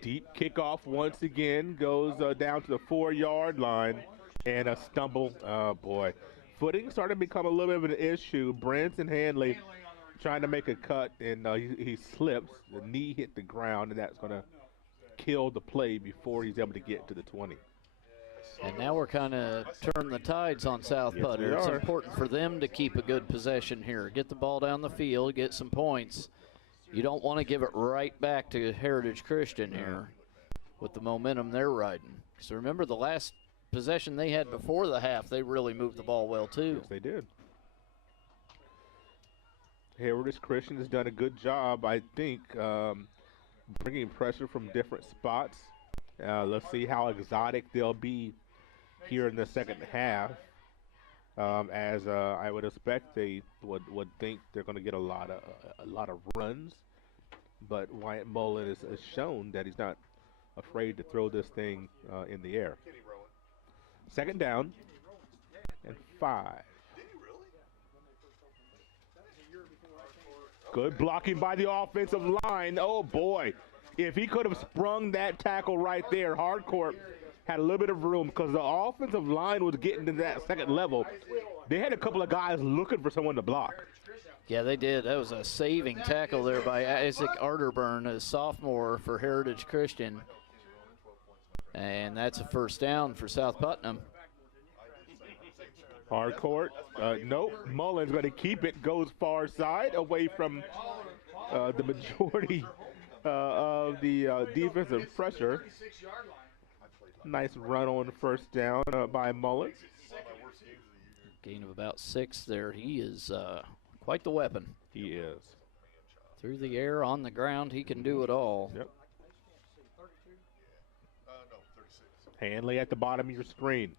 Deep kickoff once again, goes down to the 4-yard line, and a stumble. Oh, boy. Footing started to become a little bit of an issue. Branson Hanley trying to make a cut, and he slips. The knee hit the ground, and that's going to kill the play before he's able to get to the 20. And now we're kind of turning the tides on South Putnam. It's important for them to keep a good possession here. Get the ball down the field, get some points. You don't want to give it right back to Heritage Christian here with the momentum they're riding. So remember, the last possession they had before the half, they really moved the ball well, too. Yes, they did. Heritage Christian has done a good job, I think, bringing pressure from different spots. Let's see how exotic they'll be here in the second half, as I would expect they would think they're going to get a lot of runs. But Wyatt Mullen has shown that he's not afraid to throw this thing in the air. Second down and 5. Good blocking by the offensive line. Oh, boy. If he could have sprung that tackle right there, Hardcourt had a little bit of room because the offensive line was getting to that second level. They had a couple of guys looking for someone to block. Yeah, they did. That was a saving tackle there by Isaac Arterburn, a sophomore for Heritage Christian. And that's a first down for South Putnam. Hardcourt, nope. Mullen's going to keep it, goes far side, away from the majority of the defensive pressure. Nice run on first down by Mullen. Gain of about 6 there. He is quite the weapon. He is. Through the air, on the ground, he can do it all. Yep. Hanley at the bottom of your screen.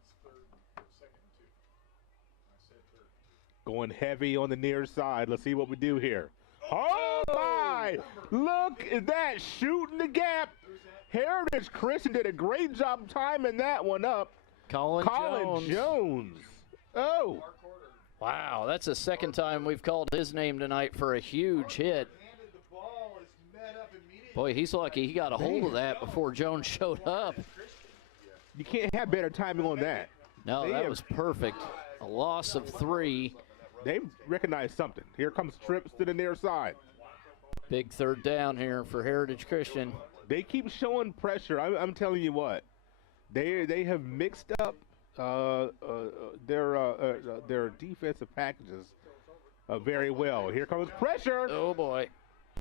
Going heavy on the near side. Let's see what we do here. Oh, my! Look at that, shooting the gap. Heritage Christian did a great job timing that one up. Colin Jones. Oh. Wow, that's the second time we've called his name tonight for a huge hit. Boy, he's lucky he got a hold of that before Jones showed up. You can't have better timing on that. No, that was perfect. A loss of 3. They recognize something. Here comes trips to the near side. Big third down here for Heritage Christian. They keep showing pressure. I'm telling you what. They have mixed up their defensive packages very well. Here comes pressure. Oh, boy.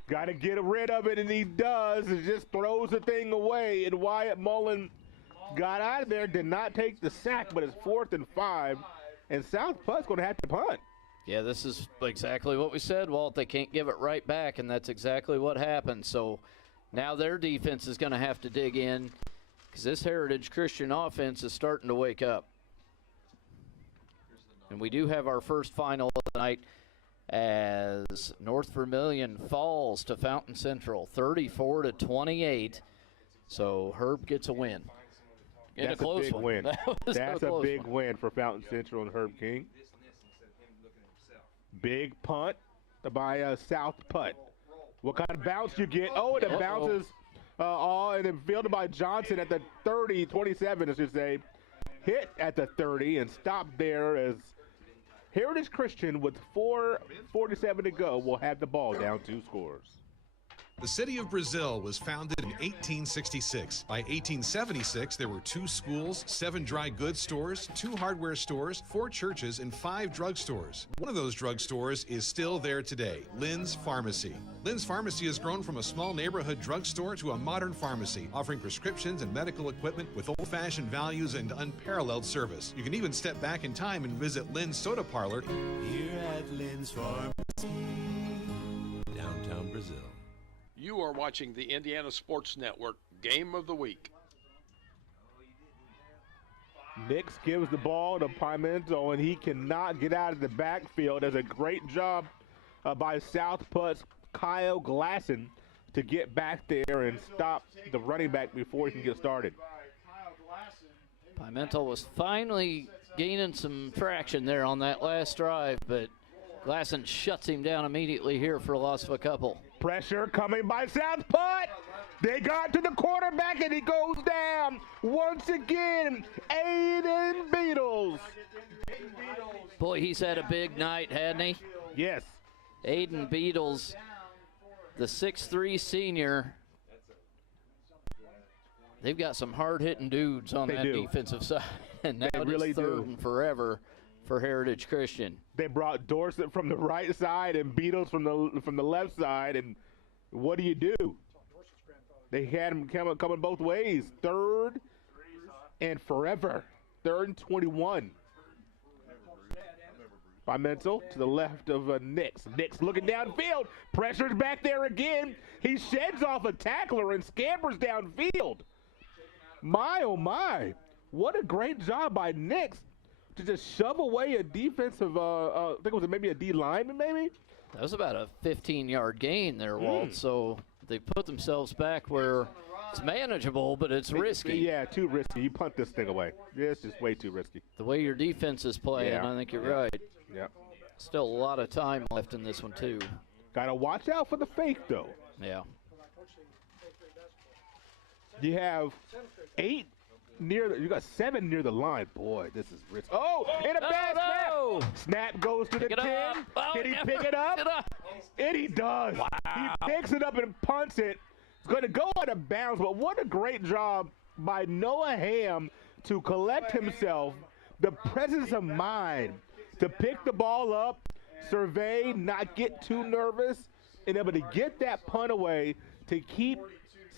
Got to get rid of it, and he does. And just throws the thing away. And Wyatt Mullen got out of there, did not take the sack, but it's 4th and 5. And South Putt's going to have to punt. Yeah, this is exactly what we said, Walt. They can't give it right back, and that's exactly what happened. So now their defense is going to have to dig in because this Heritage Christian offense is starting to wake up. And we do have our first final of the night as North Vermilion falls to Fountain Central, 34-28. So Herb gets a win. And That's a close big one. win. That's a big one. win for Fountain Central and Herb King. Big punt by South Putt. What kind of bounce you get? Oh, and it bounces and then fielded by Johnson at the 30, 27, I should say. Hit at the 30 and stopped there as Heritage Christian with 4:47 to go will have the ball down 2 scores. The city of Brazil was founded in 1866. By 1876, there were 2 schools, 7 dry goods stores, 2 hardware stores, 4 churches, and 5 drugstores. One of those drugstores is still there today, Lynn's Pharmacy. Lynn's Pharmacy has grown from a small neighborhood drugstore to a modern pharmacy, offering prescriptions and medical equipment with old-fashioned values and unparalleled service. You can even step back in time and visit Lynn's Soda Parlor Here at Lynn's Pharmacy, downtown Brazil. You are watching the Indiana Sports Network Game of the Week. Nix gives the ball to Pimento, and he cannot get out of the backfield. Does a great job by South Putt's Kyle Glasson to get back there and stop the running back before he can get started. Pimento was finally gaining some traction there on that last drive, but Glasson shuts him down immediately here for a loss of a couple. Pressure coming by South Putt. They got to the quarterback, and he goes down once again. Aiden Beatles. Boy, he's had a big night, hadn't he? Yes. Aiden Beatles, the 6'3 senior. They've got some hard-hitting dudes on that defensive side. And now really it's 3rd and forever for Heritage Christian. They brought Dorset from the right side and Beatles from the left side, and what do? They had him coming both ways. 3rd and forever. 3rd and 21. Pimento to the left of Nix. Nix looking downfield. Pressure's back there again. He sheds off a tackler and scampers downfield. My, oh my. What a great job by Nix to just shove away a defensive, I think it was maybe a D lineman maybe? That was about a 15-yard gain there, Walt. So they put themselves back where it's manageable, but it's risky. Yeah, too risky. You punt this thing away. Yeah, it's just way too risky. The way your defense is playing, I think you're right. Yeah. Still a lot of time left in this one, too. Got to watch out for the fake, though. Yeah. You have 8 you got 7 near the line. Boy, this is risky. Oh, and a bad snap. Snap goes to the 10. Can he pick it up? And he does. Wow. He picks it up and punts it. It's going to go out of bounds, but what a great job by Noah Ham to collect himself, the presence of mind to pick the ball up, survey, not get too nervous, and able to get that punt away to keep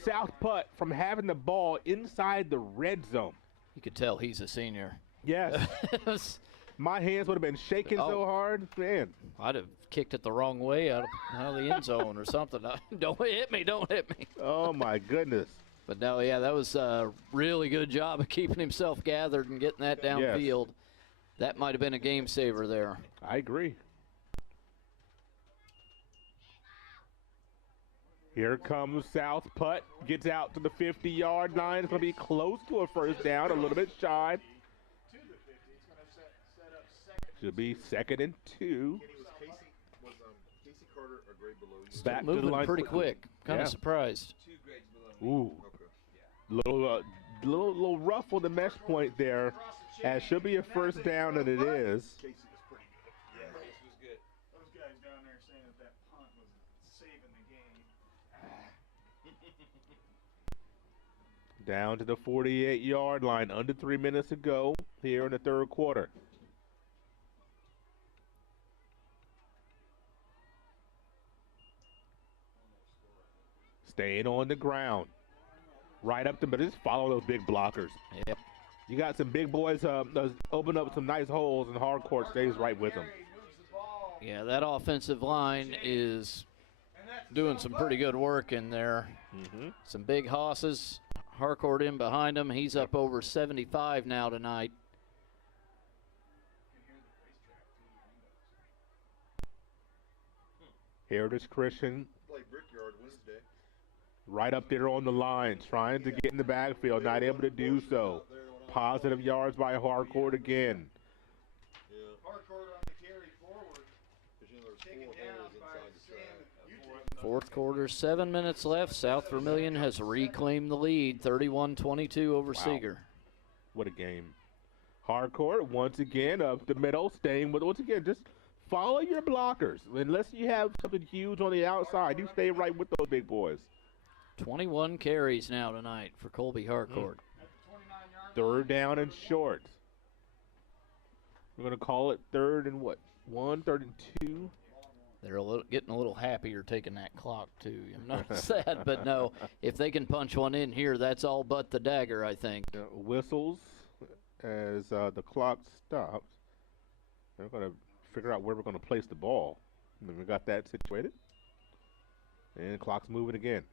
South Putt from having the ball inside the red zone. You could tell he's a senior. Yes. My hands would have been shaking so hard. Man. I'd have kicked it the wrong way out of the end zone or something. Don't hit me. Don't hit me. Oh, my goodness. But no, yeah, that was a really good job of keeping himself gathered and getting that downfield. Yes. That might have been a game saver there. I agree. Here comes South Putt. Gets out to the 50-yard line. It's going to be close to a first down, a little bit shy. Should be 2nd and 2. Back moving to the line pretty quick. Kind of surprised. Ooh. Little rough on the mesh point there. As should be a first down, and it is. Down to the 48-yard line. Under 3 minutes to go here in the third quarter. Staying on the ground. Right up the middle. Just follow those big blockers. Yep. You got some big boys open up some nice holes, and Harcourt stays right with them. Yeah, that offensive line is doing some pretty good work in there. Mm-hmm. Some big hosses. Harcourt in behind him. He's up over 75 now tonight. Heritage Christian Play Brickyard Wednesday. right up there on the line, trying to get in the backfield, not able to do so. Positive yards by Harcourt again. Harcourt on the carry forward. Taken down by Sam. Fourth quarter, 7 minutes left. South Vermilion has reclaimed the lead, 31-22 over Seeger. What a game. Harcourt once again up the middle, staying with, once again, just follow your blockers. Unless you have something huge on the outside, you stay right with those big boys. 21 carries now tonight for Colby Harcourt. Third down and short. We're going to call it third and what? 3rd and 2. They're getting a little happier taking that clock, too. I'm not sad, but no, if they can punch one in here, that's all but the dagger, I think. Whistles as the clock stops. They're going to figure out where we're going to place the ball. And then we got that situated. And the clock's moving again.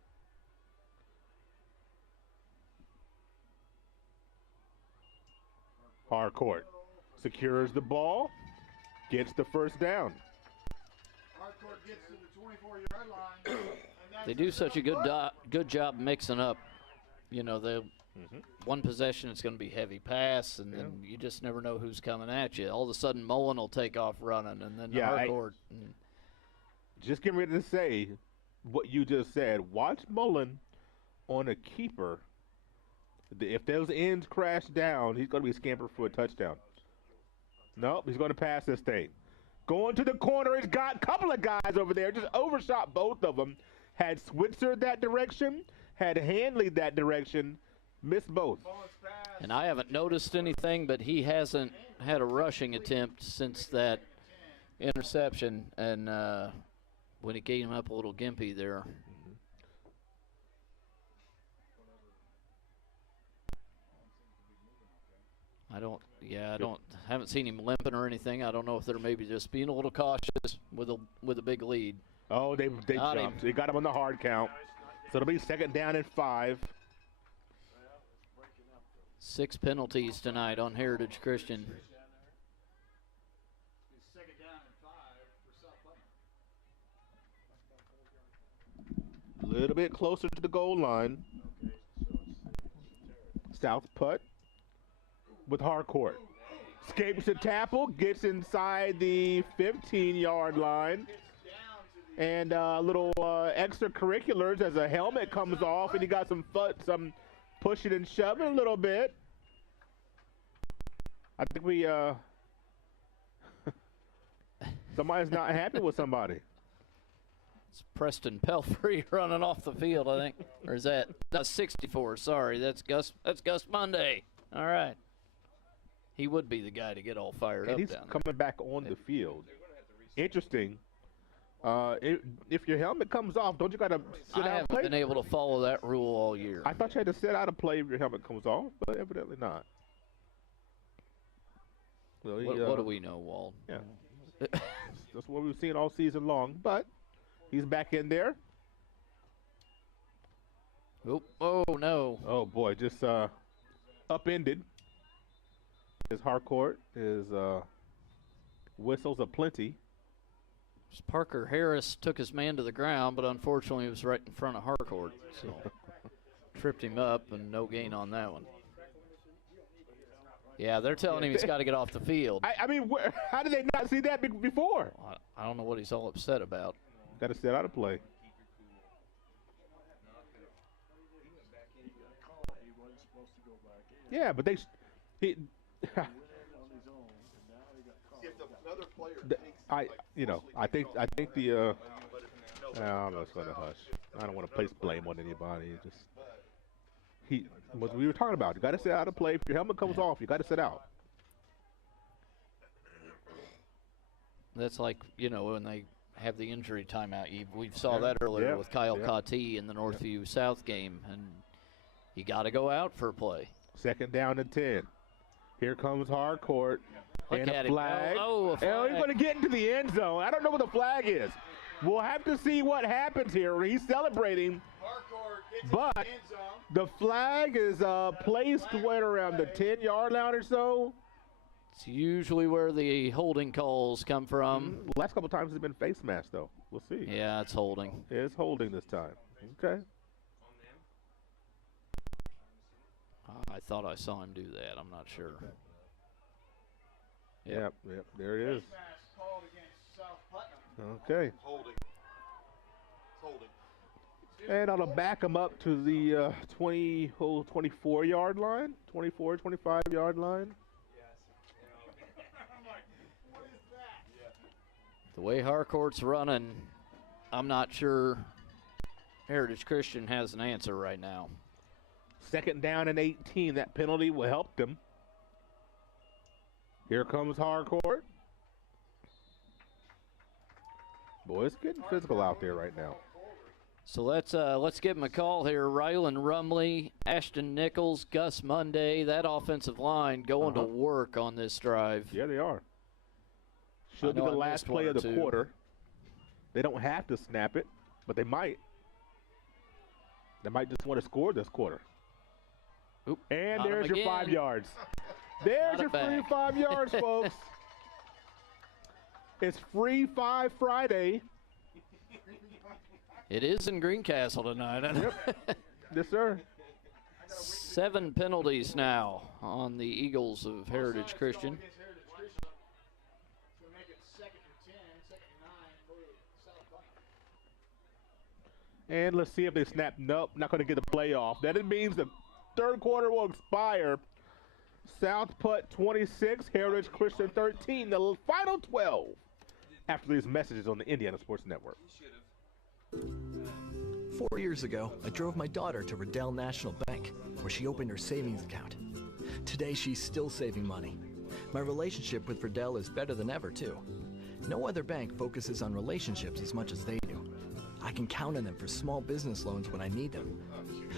Harcourt secures the ball, gets the first down. Harcourt gets to the 24-yard line. They do such a good job mixing up. You know, one possession it's going to be heavy pass, and then you just never know who's coming at you. All of a sudden, Mullen will take off running, and then Harcourt. Just getting ready to say what you just said. Watch Mullen on a keeper. If those ends crash down, he's going to be scampered for a touchdown. Nope, he's going to pass this thing. Going to the corner, he's got a couple of guys over there. Just overshot both of them. Had Switzer that direction, had Hanley that direction, missed both. And I haven't noticed anything, but he hasn't had a rushing attempt since that interception. And when it gave him up a little gimpy there. Haven't seen him limping or anything. I don't know if they're maybe just being a little cautious with a big lead. Oh, they jumped. They got him on the hard count. So it'll be 2nd down and 5. 6 penalties tonight on Heritage Christian. A little bit closer to the goal line. South putt with Harcourt. Escapes the tackle, gets inside the 15-yard line. And a little extracurriculars as a helmet comes off, and he got some pushing and shoving a little bit. I think we somebody's not happy with somebody. It's Preston Pelfrey running off the field, I think. Or is that 64? Sorry, that's Gus Monday. All right. He would be the guy to get all fired up he's down coming back on the field. Interesting. If your helmet comes off, don't you got to sit out and play? I haven't been able to follow that rule all year. I thought you had to sit out and play if your helmet comes off, but evidently not. Well, what do we know, Walt? Yeah. That's what we've seen all season long, but he's back in there. Oh, no. Oh, boy, just upended. His Harcourt, his whistles aplenty. Parker Harris took his man to the ground, but unfortunately he was right in front of Harcourt, so tripped him up and no gain on that one. Yeah, they're telling him he's got to get off the field. I mean, how did they not see that before? I don't know what he's all upset about. Got to sit out of play. Yeah, but I think the I'm just gonna hush. I don't want to place blame on anybody. Just What we were talking about. You got to sit out of play. If your helmet comes off, you got to sit out. That's like, when they have the injury timeout. We saw that earlier with Kyle Cottee in the Northview South game, and you got to go out for a play. Second down and 10. Here comes Harcourt. And a flag. A flag. He's going to get into the end zone. I don't know what the flag is. We'll have to see what happens here. He's celebrating. But the flag is placed right around the 10-yard line or so. It's usually where the holding calls come from. Last couple times it's been face mask, though. We'll see. Yeah, it's holding. It's holding this time. Okay. I thought I saw him do that. I'm not sure. Yep, there it is. Okay. Holding. Holding. And I'll back him up to the 24-yard line, 24, 25-yard line. The way Harcourt's running, I'm not sure Heritage Christian has an answer right now. Second down and 18. That penalty will help them. Here comes Harcourt. Boy, it's getting physical out there right now. So let's give him a call here. Rylan Rumley, Ashton Nichols, Gus Monday, that offensive line going to work on this drive. Yeah, they are. Should be the last play of the quarter. They don't have to snap it, but they might. They might just want to score this quarter. Oop, and there's your 5 yards. There's your free 5 yards, folks. It's Free 5 Friday. It is in Greencastle tonight. Yep. Yes, sir. 7 penalties now on the Eagles of Heritage Christian. And let's see if they snap. Nope, not going to get the playoff. That it means the third quarter will expire. South Putt 26, Heritage Christian 13, the final 12 after these messages on the Indiana Sports Network. 4 years ago, I drove my daughter to Riddell National Bank, where she opened her savings account. Today, she's still saving money. My relationship with Riddell is better than ever, too. No other bank focuses on relationships as much as they do. I can count on them for small business loans when I need them.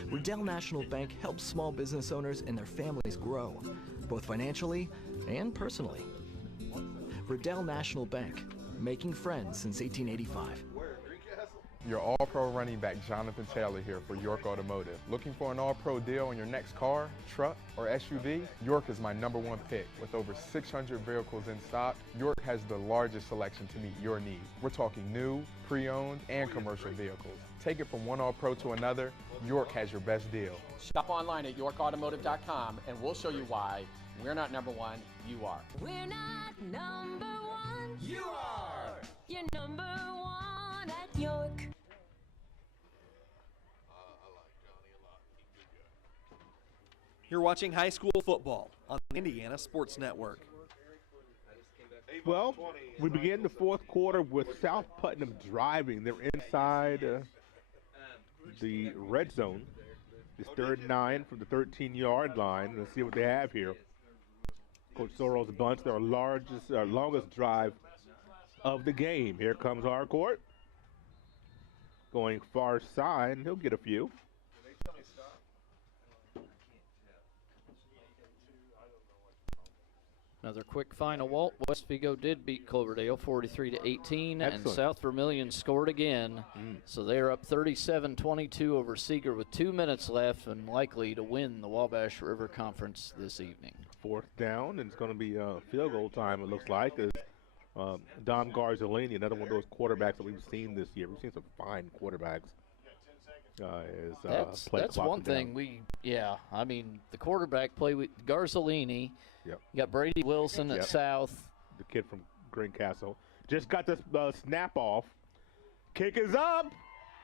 Riddell National Bank helps small business owners and their families grow, both financially and personally. Riddell National Bank, making friends since 1885. Your All-Pro running back Jonathan Taylor here for York Automotive. Looking for an All-Pro deal on your next car, truck, or SUV? York is my #1 pick. With over 600 vehicles in stock, York has the largest selection to meet your needs. We're talking new, pre-owned, and commercial vehicles. Take it from one All-Pro to another, York has your best deal. Shop online at yorkautomotive.com and we'll show you why we're not #1, you are. We're not #1. You are. You're #1 at York. You're watching high school football on the Indiana Sports Network. Well, we begin the fourth quarter with South Putnam driving. They're inside the red zone. It's 3rd and 9 from the 13-yard line. Let's see what they have here. Coach Soro's bunch, their longest drive of the game. Here comes Harcourt. Going far side, and he'll get a few. Another quick final, Walt. West Vigo did beat Cloverdale 43-18, and South Vermilion scored again. So they are up 37-22 over Seeger with 2 minutes left and likely to win the Wabash River Conference this evening. 4th down, and it's going to be field goal time, it looks like. Dom Garzolini, another one of those quarterbacks that we've seen this year. We've seen some fine quarterbacks. That's one thing I mean, the quarterback play with Garzolini. Yep. You got Brady Wilson at South. The kid from Greencastle. Just got the snap off. Kick is up.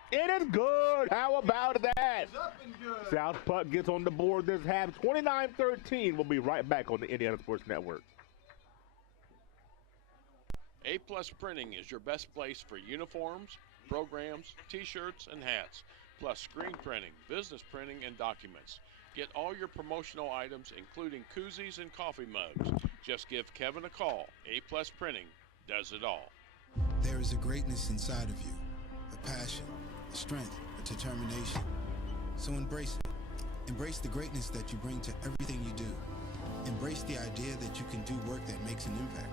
It is good. How about that? It's up and good. South Putt gets on the board this half. 29-13. We'll be right back on the Indiana Sports Network. A+ Printing is your best place for uniforms, programs, T-shirts, and hats, plus screen printing, business printing, and documents. Get all your promotional items, including koozies and coffee mugs. Just give Kevin a call. A+ Printing does it all. There is a greatness inside of you, a passion, a strength, a determination. So embrace it. Embrace the greatness that you bring to everything you do. Embrace the idea that you can do work that makes an impact,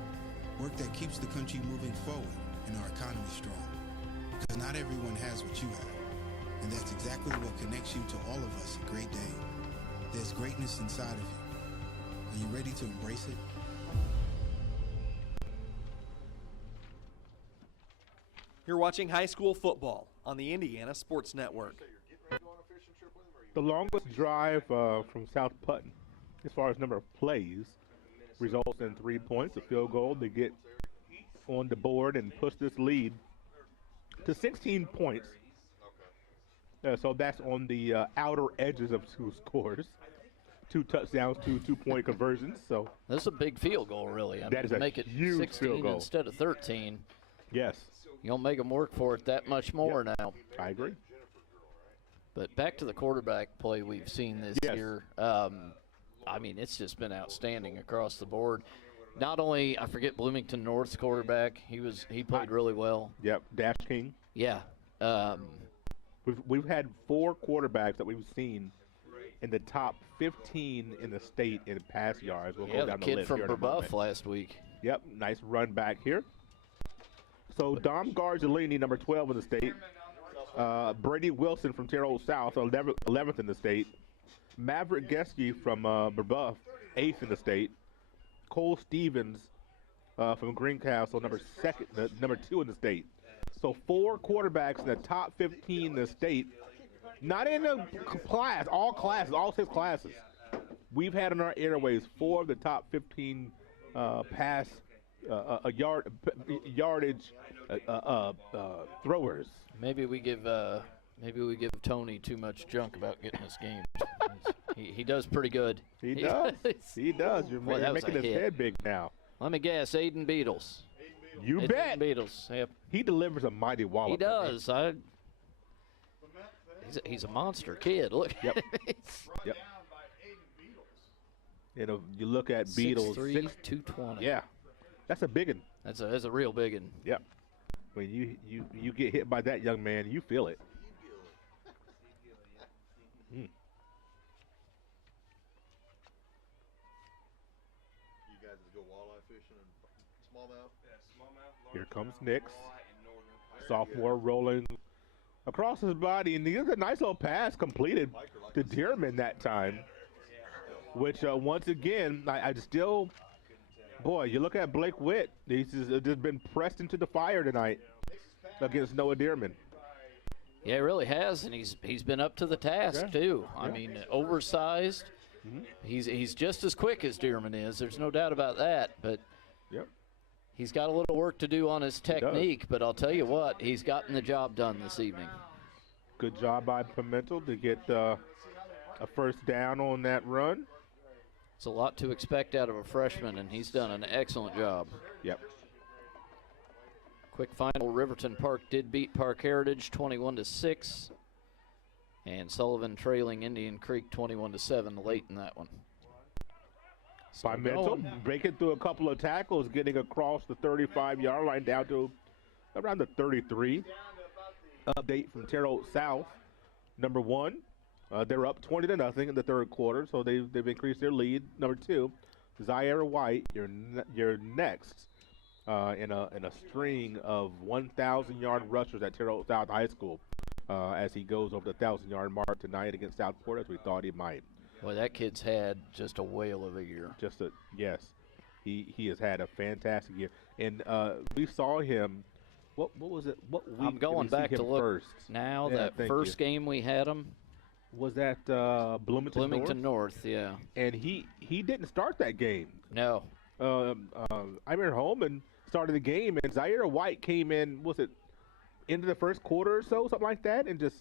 work that keeps the country moving forward and our economy strong. Because not everyone has what you have, and that's exactly what connects you to all of us at Great Dane. There's greatness inside of you. Are you ready to embrace it? You're watching high school football on the Indiana Sports Network. The longest drive from South Putnam, as far as number of plays, results in 3 points, a field goal to get on the board and push this lead to 16 points. So that's on the outer edges of 2 scores. 2 touchdowns, 2 two-point conversions. So that's a big field goal, really. That is a make it huge 16 field goal instead of 13. Yes. You don't make them work for it that much more now. I agree. But back to the quarterback play we've seen this year. It's just been outstanding across the board. Not only, I forget Bloomington North's quarterback. He played really well. Yep, Dash King. Yeah. We've had 4 quarterbacks that we've seen in the top 15 in the state in pass yards. We'll go down the list from here in a moment. Brebeuf last week. Yep, nice run back here. So Dom Garzolini, number 12 in the state. Brady Wilson from Terre Haute South, 11th in the state. Maverick Geske from Brebeuf, 8th in the state. Cole Stevens from Greencastle, number 2 in the state. So 4 quarterbacks in the top 15 in the state. Not in the class, all 6 classes. We've had on our airways 4 of the top 15 pass yardage throwers. Maybe we give Tony too much junk about getting this game. he does pretty good. He does. He does. You're making his head big now. Let me guess, Aiden Beatles. You bet. Aiden Beatles. Yep. He delivers a mighty wallop. He does. He's a monster kid. Look. Yep. Yep. You look at Beatles. 6'3", 220. Yeah. That's a big one. That's a real big one. Yep. When you get hit by that young man, you feel it. You guys go walleye fishing and smallmouth? Yeah, smallmouth. Here comes Nix. Sophomore rolling across his body, and he gets a nice little pass completed to Dearman that time. Which, once again, I still, boy, you look at Blake Witt. He's just been pressed into the fire tonight against Noah Dearman. Yeah, he really has, and he's been up to the task, too. I mean, oversized. Mm-hmm. He's just as quick as Dearman is. There's no doubt about that, but he's got a little work to do on his technique, but I'll tell you what, he's gotten the job done this evening. Good job by Pimentel to get a first down on that run. It's a lot to expect out of a freshman, and he's done an excellent job. Yep. Quick final, Riverton Park did beat Park Heritage 21-6, and Sullivan trailing Indian Creek 21-7 late in that one. Pimentel breaking through a couple of tackles, getting across the 35-yard line down to around the 33. Update from Terre Haute South, number 1. They're up 20-0 in the third quarter, so they've increased their lead. Number 2, Zaire White, your next in a string of 1,000-yard rushers at Terre Haute South High School as he goes over the 1,000-yard mark tonight against Southport, as we thought he might. Well, that kid's had just a whale of a year. Yes, he has had a fantastic year, and we saw him. What was it? What week I'm going did we see back him to look first? now. That first game we had him. Was that Bloomington North? Yeah. And he didn't start that game. No. I went home and started the game, and Zaire White came in, was it into the first quarter or so, something like that, and just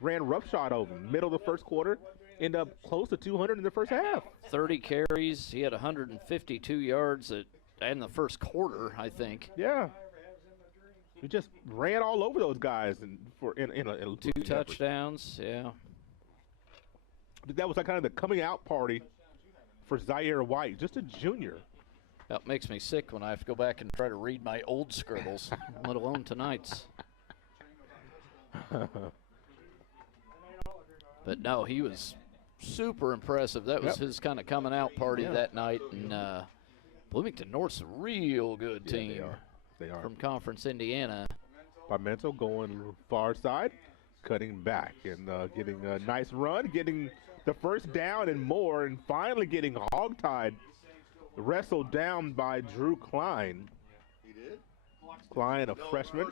ran roughshod over him. Middle of the first quarter, ended up close to 200 in the first half. 30 carries. He had 152 yards in the first quarter, I think. Yeah. He just ran all over those guys in 2 touchdowns, yeah. that was like kind of the coming out party for Zaire White, just a junior. That makes me sick when I have to go back and try to read my old scribbles, let alone tonight's. But no, he was super impressive. That was his kind of coming out party that night. And Bloomington North's a real good team. They are. From Conference Indiana. Pimento going far side, cutting back and getting a nice run, getting the first down and more, and finally getting hogtied, wrestled down by Drew Klein. He did? Klein, a freshman.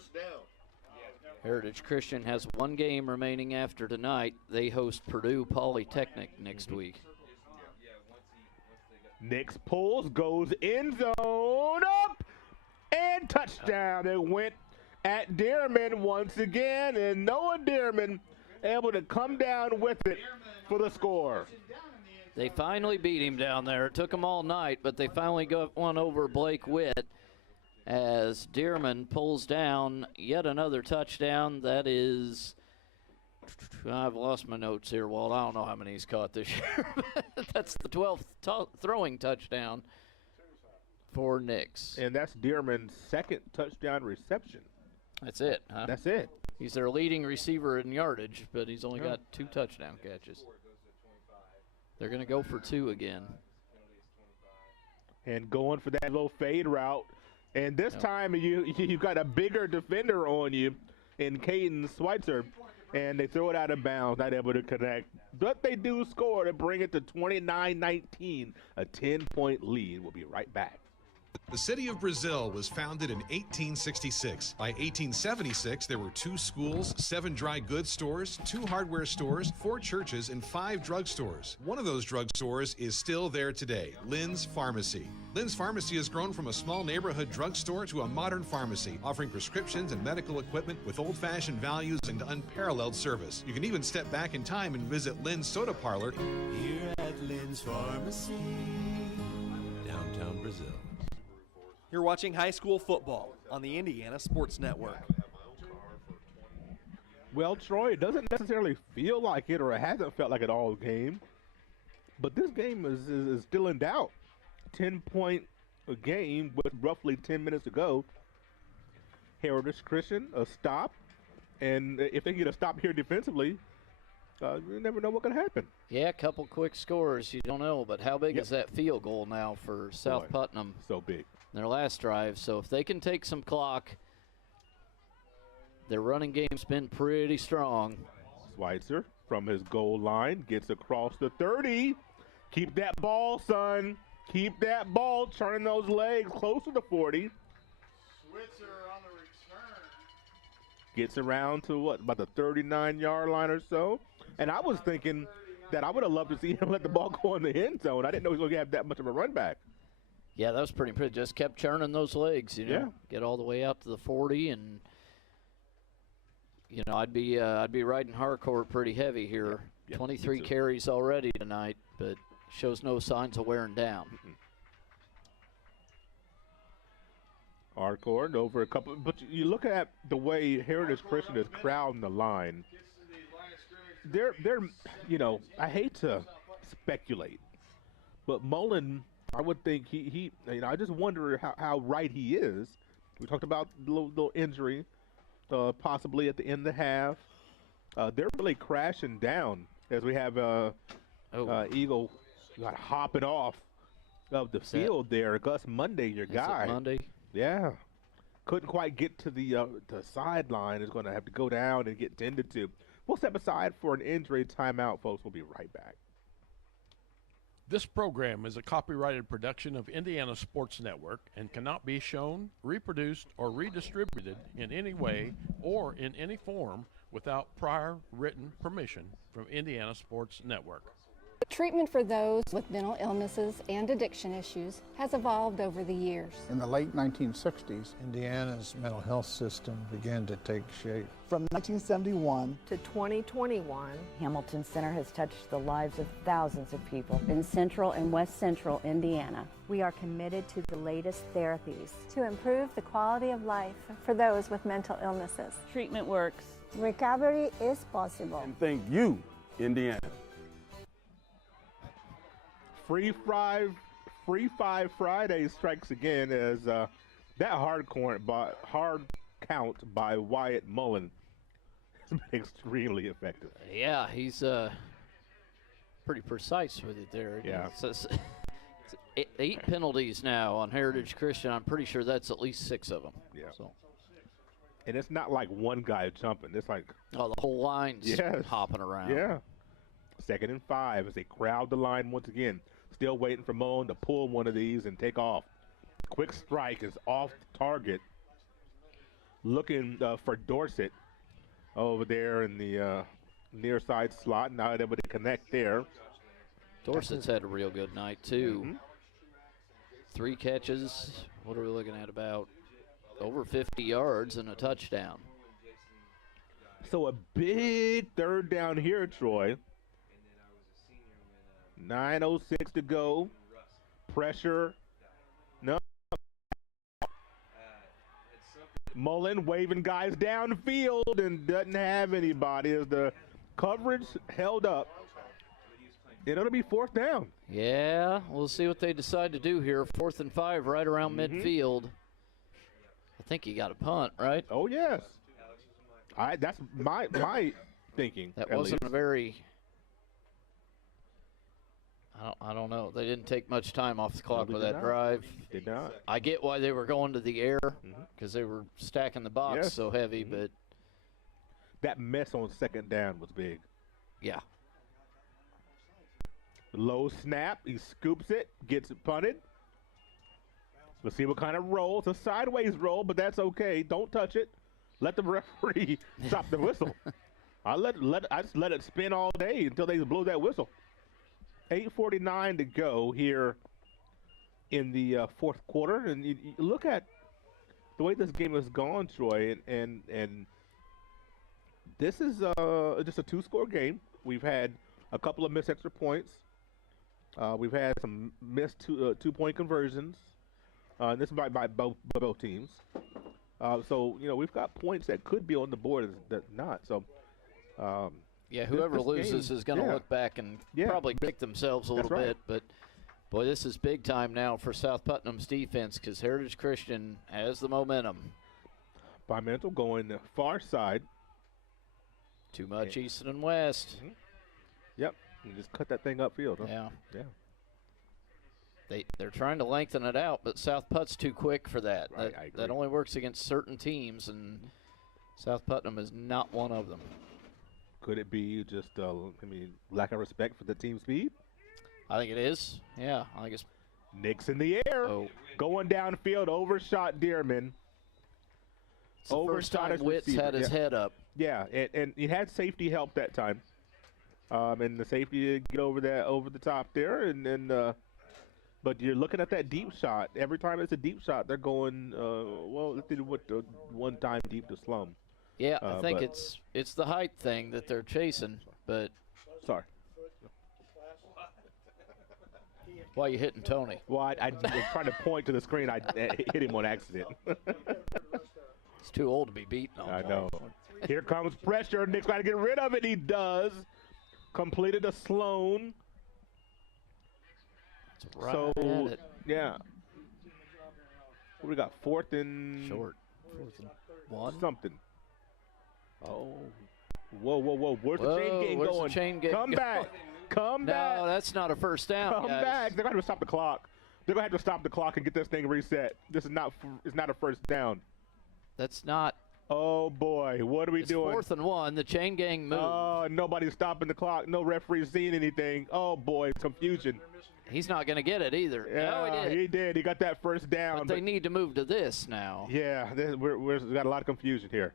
Heritage Christian has one game remaining after tonight. They host Purdue Polytechnic next week. Nix pulls, goes end zone, up, and touchdown. It went at Dearman once again, and Noah Dearman able to come down with it for the score. They finally beat him down there. It took them all night, but they finally got one over Blake Witt as Dearman pulls down yet another touchdown. That is, I've lost my notes here, Walt. I don't know how many he's caught this year. That's the 12th throwing touchdown for Nix. And that's Dearman's second touchdown reception. That's it, huh? That's it. He's their leading receiver in yardage, but he's only got 2 touchdown catches. They're going to go for 2 again. And going for that little fade route. And this time you got a bigger defender on you in Caden Schweitzer. And they throw it out of bounds, not able to connect. But they do score to bring it to 29-19, a 10-point lead. We'll be right back. The city of Brazil was founded in 1866. By 1876, there were 2 schools, 7 dry goods stores, 2 hardware stores, 4 churches, and 5 drugstores. One of those drugstores is still there today, Lynn's Pharmacy. Lynn's Pharmacy has grown from a small neighborhood drugstore to a modern pharmacy, offering prescriptions and medical equipment with old-fashioned values and unparalleled service. You can even step back in time and visit Lynn's Soda Parlor Here at Lynn's Pharmacy, downtown Brazil. You're watching high school football on the Indiana Sports Network. Well, Troy, it doesn't necessarily feel like it, or it hasn't felt like it all game. But this game is still in doubt. 10-point game with roughly 10 minutes to go. Heritage Christian, a stop. And if they get a stop here defensively, you never know what could happen. Yeah, a couple quick scores. You don't know, but how big is that field goal now for South Putnam? So big. Their last drive. So if they can take some clock, their running game's been pretty strong. Schweitzer from his goal line gets across the 30. Keep that ball, son. Keep that ball. Turning those legs close to the 40. Switzer on the return. Gets around to what, about the 39-yard line or so. And I was thinking that I would have loved to see him let the ball go in the end zone. I didn't know he was going to have that much of a run back. Yeah, that was pretty impressive. Just kept churning those legs, you know. Yeah. Get all the way out to the 40, and you know, I'd be riding hardcore pretty heavy here. Yep. 23 carries already tonight, but shows no signs of wearing down. Hardcore over a couple, but you look at the way Heritage Christian is crowding the line. They're you know, I hate to speculate, but Mullen, I would think he you know, I just wonder how right he is. We talked about the little injury, possibly at the end of the half. They're really crashing down as we have Eagle hopping off of the field there. Gus Monday, your guy. Monday? Yeah. Couldn't quite get to the sideline. Is going to have to go down and get tended to. We'll step aside for an injury timeout, folks. We'll be right back. This program is a copyrighted production of Indiana Sports Network and cannot be shown, reproduced, or redistributed in any way or in any form without prior written permission from Indiana Sports Network. Treatment for those with mental illnesses and addiction issues has evolved over the years. In the late 1960s, Indiana's mental health system began to take shape. From 1971 to 2021, Hamilton Center has touched the lives of thousands of people in central and west central Indiana. We are committed to the latest therapies to improve the quality of life for those with mental illnesses. Treatment works. Recovery is possible. And thank you, Indiana. Free Five Friday strikes again as that hard count by Wyatt Mullen has been extremely effective. Yeah, he's pretty precise with it there. Yeah. It's 8 penalties now on Heritage Christian. I'm pretty sure that's at least 6 of them. Yeah. So. And it's not like one guy jumping. It's like the whole line's hopping around. Yeah. 2nd and 5 as they crowd the line once again. Still waiting for Mullen to pull one of these and take off. Quick strike is off target. Looking for Dorsett over there in the near side slot. Not able to connect there. Dorsett's had a real good night, too. 3 catches. What are we looking at? About over 50 yards and a touchdown. So a big 3rd down here, Troy. 9:06 to go. Pressure. No. Mullen waving guys downfield and doesn't have anybody as the coverage held up. And it'll be 4th down. Yeah, we'll see what they decide to do here. 4th and 5 right around midfield. I think he got a punt, right? Oh, yes. That's my thinking. That wasn't a very... I don't know. They didn't take much time off the clock with that drive. Did not. I get why they were going to the air because they were stacking the box so heavy, but that mess on 2nd down was big. Yeah. Low snap. He scoops it, gets it punted. Let's see what kind of roll. It's a sideways roll, but that's okay. Don't touch it. Let the referee stop the whistle. I just let it spin all day until they blow that whistle. 8:49 to go here in the 4th quarter, and you look at the way this game has gone, Troy, and this is just a 2-score game. We've had a couple of missed extra points. We've had some missed 2-point conversions. This is by both teams. So we've got points that could be on the board that not. So. Whoever loses is going to look back and probably kick themselves a little bit. But, boy, this is big time now for South Putnam's defense because Heritage Christian has the momentum. Pimental going the far side. Too much east and west. Yep. You just cut that thing upfield. Huh? Yeah. They're trying to lengthen it out, but South Put's too quick for that. Right, I agree. That only works against certain teams, and South Putnam is not one of them. Could it be just, lack of respect for the team speed? I think it is. Yeah, I guess. Nick's in the air. Going downfield, overshot Dearman. It's the first time Witts had his head up. Yeah, and he had safety help that time. And the safety did get over the top there. And then, but you're looking at that deep shot. Every time it's a deep shot, they're going, let's do what the one time deep to slum. Yeah, I think it's the height thing that they're chasing, but sorry. Why are you hitting Tony? Well, I was trying to point to the screen. I hit him on accident. He's too old to be beaten on. I know. Here comes pressure. Nick's got to get rid of it. He does. Completed a Sloan. Right so, at it. Yeah. What we got? 4th and... Short. 4th and 1? Something. Oh. Whoa. Where's the chain gang going? The chain gang Come back. Come back. No, that's not a first down, Come back. They're going to have to stop the clock. They're going to have to stop the clock and get this thing reset. This is not it's not a first down. That's not. Oh, boy. What are we doing? 4th and 1. The chain gang moved. Oh, nobody's stopping the clock. No referee seeing anything. Oh, boy. Confusion. He's not going to get it either. Yeah, no, he did. He got that first down. But they need to move to this now. Yeah, we've got a lot of confusion here.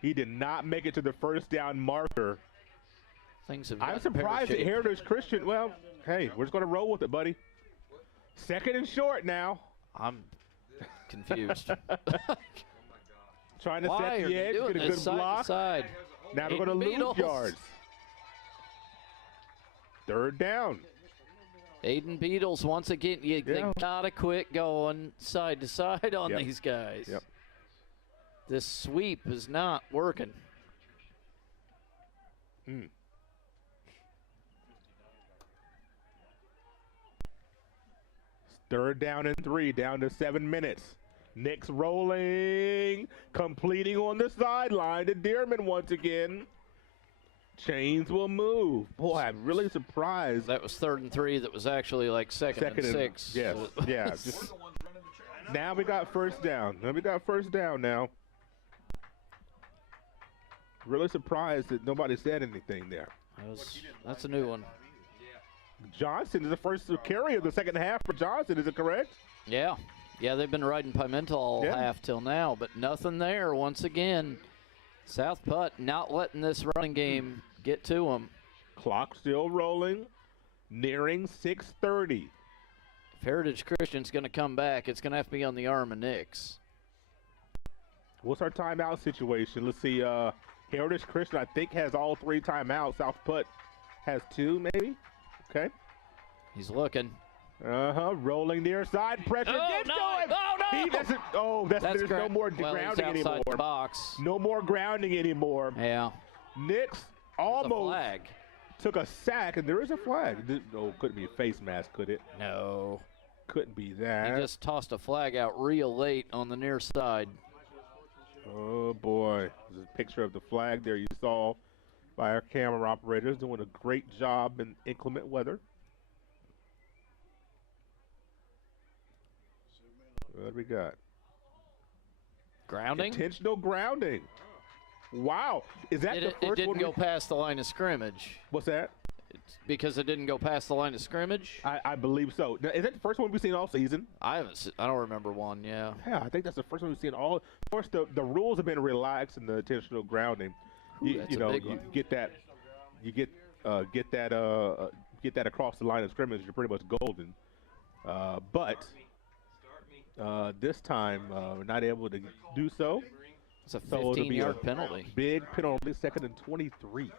He did not make it to the first down marker. I'm surprised at Heritage Christian. Well, hey, we're just going to roll with it, buddy. 2nd and short now. I'm confused. Trying to set the edge, get a good block. Side. Now they're going to lose yards. 3rd down. Aiden Beatles, once again, they got to quit going side to side on these guys. Yep. This sweep is not working. Third down and 3, down to 7 minutes. Nix rolling, completing on the sideline to Dearman once again. Chains will move. Boy, I'm really surprised. That was 3rd and 3. That was actually like second and 6. Yes, yeah. Now we got first down. Now. Really surprised that nobody said anything there. That's a new one. Johnson is the first carry of the second half for Johnson. Is it correct? Yeah. Yeah, they've been riding Pimentel all half till now, but nothing there once again. South Putt not letting this running game get to them. Clock still rolling, nearing 6:30. If Heritage Christian's going to come back, it's going to have to be on the arm of Nix. What's our timeout situation? Let's see. Heritage Christian, I think, has all 3 timeouts. South Putt has 2, maybe. Okay. He's looking. Rolling near side pressure. There's great. no more grounding anymore. The box. No more grounding anymore. Yeah. Nix almost took a sack, and there is a flag. Couldn't be a face mask, could it? No. Couldn't be that. He just tossed a flag out real late on the near side. Oh, boy. There's a picture of the flag there you saw by our camera operators doing a great job in inclement weather. What do we got? Grounding? Intentional grounding. Wow. Is that the first one? It didn't go past the line of scrimmage. What's that? It's because it didn't go past the line of scrimmage? I believe so. Now, is that the first one we've seen all season? I don't remember one, yeah. Yeah, I think that's the first one we've seen all. Of course, the rules have been relaxed in the intentional grounding. You get that across the line of scrimmage, you're pretty much golden. But this time, we're not able to do so. It's a 15-yard penalty. Big penalty, 2nd and 23.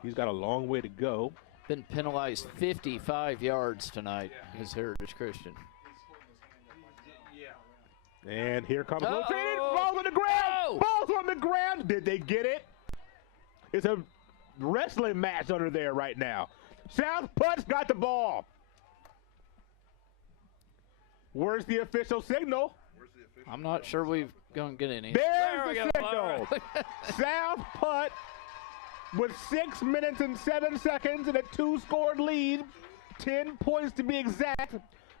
He's got a long way to go. Been penalized 55 yards tonight, his Heritage Christian. And here comes balls on the ground. Balls on the ground. Did they get it? It's a wrestling match under there right now. South Putt's got the ball. Where's the official signal? I'm not sure we've going to get any. There's the signal. South Putt with 6 minutes and 7 seconds and a 2-scored lead, 10 points to be exact,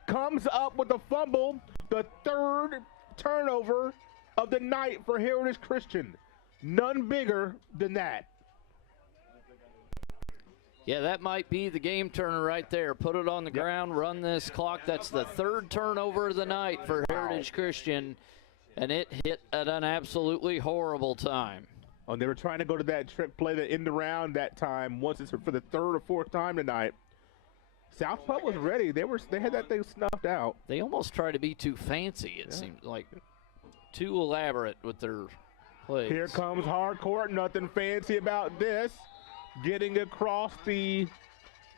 comes up with a fumble, the 3rd turnover of the night for Heritage Christian. None bigger than that. Yeah, that might be the game turner right there. Put it on the ground, run this clock. That's the 3rd turnover of the night for Heritage Christian, and it hit at an absolutely horrible time. Oh, they were trying to go to that trick play, the end around that time. Once it's for the 3rd or 4th time tonight. South Putt was ready. They had that thing snuffed out. They almost try to be too fancy. It seems like too elaborate with their plays. Here comes Harcourt. Nothing fancy about this. Getting across the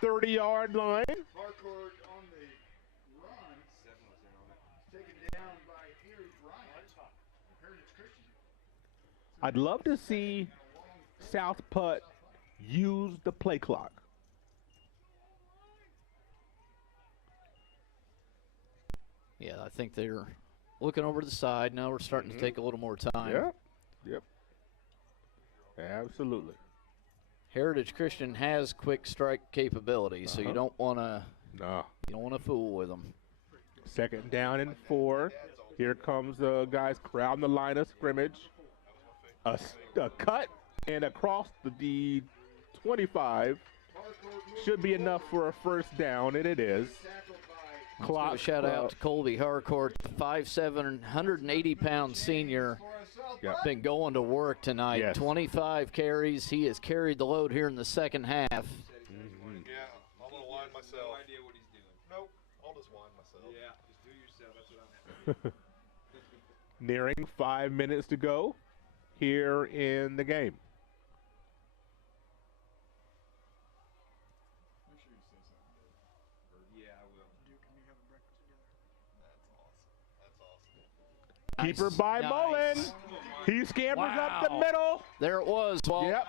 30-yard line. Harcourt on the run. Taken down by Erie Bryant. Heritage Christian. I'd love to see South Putt use the play clock. Yeah, I think they're looking over to the side. Now we're starting to take a little more time. Yep. Absolutely. Heritage Christian has quick strike capability, so you don't want to fool with them. 2nd down and 4. Here comes the guys crowding the line of scrimmage. A cut and across the 25 should be enough for a 1st down, and it is. Clock. Shout out to Colby Harcourt, 5'7", 180-pound senior. Been going to work tonight. Yes. 25 carries. He has carried the load here in the 2nd half. Yeah, I'm going to whine myself. No idea what he's doing. Nope, I'll just whine myself. Yeah, just do yourself. That's what I'm Nearing 5 minutes to go here in the game. Keeper by Mullen. He scampers up the middle. There it was. Well,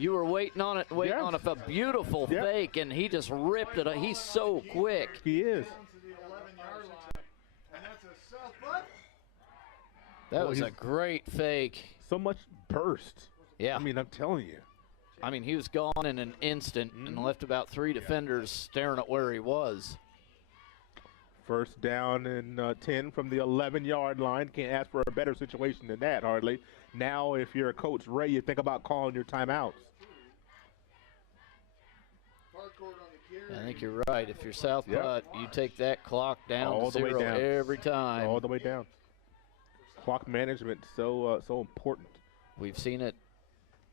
You were waiting on it, on a beautiful fake, and he just ripped it. He's so quick. He is. That was a great fake. So much burst. Yeah. I mean, I'm telling you. I mean, he was gone in an instant and left about 3 defenders staring at where he was. First down and 10 from the 11-yard line. Can't ask for a better situation than that, hardly. Now, if you're Coach Ray, you think about calling your timeouts. I think you're right. If you're South Putt, you take that clock down all to the way 0 down. every time. All the way down. Clock management so important. We've seen it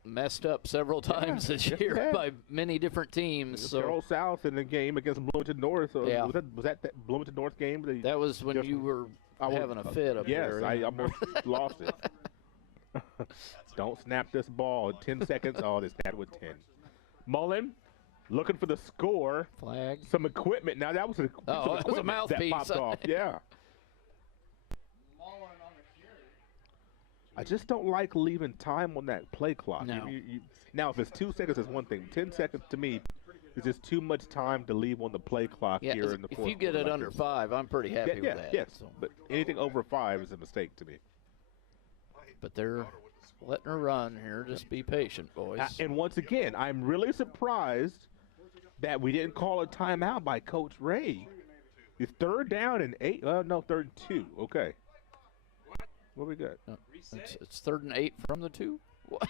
messed up several times this year by many different teams. So Carroll South in the game against Bloomington North. Was that Bloomington North game? That was when you were having a fit up there. Yes, I almost lost it. Don't snap this ball. 10 seconds. Oh, they snapped with 10. Mullen looking for the score. Flag. Some equipment. Now, that was that was a mouthpiece. That popped off. Yeah. I just don't like leaving time on that play clock. No. Now, if it's 2 seconds, it's one thing. 10 seconds to me is just too much time to leave on the play clock here in the fourth quarter. If you get it under 5, I'm pretty happy with that. Yes, but anything over 5 is a mistake to me. But they're letting her run here. Just be patient, boys. And once again, I'm really surprised that we didn't call a timeout by Coach Ray. It's 3rd down and 8. No, 3rd and 2. Okay. What we got? It's 3rd and 8 from the 2. What?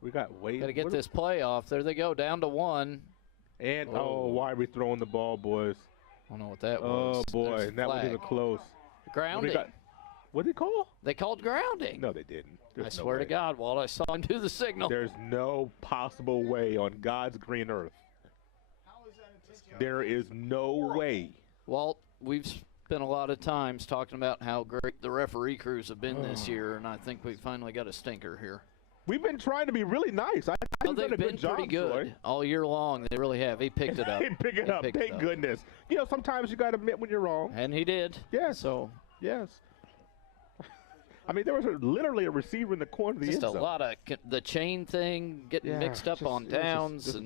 We got Wade. Got to get this play off. There they go, down to 1. And why are we throwing the ball, boys? I don't know what that was. Oh boy, that wasn't even close. Grounding. What did they call? They called grounding. No, they didn't. I swear to God, Walt, I saw him do the signal. There's no possible way on God's green earth. There is no way. Walt, we've spent a lot of times talking about how great the referee crews have been this year, and I think we finally got a stinker here. We've been trying to be really nice. They've been pretty good all year long. They really have. He picked it up. He picked it up. Thank goodness. You know, sometimes you got to admit when you're wrong. And he did. Yes. So. Yes. I mean, there was literally a receiver in the corner of the end zone. Just a lot of the chain thing getting mixed up on downs. This has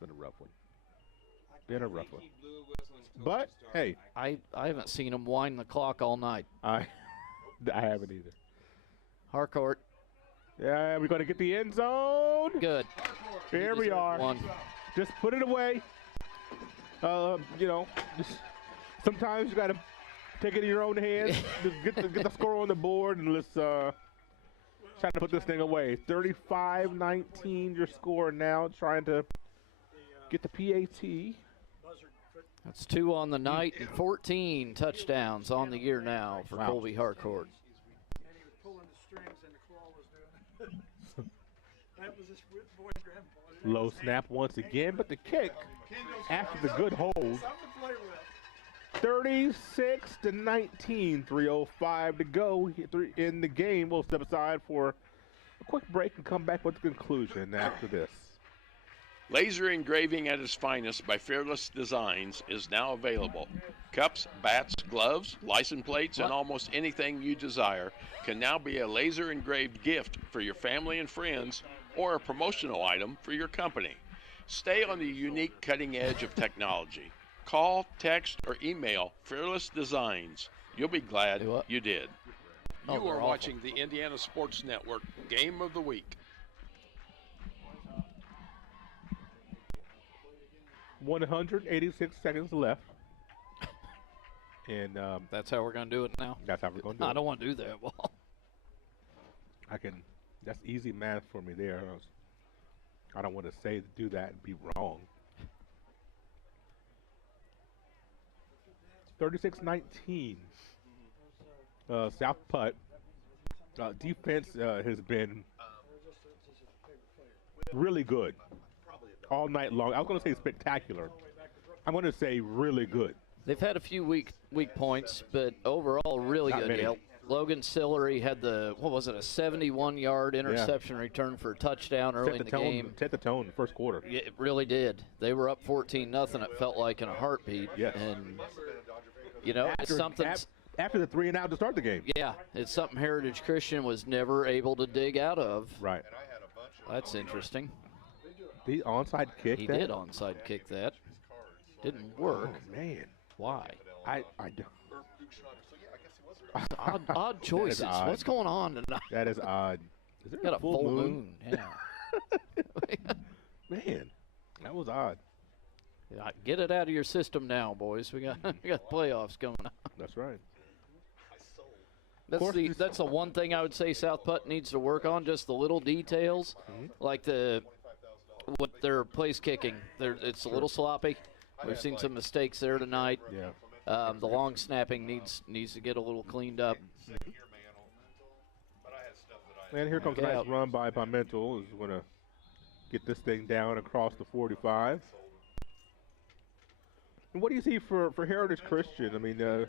been a rough one. Been a rough one. But, hey. I haven't seen him wind the clock all night. I haven't either. Harcourt. Yeah, we're going to get the end zone. Good. Here we are. Just put it away. You know, sometimes you got to take it in your own hands. Just get the score on the board, and let's try to put this thing away. 35-19 your score now, trying to get the PAT. That's 2 on the night and 14 touchdowns on the year now for Colby Harcourt. Low snap once again, but the kick after the good hold. 36-19, 3:05 to go in the game. We'll step aside for a quick break and come back with the conclusion after this. Laser engraving at its finest by Fearless Designs is now available. Cups, bats, gloves, license plates, and almost anything you desire can now be a laser engraved gift for your family and friends or a promotional item for your company. Stay on the unique cutting edge of technology. Call, text, or email Fearless Designs. You'll be glad you did. You are watching the Indiana Sports Network Game of the Week. 186 seconds left. And that's how we're going to do it now? That's how we're going to do it. I don't want to do that, Walt. That's easy math for me there. I don't want to do that and be wrong. 36-19. South Putt. Defense has been really good all night long. I was going to say spectacular. I'm going to say really good. They've had a few weak points, but overall really Not good. many. Yeah, Logan Sillery had a 71-yard interception return for a touchdown early in the game. Set the tone in the first quarter. Yeah, it really did. They were up 14-0, it felt like, in a heartbeat. Yes. And, you know, it's something. after the 3 and out to start the game. Yeah, it's something Heritage Christian was never able to dig out of. Right. That's interesting. The onside kick. He did onside kick that. Didn't work. Oh, man. Why? I don't. Odd choices. Odd. What's going on tonight? That is odd. Is there Got a full moon? Yeah. Man, that was odd. Yeah, get it out of your system now, boys. We got playoffs coming up. That's right. That's the one thing I would say South Putt needs to work on, just the little details, like what their place kicking. It's a little sloppy. We've seen some mistakes there tonight. Yeah. The long snapping needs to get a little cleaned up. And here comes a nice run by Pimentel, who's going to get this thing down across the 45. And what do you see for Heritage Christian? I mean, there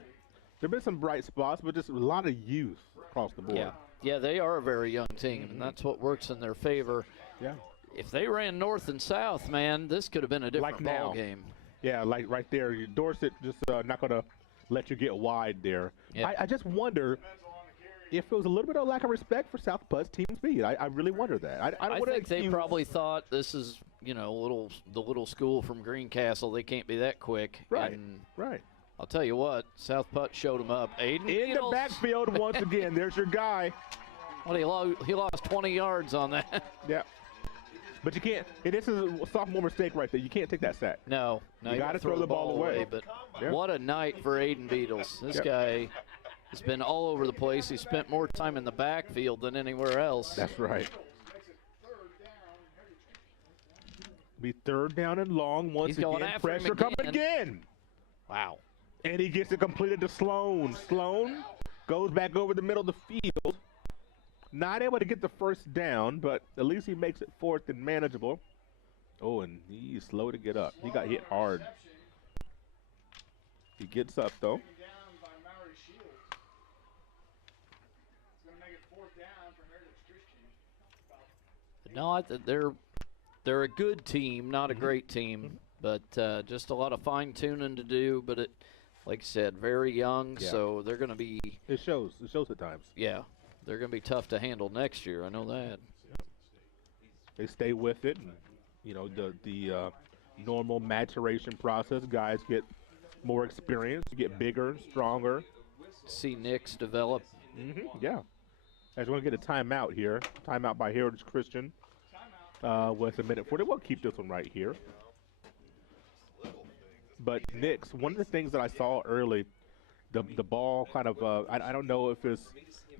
have been some bright spots, but just a lot of youth across the board. Yeah, they are a very young team, and that's what works in their favor. Yeah. If they ran north and south, man, this could have been a different ball game. Yeah, like right there. Dorset just not going to let you get wide there. Yep. I just wonder if it was a little bit of lack of respect for South Putt's team speed. I really wonder that. I think they probably thought this is, the little school from Greencastle. They can't be that quick. Right, and right. I'll tell you what, South Putt showed them up. Aiden in the backfield once again. There's your guy. Well, he lost 20 yards on that. Yeah. But you can't. This is a sophomore mistake right there. You can't take that sack. No, you got to throw the ball away. But what a night for Aiden Beatles. This guy has been all over the place. He spent more time in the backfield than anywhere else. That's right. Be 3rd down and long once again. Pressure coming again. Wow. And he gets it completed to Sloan. Sloan goes back over the middle of the field. Not able to get the first down, but at least he makes it 4th and manageable. Oh, and he's slow to get up. He got hit hard. He gets up, though. No, they're a good team, not a great team, but just a lot of fine-tuning to do. But like I said, very young, so they're going to be. It shows. It shows at times. Yeah, they're going to be tough to handle next year. I know that. They stay with it. And, the normal maturation process. Guys get more experience, get bigger, stronger. See Knicks develop. Yeah. As we're going to get a timeout here. Timeout by Heritage Christian. With a minute 40. We'll keep this one right here. But Knicks, one of the things that I saw early, the ball kind of, I don't know if it's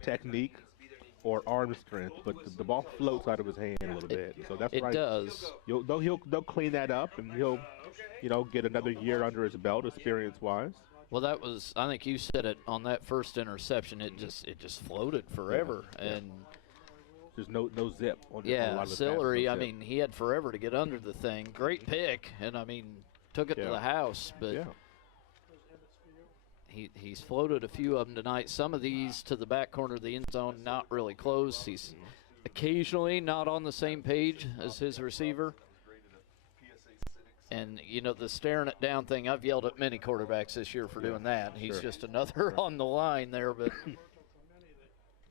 technique or arm strength, but the ball floats out of his hand a little bit. So that's right. It does. They'll clean that up, and he'll, get another year under his belt, experience-wise. Well, that was, I think you said it on that first interception. It just floated forever, and there's no zip. On yeah, a lot of the Sillery. passes, I mean, he had forever to get under the thing. Great pick, and I mean, took it to the house, but he's floated a few of them tonight. Some of these to the back corner of the end zone, not really close. He's occasionally not on the same page as his receiver. And, the staring it down thing, I've yelled at many quarterbacks this year for doing that. He's just another on the line there, but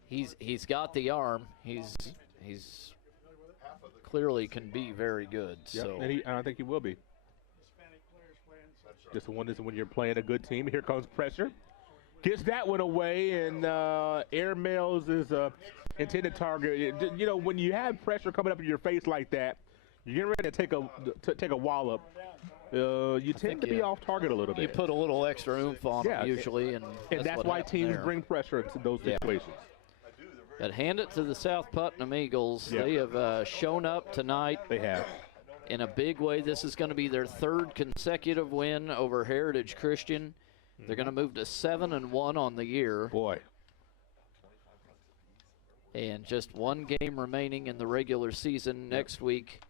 he's got the arm. He's clearly can be very good. Yeah, so and I think he will be. Just one is when you're playing a good team. Here comes pressure. Gets that one away, and airmails is intended target. When you have pressure coming up in your face like that, you're getting ready to take a wallop. You tend to be off target a little bit. You put a little extra oomph on them usually, and that's why teams bring pressure into those situations. But hand it to the South Putnam Eagles. Yeah. They have shown up tonight. They have. In a big way. This is going to be their 3rd consecutive win over Heritage Christian. They're going to move to 7-1 on the year. Boy. And just one game remaining in the regular season next week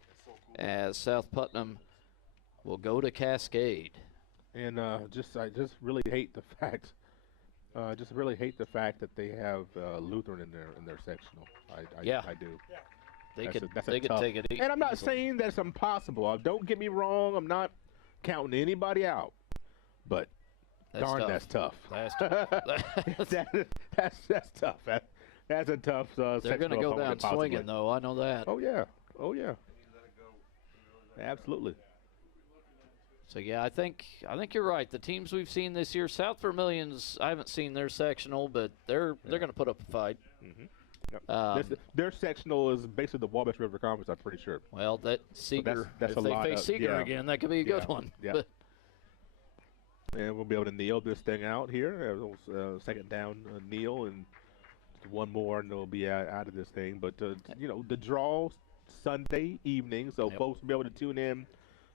as South Putnam will go to Cascade. And I just really hate the fact that they have Lutheran in their sectional. I do. They could tough. take it easy. And I'm not saying that it's impossible. Don't get me wrong. I'm not counting anybody out. But That's tough. That's tough. That's tough. That's a tough. They're going to go down swinging, though. I know that. Oh yeah. Absolutely. So yeah, I think you're right. The teams we've seen this year, South Vermilion's, I haven't seen their sectional, but they're going to put up a fight. Mm-hmm. Their sectional is basically the Wabash River Conference, I'm pretty sure. Well, that Seeger, that's if they face Seeger again, that could be a good one. Yeah. And we'll be able to kneel this thing out here. Second down, kneel, and just one more, and they'll be out of this thing. But, the draw Sunday evening, so folks will be able to tune in,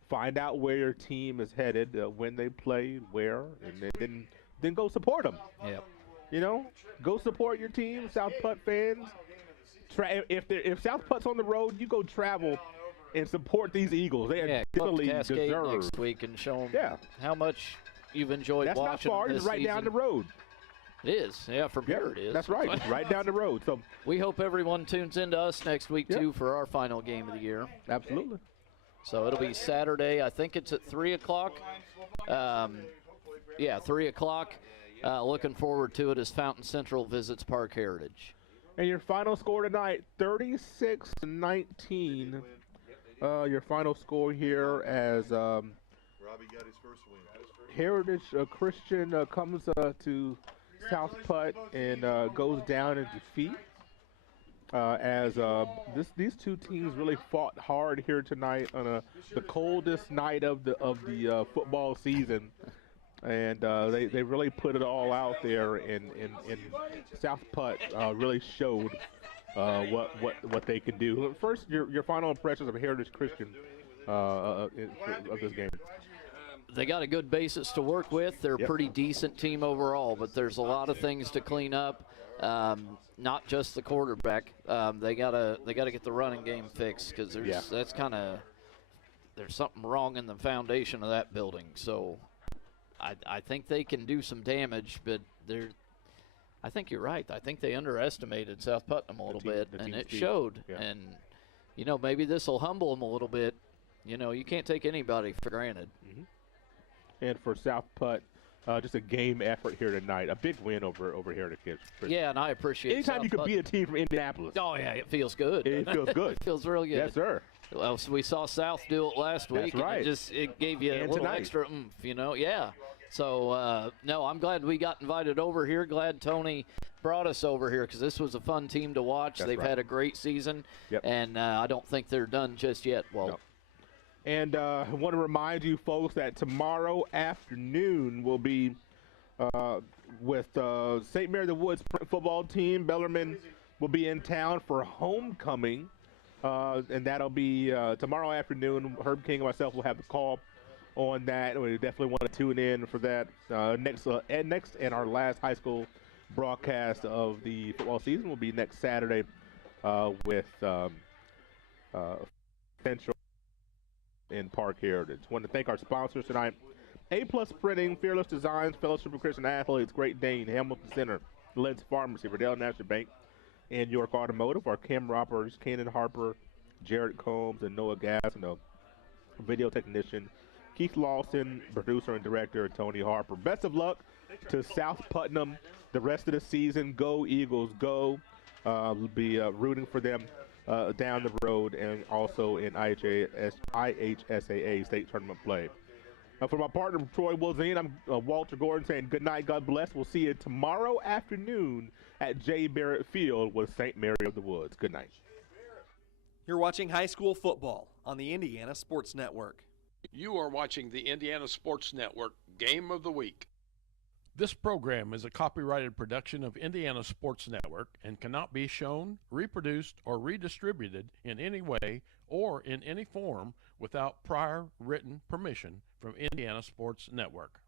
find out where your team is headed, when they play, where, and then go support them. Yep. Go support your team, South Putt fans. If South Putt's on the road, you go travel and support these Eagles. They definitely deserve next week and show them how much you've enjoyed watching. That's not far. This It's right season. down the road. It is. Yeah, from here it is. That's right. It's right down the road. So we hope everyone tunes into us next week too for our final game of the year. Absolutely. So it'll be Saturday. I think it's at 3 o'clock. 3 o'clock. Looking forward to it as Fountain Central visits Park Heritage. And your final score tonight, 36-19. Your final score here as Robbie got his first win. Heritage Christian comes to South Putt and goes down in defeat. These two teams really fought hard here tonight on the coldest night of the football season. And they really put it all out there, and South Putt really showed what they can do. First, your final impressions of Heritage Christian of this game. They got a good basis to work with. They're a pretty decent team overall, but there's a lot of things to clean up. Not just the quarterback. They gotta get the running game fixed because there's something wrong in the foundation of that building. So. I think they can do some damage, but I think you're right. I think they underestimated South Putnam a little bit, and it showed. Yeah. And, maybe this will humble them a little bit. You can't take anybody for granted. Mm-hmm. And for South Putt, just a game effort here tonight. A big win over Heritage Kids. Yeah, and I appreciate it. Anytime you can beat a team from Indianapolis. Oh, yeah, it feels good. It feels good. It feels real good. Yes, sir. Well, so we saw South do it last week. That's right. And it gave you a little extra oomph, Yeah. So, no, I'm glad we got invited over here. Glad Tony brought us over here because this was a fun team to watch. They've had a great season, and I don't think they're done just yet. Well, no. And I want to remind you folks that tomorrow afternoon will be with St. Mary of the Woods football team. Bellarmine will be in town for homecoming, and that'll be tomorrow afternoon. Herb King and myself will have the call on that. We definitely want to tune in for that. Next and our last high school broadcast of the football season will be next Saturday with Central in Park Heritage. Want to thank our sponsors tonight: A+ Printing, Fearless Designs, Fellowship of Christian Athletes, Great Dane, Hamilton Center, Lids Pharmacy, Verdell National Bank, and York Automotive. Our camera operators, Kanan Harper, Jared Combs, and Noah Gassino. Video technician Keith Lawson, producer and director Tony Harper. Best of luck to South Putnam the rest of the season. Go Eagles, go. We'll be rooting for them down the road and also in IHSAA state tournament play. For my partner, Troy Wilzine, I'm Walter Gordon saying good night, God bless. We'll see you tomorrow afternoon at J. Barrett Field with St. Mary of the Woods. Good night. You're watching high school football on the Indiana Sports Network. You are watching the Indiana Sports Network Game of the Week. This program is a copyrighted production of Indiana Sports Network and cannot be shown, reproduced, or redistributed in any way or in any form without prior written permission from Indiana Sports Network.